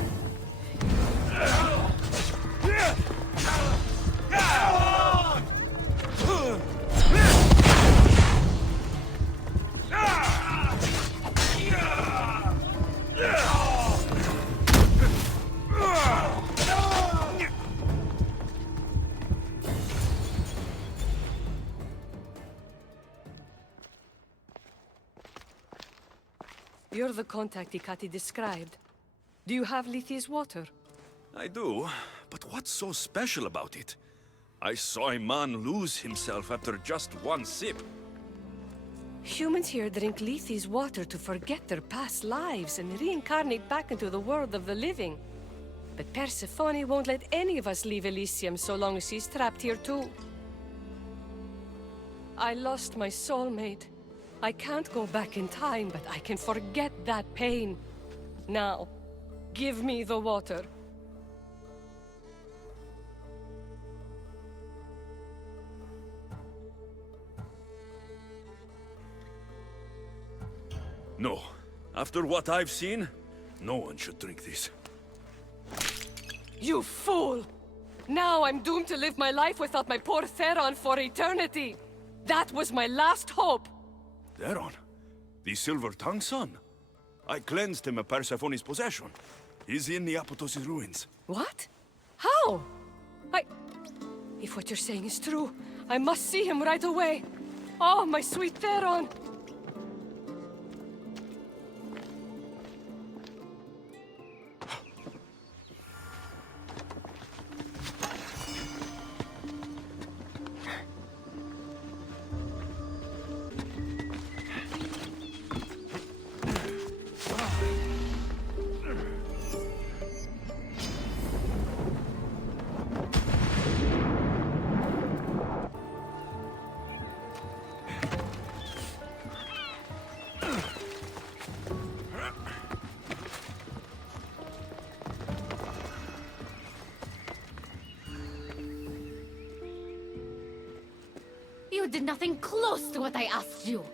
You're the contact Ikati described. Do you have Lethi's water? I do, but what's so special about it? I saw a man lose himself after just one sip. Humans here drink Lethi's water to forget their past lives and reincarnate back into the world of the living. But Persephone won't let any of us leave Elysium so long as she's trapped here too. I lost my soulmate. I can't go back in time, but I can forget that pain. Now, give me the water. No. After what I've seen, no one should drink this. You fool! Now I'm doomed to live my life without my poor Theron for eternity! That was my last hope! Theron? The Silver-Tongued son? I cleansed him of Persephone's possession. He's in the Apotos' ruins. What? How? If what you're saying is true, I must see him right away. Oh, my sweet Theron! You did nothing close to what I asked you.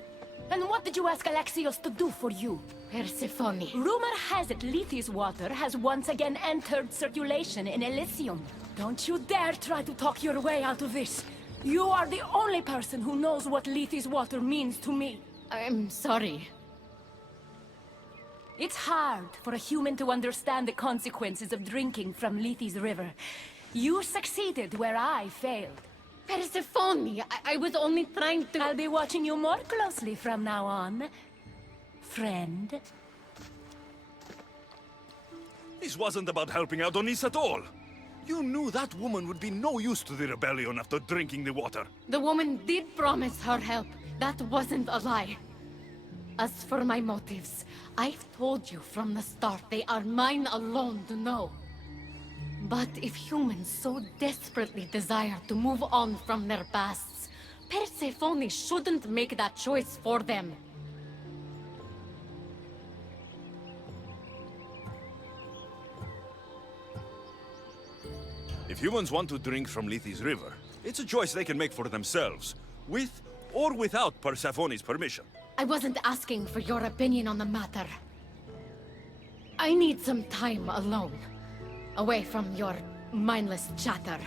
And what did you ask Alexios to do for you? Persephone. Rumor has it Lethi's water has once again entered circulation in Elysium. Don't you dare try to talk your way out of this. You are the only person who knows what Lethi's water means to me. I'm sorry. It's hard for a human to understand the consequences of drinking from Lethi's river. You succeeded where I failed. Persephone, I was only trying to... I'll be watching you more closely from now on, friend. This wasn't about helping out Onis at all. You knew that woman would be no use to the rebellion after drinking the water. The woman did promise her help. That wasn't a lie. As for my motives, I've told you from the start they are mine alone to know. But if humans so desperately desire to move on from their pasts, Persephone shouldn't make that choice for them. If humans want to drink from Lethi's river, it's a choice they can make for themselves, with or without Persephone's permission. I wasn't asking for your opinion on the matter. I need some time alone, away from your mindless chatter.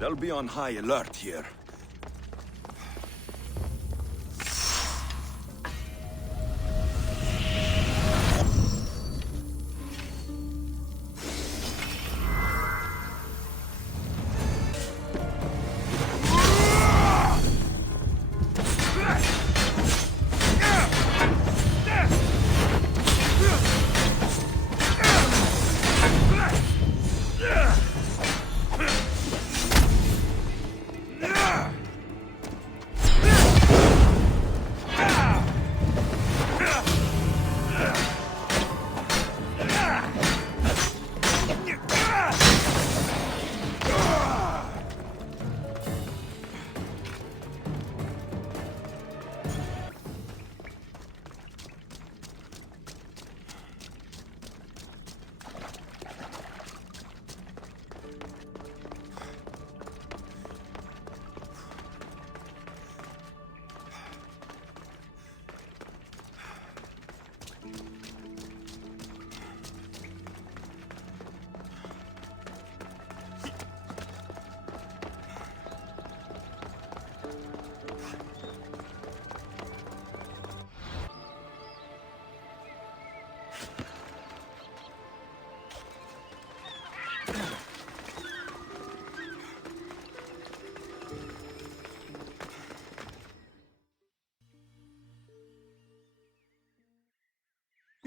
They'll be on high alert here.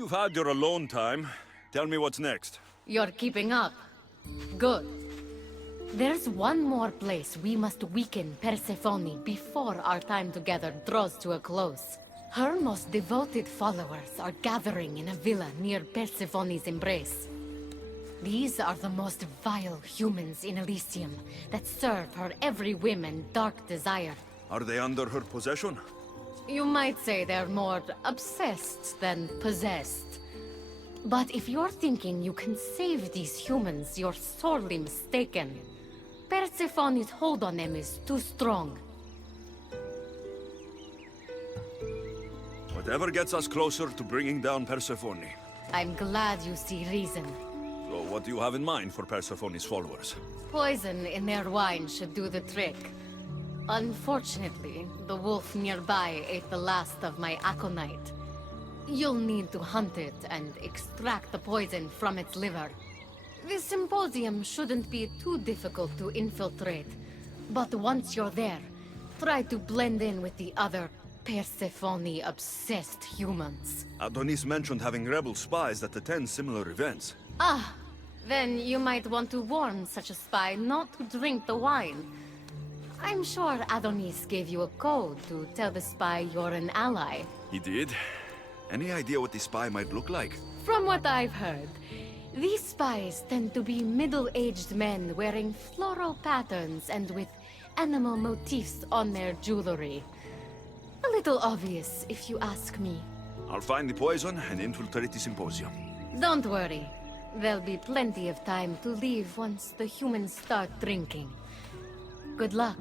You've had your alone time. Tell me what's next. You're keeping up. Good. There's one more place we must weaken Persephone before our time together draws to a close. Her most devoted followers are gathering in a villa near Persephone's embrace. These are the most vile humans in Elysium that serve her every whim and dark desire. Are they under her possession? You might say they're more obsessed than possessed. But if you're thinking you can save these humans, you're sorely mistaken. Persephone's hold on them is too strong. Whatever gets us closer to bringing down Persephone. I'm glad you see reason. So what do you have in mind for Persephone's followers? Poison in their wine should do the trick. Unfortunately, the wolf nearby ate the last of my aconite. You'll need to hunt it and extract the poison from its liver. The symposium shouldn't be too difficult to infiltrate, but once you're there, try to blend in with the other Persephone-obsessed humans. Adonis mentioned having rebel spies that attend similar events. Ah, then you might want to warn such a spy not to drink the wine. I'm sure Adonis gave you a code to tell the spy you're an ally. He did? Any idea what the spy might look like? From what I've heard, these spies tend to be middle-aged men wearing floral patterns and with animal motifs on their jewelry. A little obvious, if you ask me. I'll find the poison and infiltrate the symposium. Don't worry. There'll be plenty of time to leave once the humans start drinking. Good luck.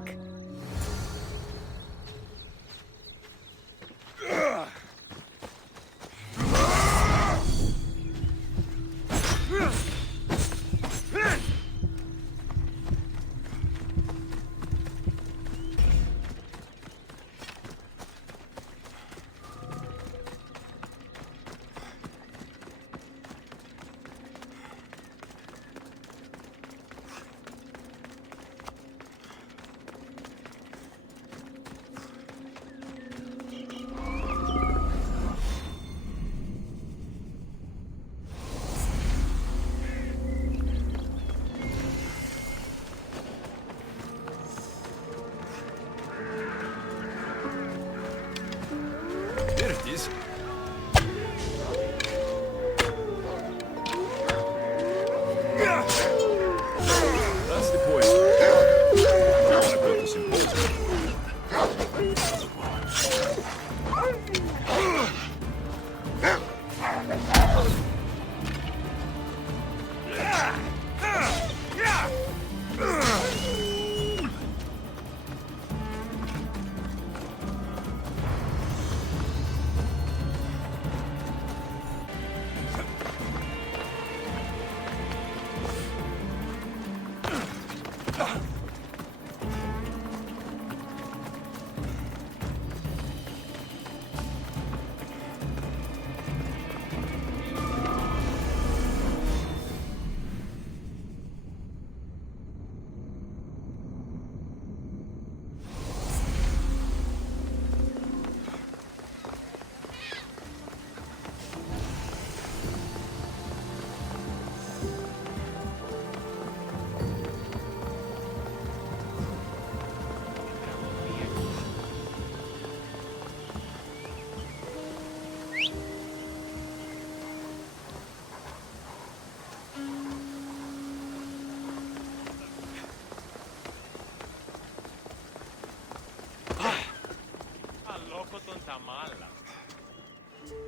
There it is. That's the poison. I want to build the symposium.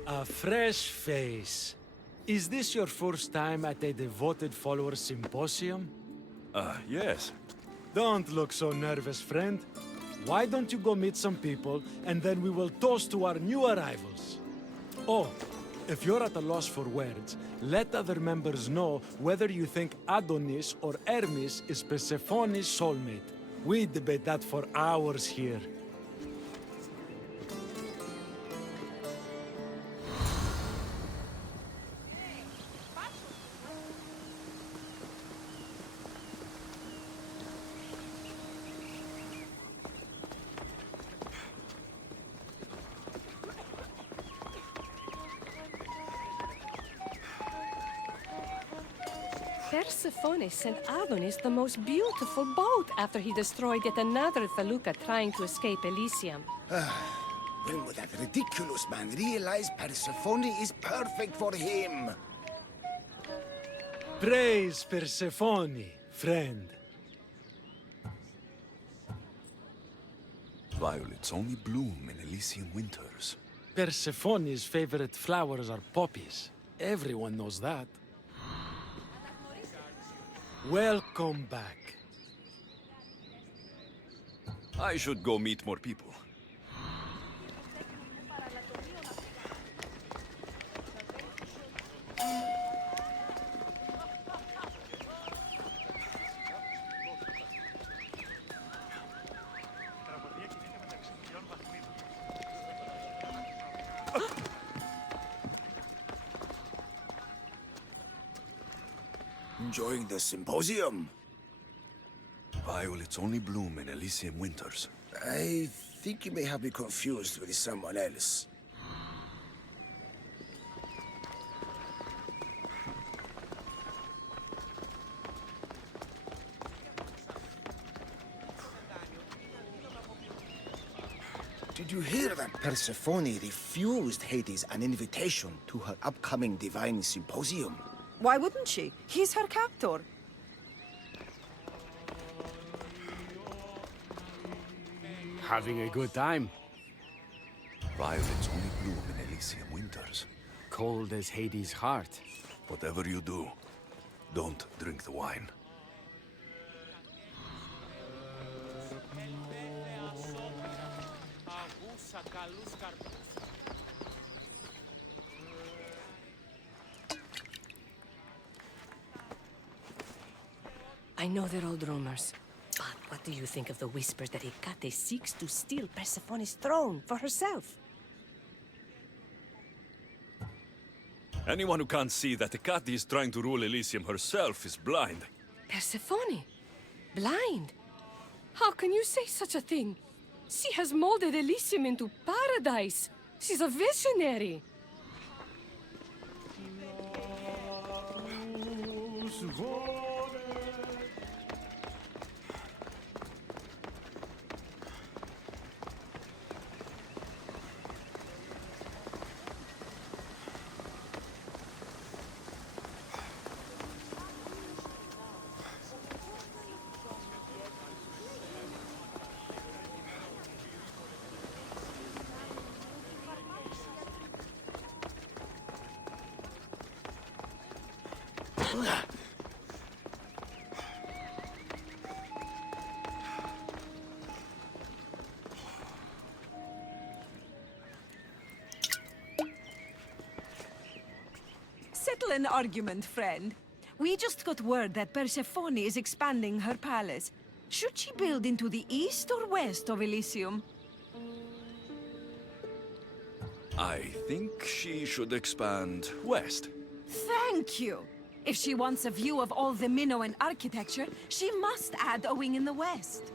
A fresh face. Is this your first time at a devoted follower symposium? Yes. Don't look so nervous, friend. Why don't you go meet some people, and then we will toast to our new arrivals. Oh, if you're at a loss for words, let other members know whether you think Adonis or Hermes is Persephone's soulmate. We debate that for hours here. Persephone sent Adonis the most beautiful boat after he destroyed yet another felucca trying to escape Elysium. When will that ridiculous man realize Persephone is perfect for him? Praise Persephone, friend. Violets only bloom in Elysian winters. Persephone's favorite flowers are poppies. Everyone knows that. Welcome back. I should go meet more people. Enjoying the symposium? Violets only bloom in Elysium winters. I think you may have me confused with someone else. Did you hear that Persephone refused Hades an invitation to her upcoming divine symposium? Why wouldn't she? He's her captor. Having a good time. Violets only bloom in Elysium winters. Cold as Hades' heart. Whatever you do, don't drink the wine. I know they're old rumors, but what do you think of the whispers that Hecate seeks to steal Persephone's throne for herself? Anyone who can't see that Hecate is trying to rule Elysium herself is blind. Persephone? Blind? How can you say such a thing? She has molded Elysium into paradise. She's a visionary. Settle an argument, friend. We just got word that Persephone is expanding her palace. Should she build into the east or west of Elysium? I think she should expand west. Thank you! If she wants a view of all the Minoan architecture, she must add a wing in the west.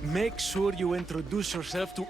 Make sure you introduce yourself to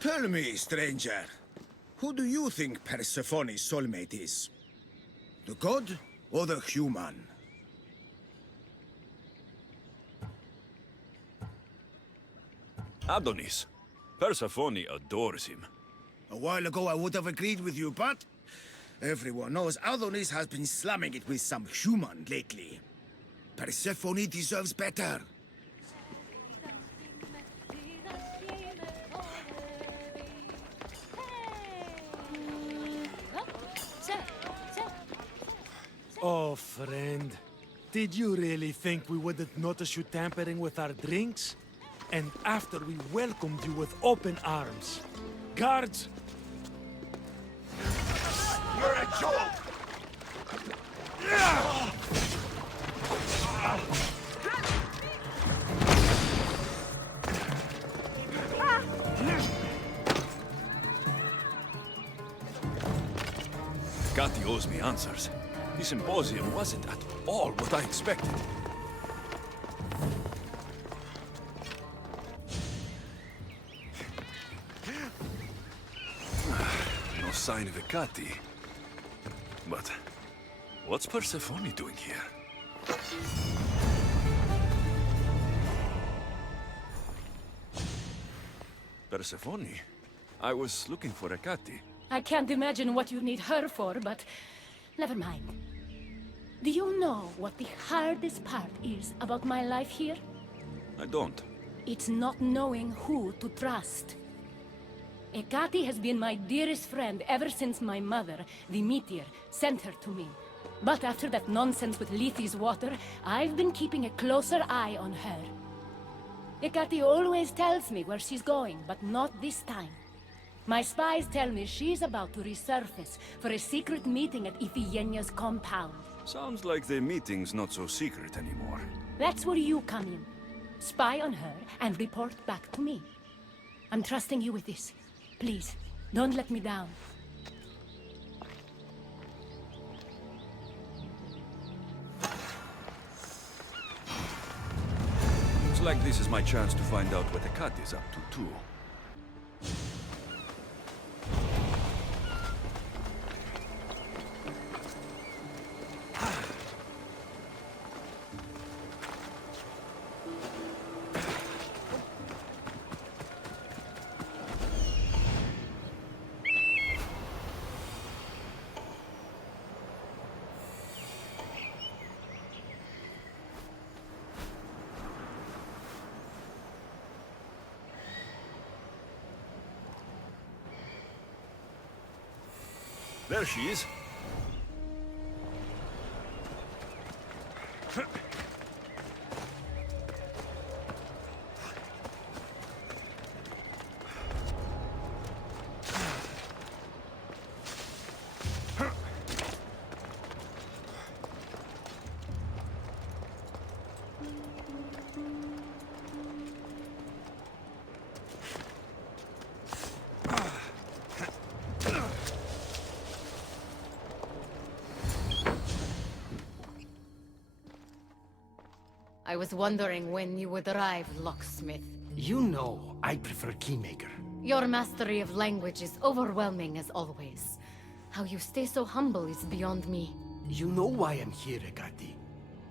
Tell me, stranger, who do you think Persephone's soulmate is? The god or the human? Adonis. Persephone adores him. A while ago I would have agreed with you, but everyone knows Adonis has been slamming it with some human lately. Persephone deserves better. Oh, friend. Did you really think we wouldn't notice you tampering with our drinks? And after we welcomed you with open arms. Guards! You're a joke! Gatti owes me answers. The symposium wasn't at all what I expected. No sign of Gatti. But what's Persephone doing here? Persephone? I was looking for Gatti. I can't imagine what you need her for, but never mind. Do you know what the hardest part is about my life here? I don't. It's not knowing who to trust. Ekati has been my dearest friend ever since my mother, the meteor, sent her to me. But after that nonsense with Lethe's water, I've been keeping a closer eye on her. Ekati always tells me where she's going, but not this time. My spies tell me she's about to resurface for a secret meeting at Iphigenia's compound. Sounds like the meeting's not so secret anymore. That's where you come in. Spy on her and report back to me. I'm trusting you with this. Please, don't let me down. Looks like this is my chance to find out what Ekati's up to, too. There she is. I was wondering when you would arrive, locksmith. You know, I prefer Keymaker. Your mastery of language is overwhelming as always. How you stay so humble is beyond me. You know why I'm here, Ekati.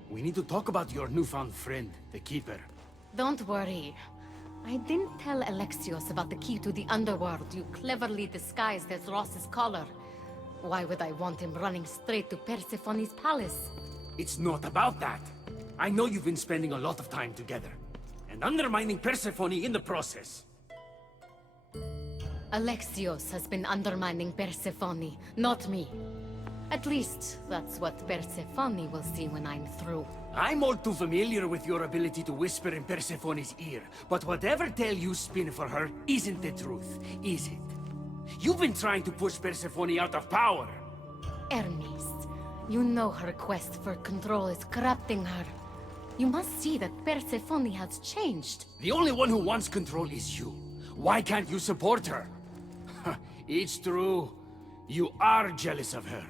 We need to talk about your newfound friend, the Keeper. Don't worry. I didn't tell Alexios about the key to the underworld you cleverly disguised as Ross's collar. Why would I want him running straight to Persephone's palace? It's not about that. I know you've been spending a lot of time together, and undermining Persephone in the process. Alexios has been undermining Persephone, not me. At least, that's what Persephone will see when I'm through. I'm all too familiar with your ability to whisper in Persephone's ear, but whatever tale you spin for her isn't the truth, is it? You've been trying to push Persephone out of power! Hermes, you know her quest for control is corrupting her. You must see that Persephone has changed. The only one who wants control is you. Why can't you support her? It's true. You are jealous of her.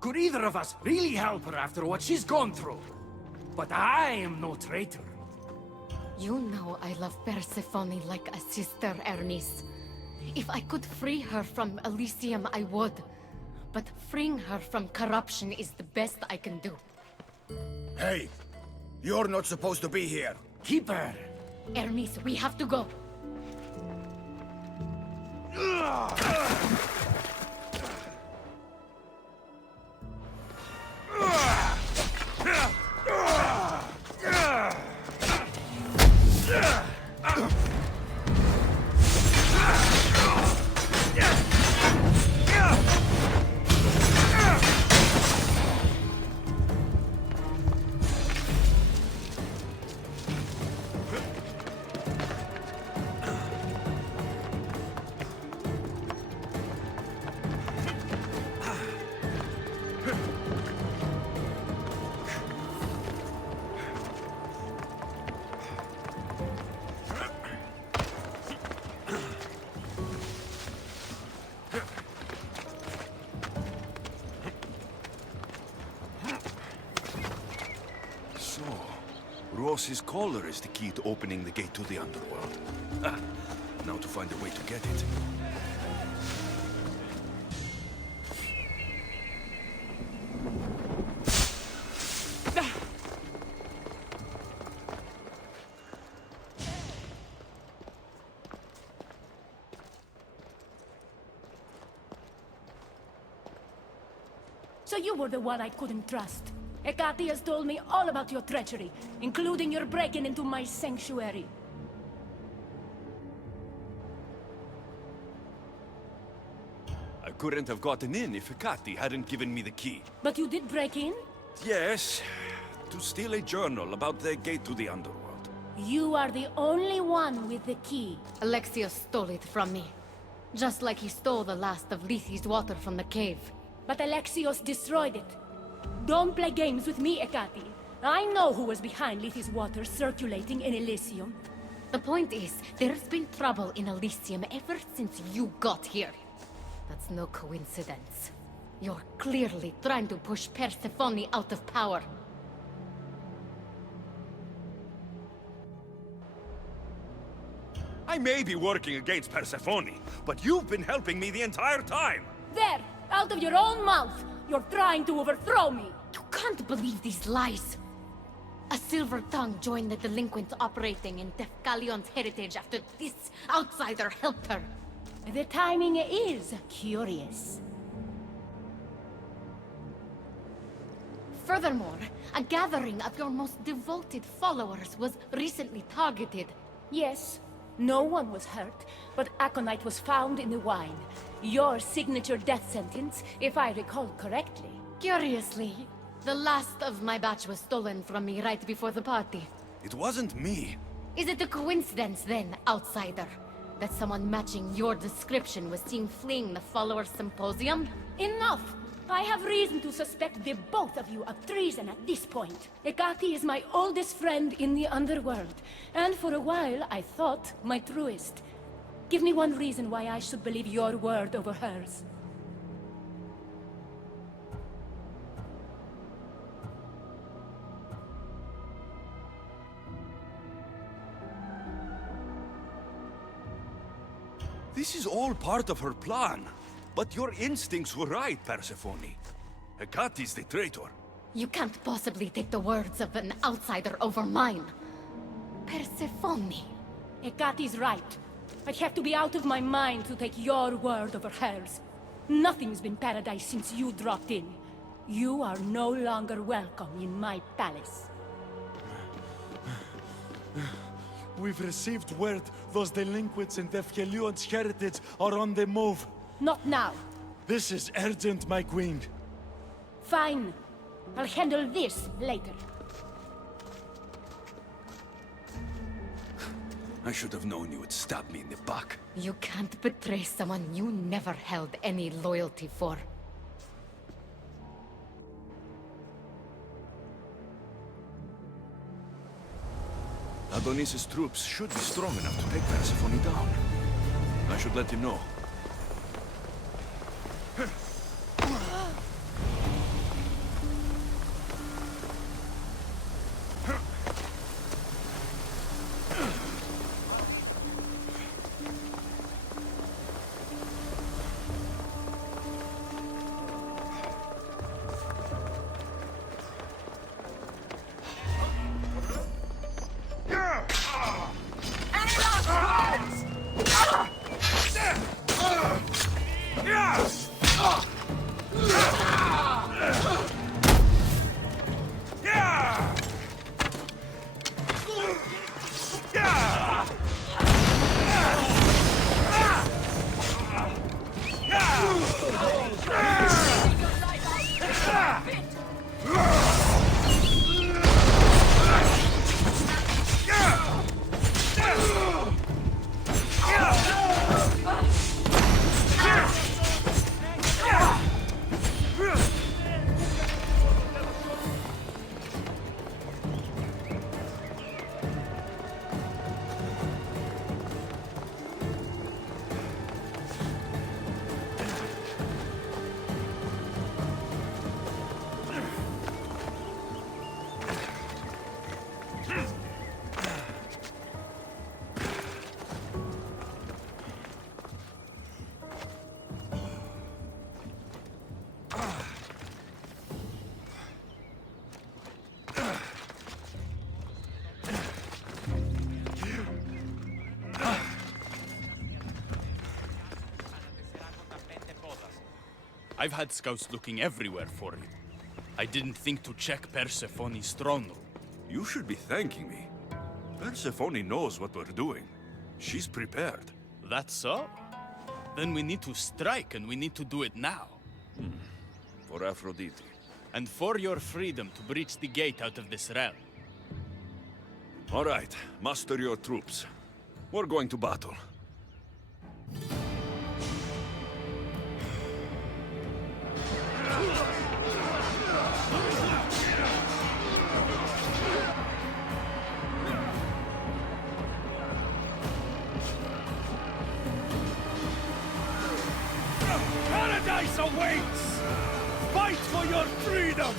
Could either of us really help her after what she's gone through? But I am no traitor. You know I love Persephone like a sister, Hermes. If I could free her from Elysium, I would. But freeing her from corruption is the best I can do. Hey! You're not supposed to be here! Keeper! Hermes, we have to go. Hyros' collar is the key to opening the gate to the underworld. Ah, now to find a way to get it. So you were the one I couldn't trust. Hecate has told me all about your treachery, including your breaking into my sanctuary. I couldn't have gotten in if Hecate hadn't given me the key. But you did break in? Yes, to steal a journal about the gate to the underworld. You are the only one with the key. Alexios stole it from me. Just like he stole the last of Lethe's water from the cave. But Alexios destroyed it. Don't play games with me, Hecate. I know who was behind Lethe's water circulating in Elysium. The point is, there's been trouble in Elysium ever since you got here. That's no coincidence. You're clearly trying to push Persephone out of power. I may be working against Persephone, but you've been helping me the entire time! There! Out of your own mouth! You're trying to overthrow me! You can't believe these lies! A silver tongue joined the delinquents operating in Defcalion's heritage after this outsider helped her. The timing is curious. Furthermore, a gathering of your most devoted followers was recently targeted. Yes, no one was hurt, but aconite was found in the wine. Your signature death sentence, if I recall correctly. Curiously, the last of my batch was stolen from me right before the party. It wasn't me. Is it a coincidence then, outsider, that someone matching your description was seen fleeing the followers' symposium? Enough! I have reason to suspect the both of you of treason at this point. Hecate is my oldest friend in the underworld, and for a while I thought my truest. Give me one reason why I should believe your word over hers. This is all part of her plan. But your instincts were right, Persephone. Hecate's the traitor. You can't possibly take the words of an outsider over mine. Persephone. Hecate's right. I'd have to be out of my mind to take your word over hers. Nothing's been paradise since you dropped in. You are no longer welcome in my palace. We've received word those delinquents in Defcalion's heritage are on the move. Not now. This is urgent, my queen. Fine. I'll handle this later. I should have known you would stab me in the back. You can't betray someone you never held any loyalty for. Adonis' troops should be strong enough to take Persephone down. I should let him know. I've had scouts looking everywhere for you. I didn't think to check Persephone's throne room. You should be thanking me. Persephone knows what we're doing. She's prepared. That's so? Then we need to strike, and we need to do it now. For Aphrodite. And for your freedom to breach the gate out of this realm. All right, muster your troops. We're going to battle. Paradise awaits! Fight for your freedom!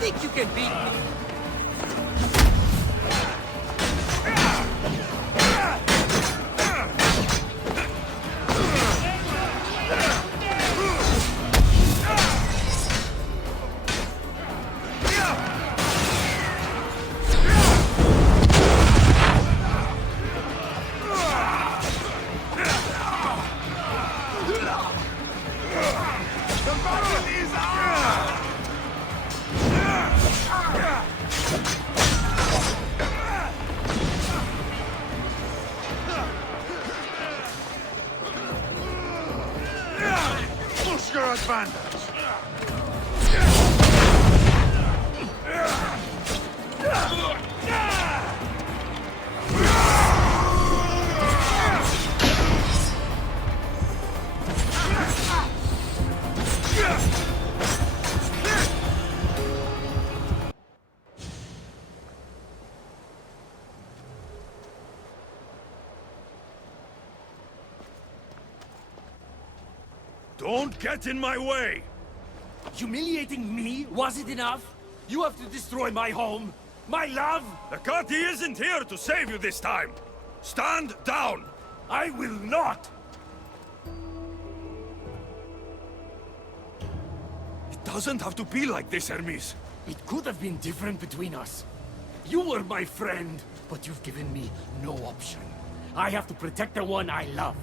Think you can beat me? Push your advantage! Don't get in my way! Humiliating me wasn't enough? You have to destroy my home, my love! The Kati isn't here to save you this time! Stand down! I will not! It doesn't have to be like this, Hermes. It could have been different between us. You were my friend, but you've given me no option. I have to protect the one I love.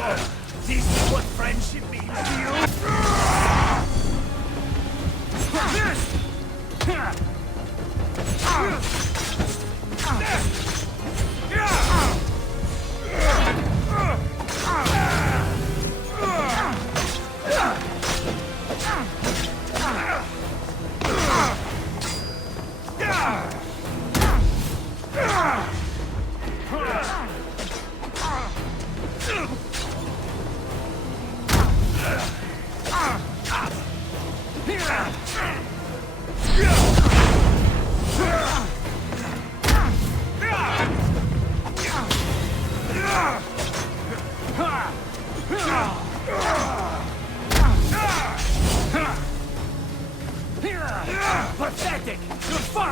So, this is what friendship means to you?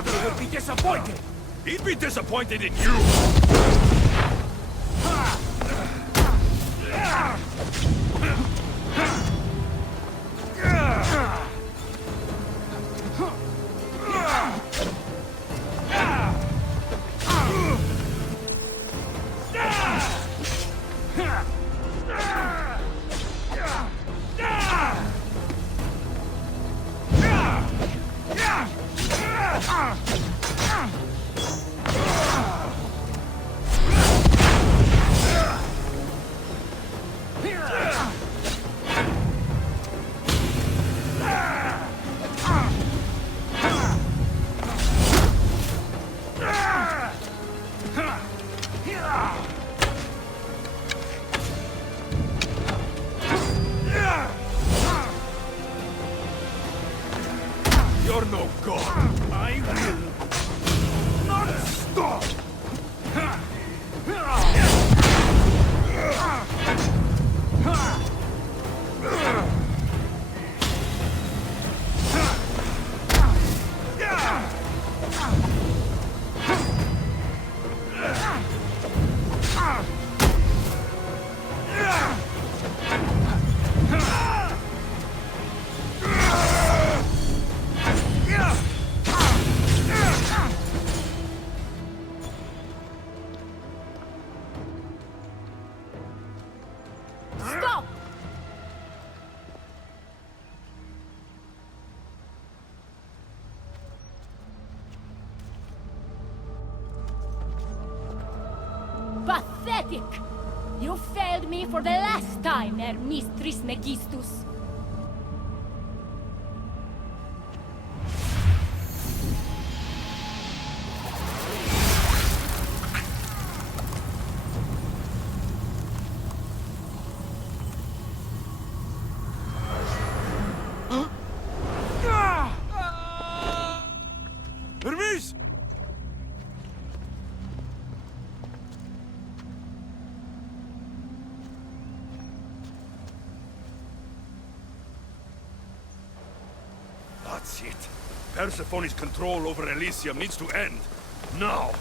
father would be disappointed! He'd be disappointed in you! You're no god. I will not stop. Stop! Pathetic! You failed me for the last time, Herr Mistris Megistus. Hermes! That's it. Persephone's control over Elysium needs to end. Now!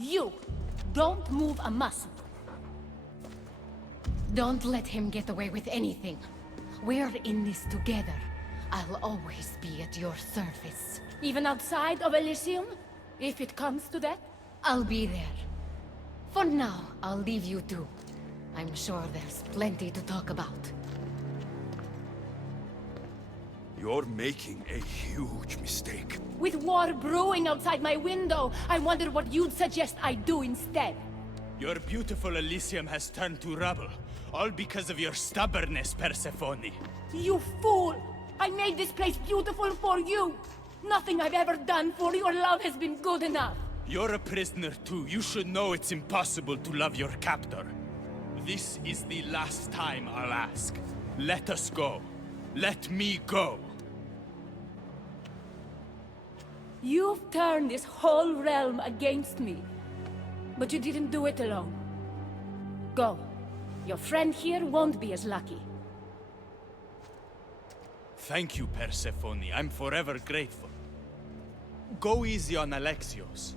You! Don't move a muscle. Don't let him get away with anything. We're in this together. I'll always be at your service. Even outside of Elysium? If it comes to that? I'll be there. For now, I'll leave you two. I'm sure there's plenty to talk about. You're making a huge mistake. With war brewing outside my window, I wonder what you'd suggest I do instead. Your beautiful Elysium has turned to rubble, all because of your stubbornness, Persephone. You fool! I made this place beautiful for you! Nothing I've ever done for your love has been good enough! You're a prisoner too. You should know it's impossible to love your captor. This is the last time I'll ask. Let us go. Let me go. You've turned this whole realm against me. But you didn't do it alone. Go. Your friend here won't be as lucky. Thank you, Persephone. I'm forever grateful. Go easy on Alexios.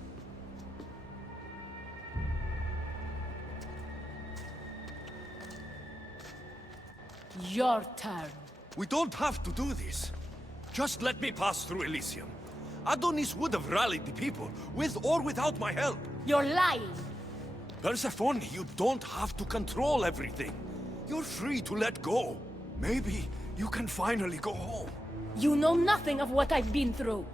Your turn. We don't have to do this. Just let me pass through Elysium. Adonis would have rallied the people, with or without my help. You're lying. Persephone, you don't have to control everything. You're free to let go. Maybe you can finally go home. You know nothing of what I've been through.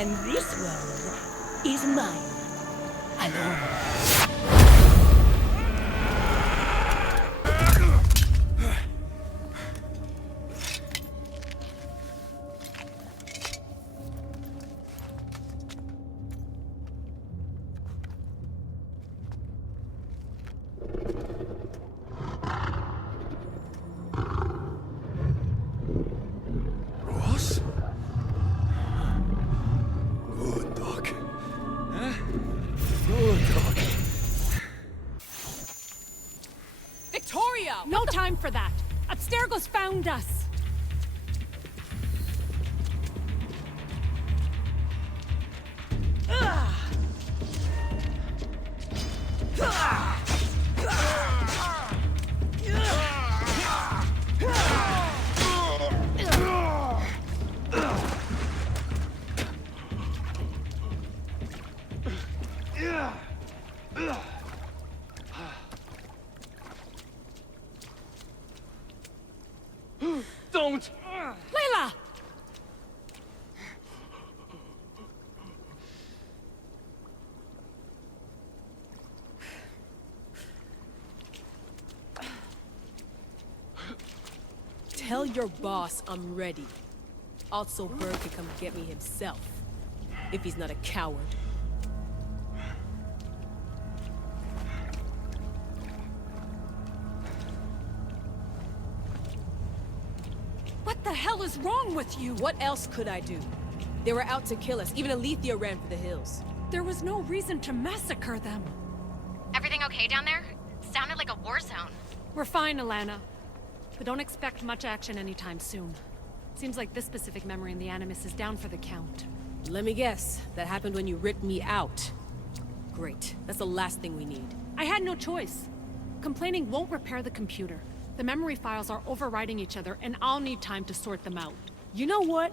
And this world is mine. Alone. No time for that! Abstergo's found us! Don't! Layla! Tell your boss I'm ready. Also, Bird can come get me himself. If he's not a coward. What the hell is wrong with you? What else could I do? They were out to kill us. Even Alethea ran for the hills. There was no reason to massacre them. Everything okay down there? Sounded like a war zone. We're fine, Alana. But don't expect much action anytime soon. Seems like this specific memory in the Animus is down for the count. Let me guess. That happened when you ripped me out. Great. That's the last thing we need. I had no choice. Complaining won't repair the computer. The memory files are overriding each other, and I'll need time to sort them out. You know what?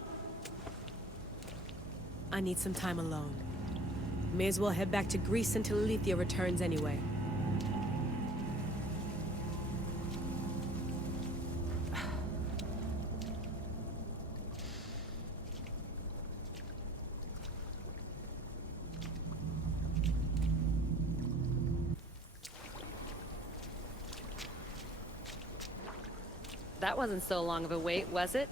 I need some time alone. May as well head back to Greece until Alethea returns anyway. That wasn't so long of a wait, was it?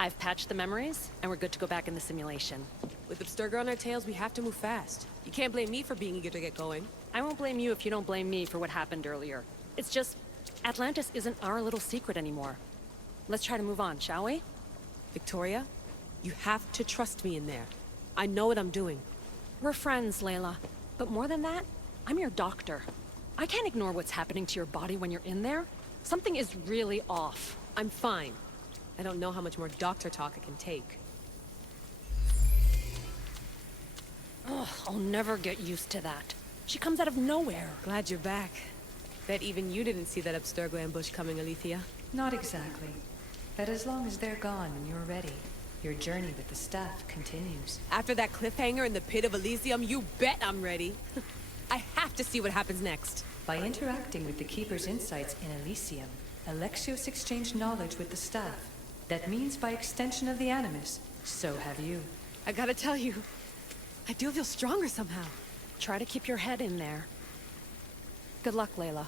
I've patched the memories, and we're good to go back in the simulation. With Abstergo on our tails, we have to move fast. You can't blame me for being eager to get going. I won't blame you if you don't blame me for what happened earlier. It's just, Atlantis isn't our little secret anymore. Let's try to move on, shall we? Victoria, you have to trust me in there. I know what I'm doing. We're friends, Layla. But more than that, I'm your doctor. I can't ignore what's happening to your body when you're in there. Something is really off. I'm fine. I don't know how much more doctor talk I can take. Ugh, I'll never get used to that. She comes out of nowhere. Glad you're back. Bet even you didn't see that Abstergo ambush coming, Alethea. Not exactly. But as long as they're gone and you're ready, your journey with the staff continues. After that cliffhanger in the pit of Elysium, you bet I'm ready. I have to see what happens next. By interacting with the Keeper's insights in Elysium, Alexios exchanged knowledge with the staff. That means by extension of the Animus, so have you. I gotta tell you, I do feel stronger somehow. Try to keep your head in there. Good luck, Layla.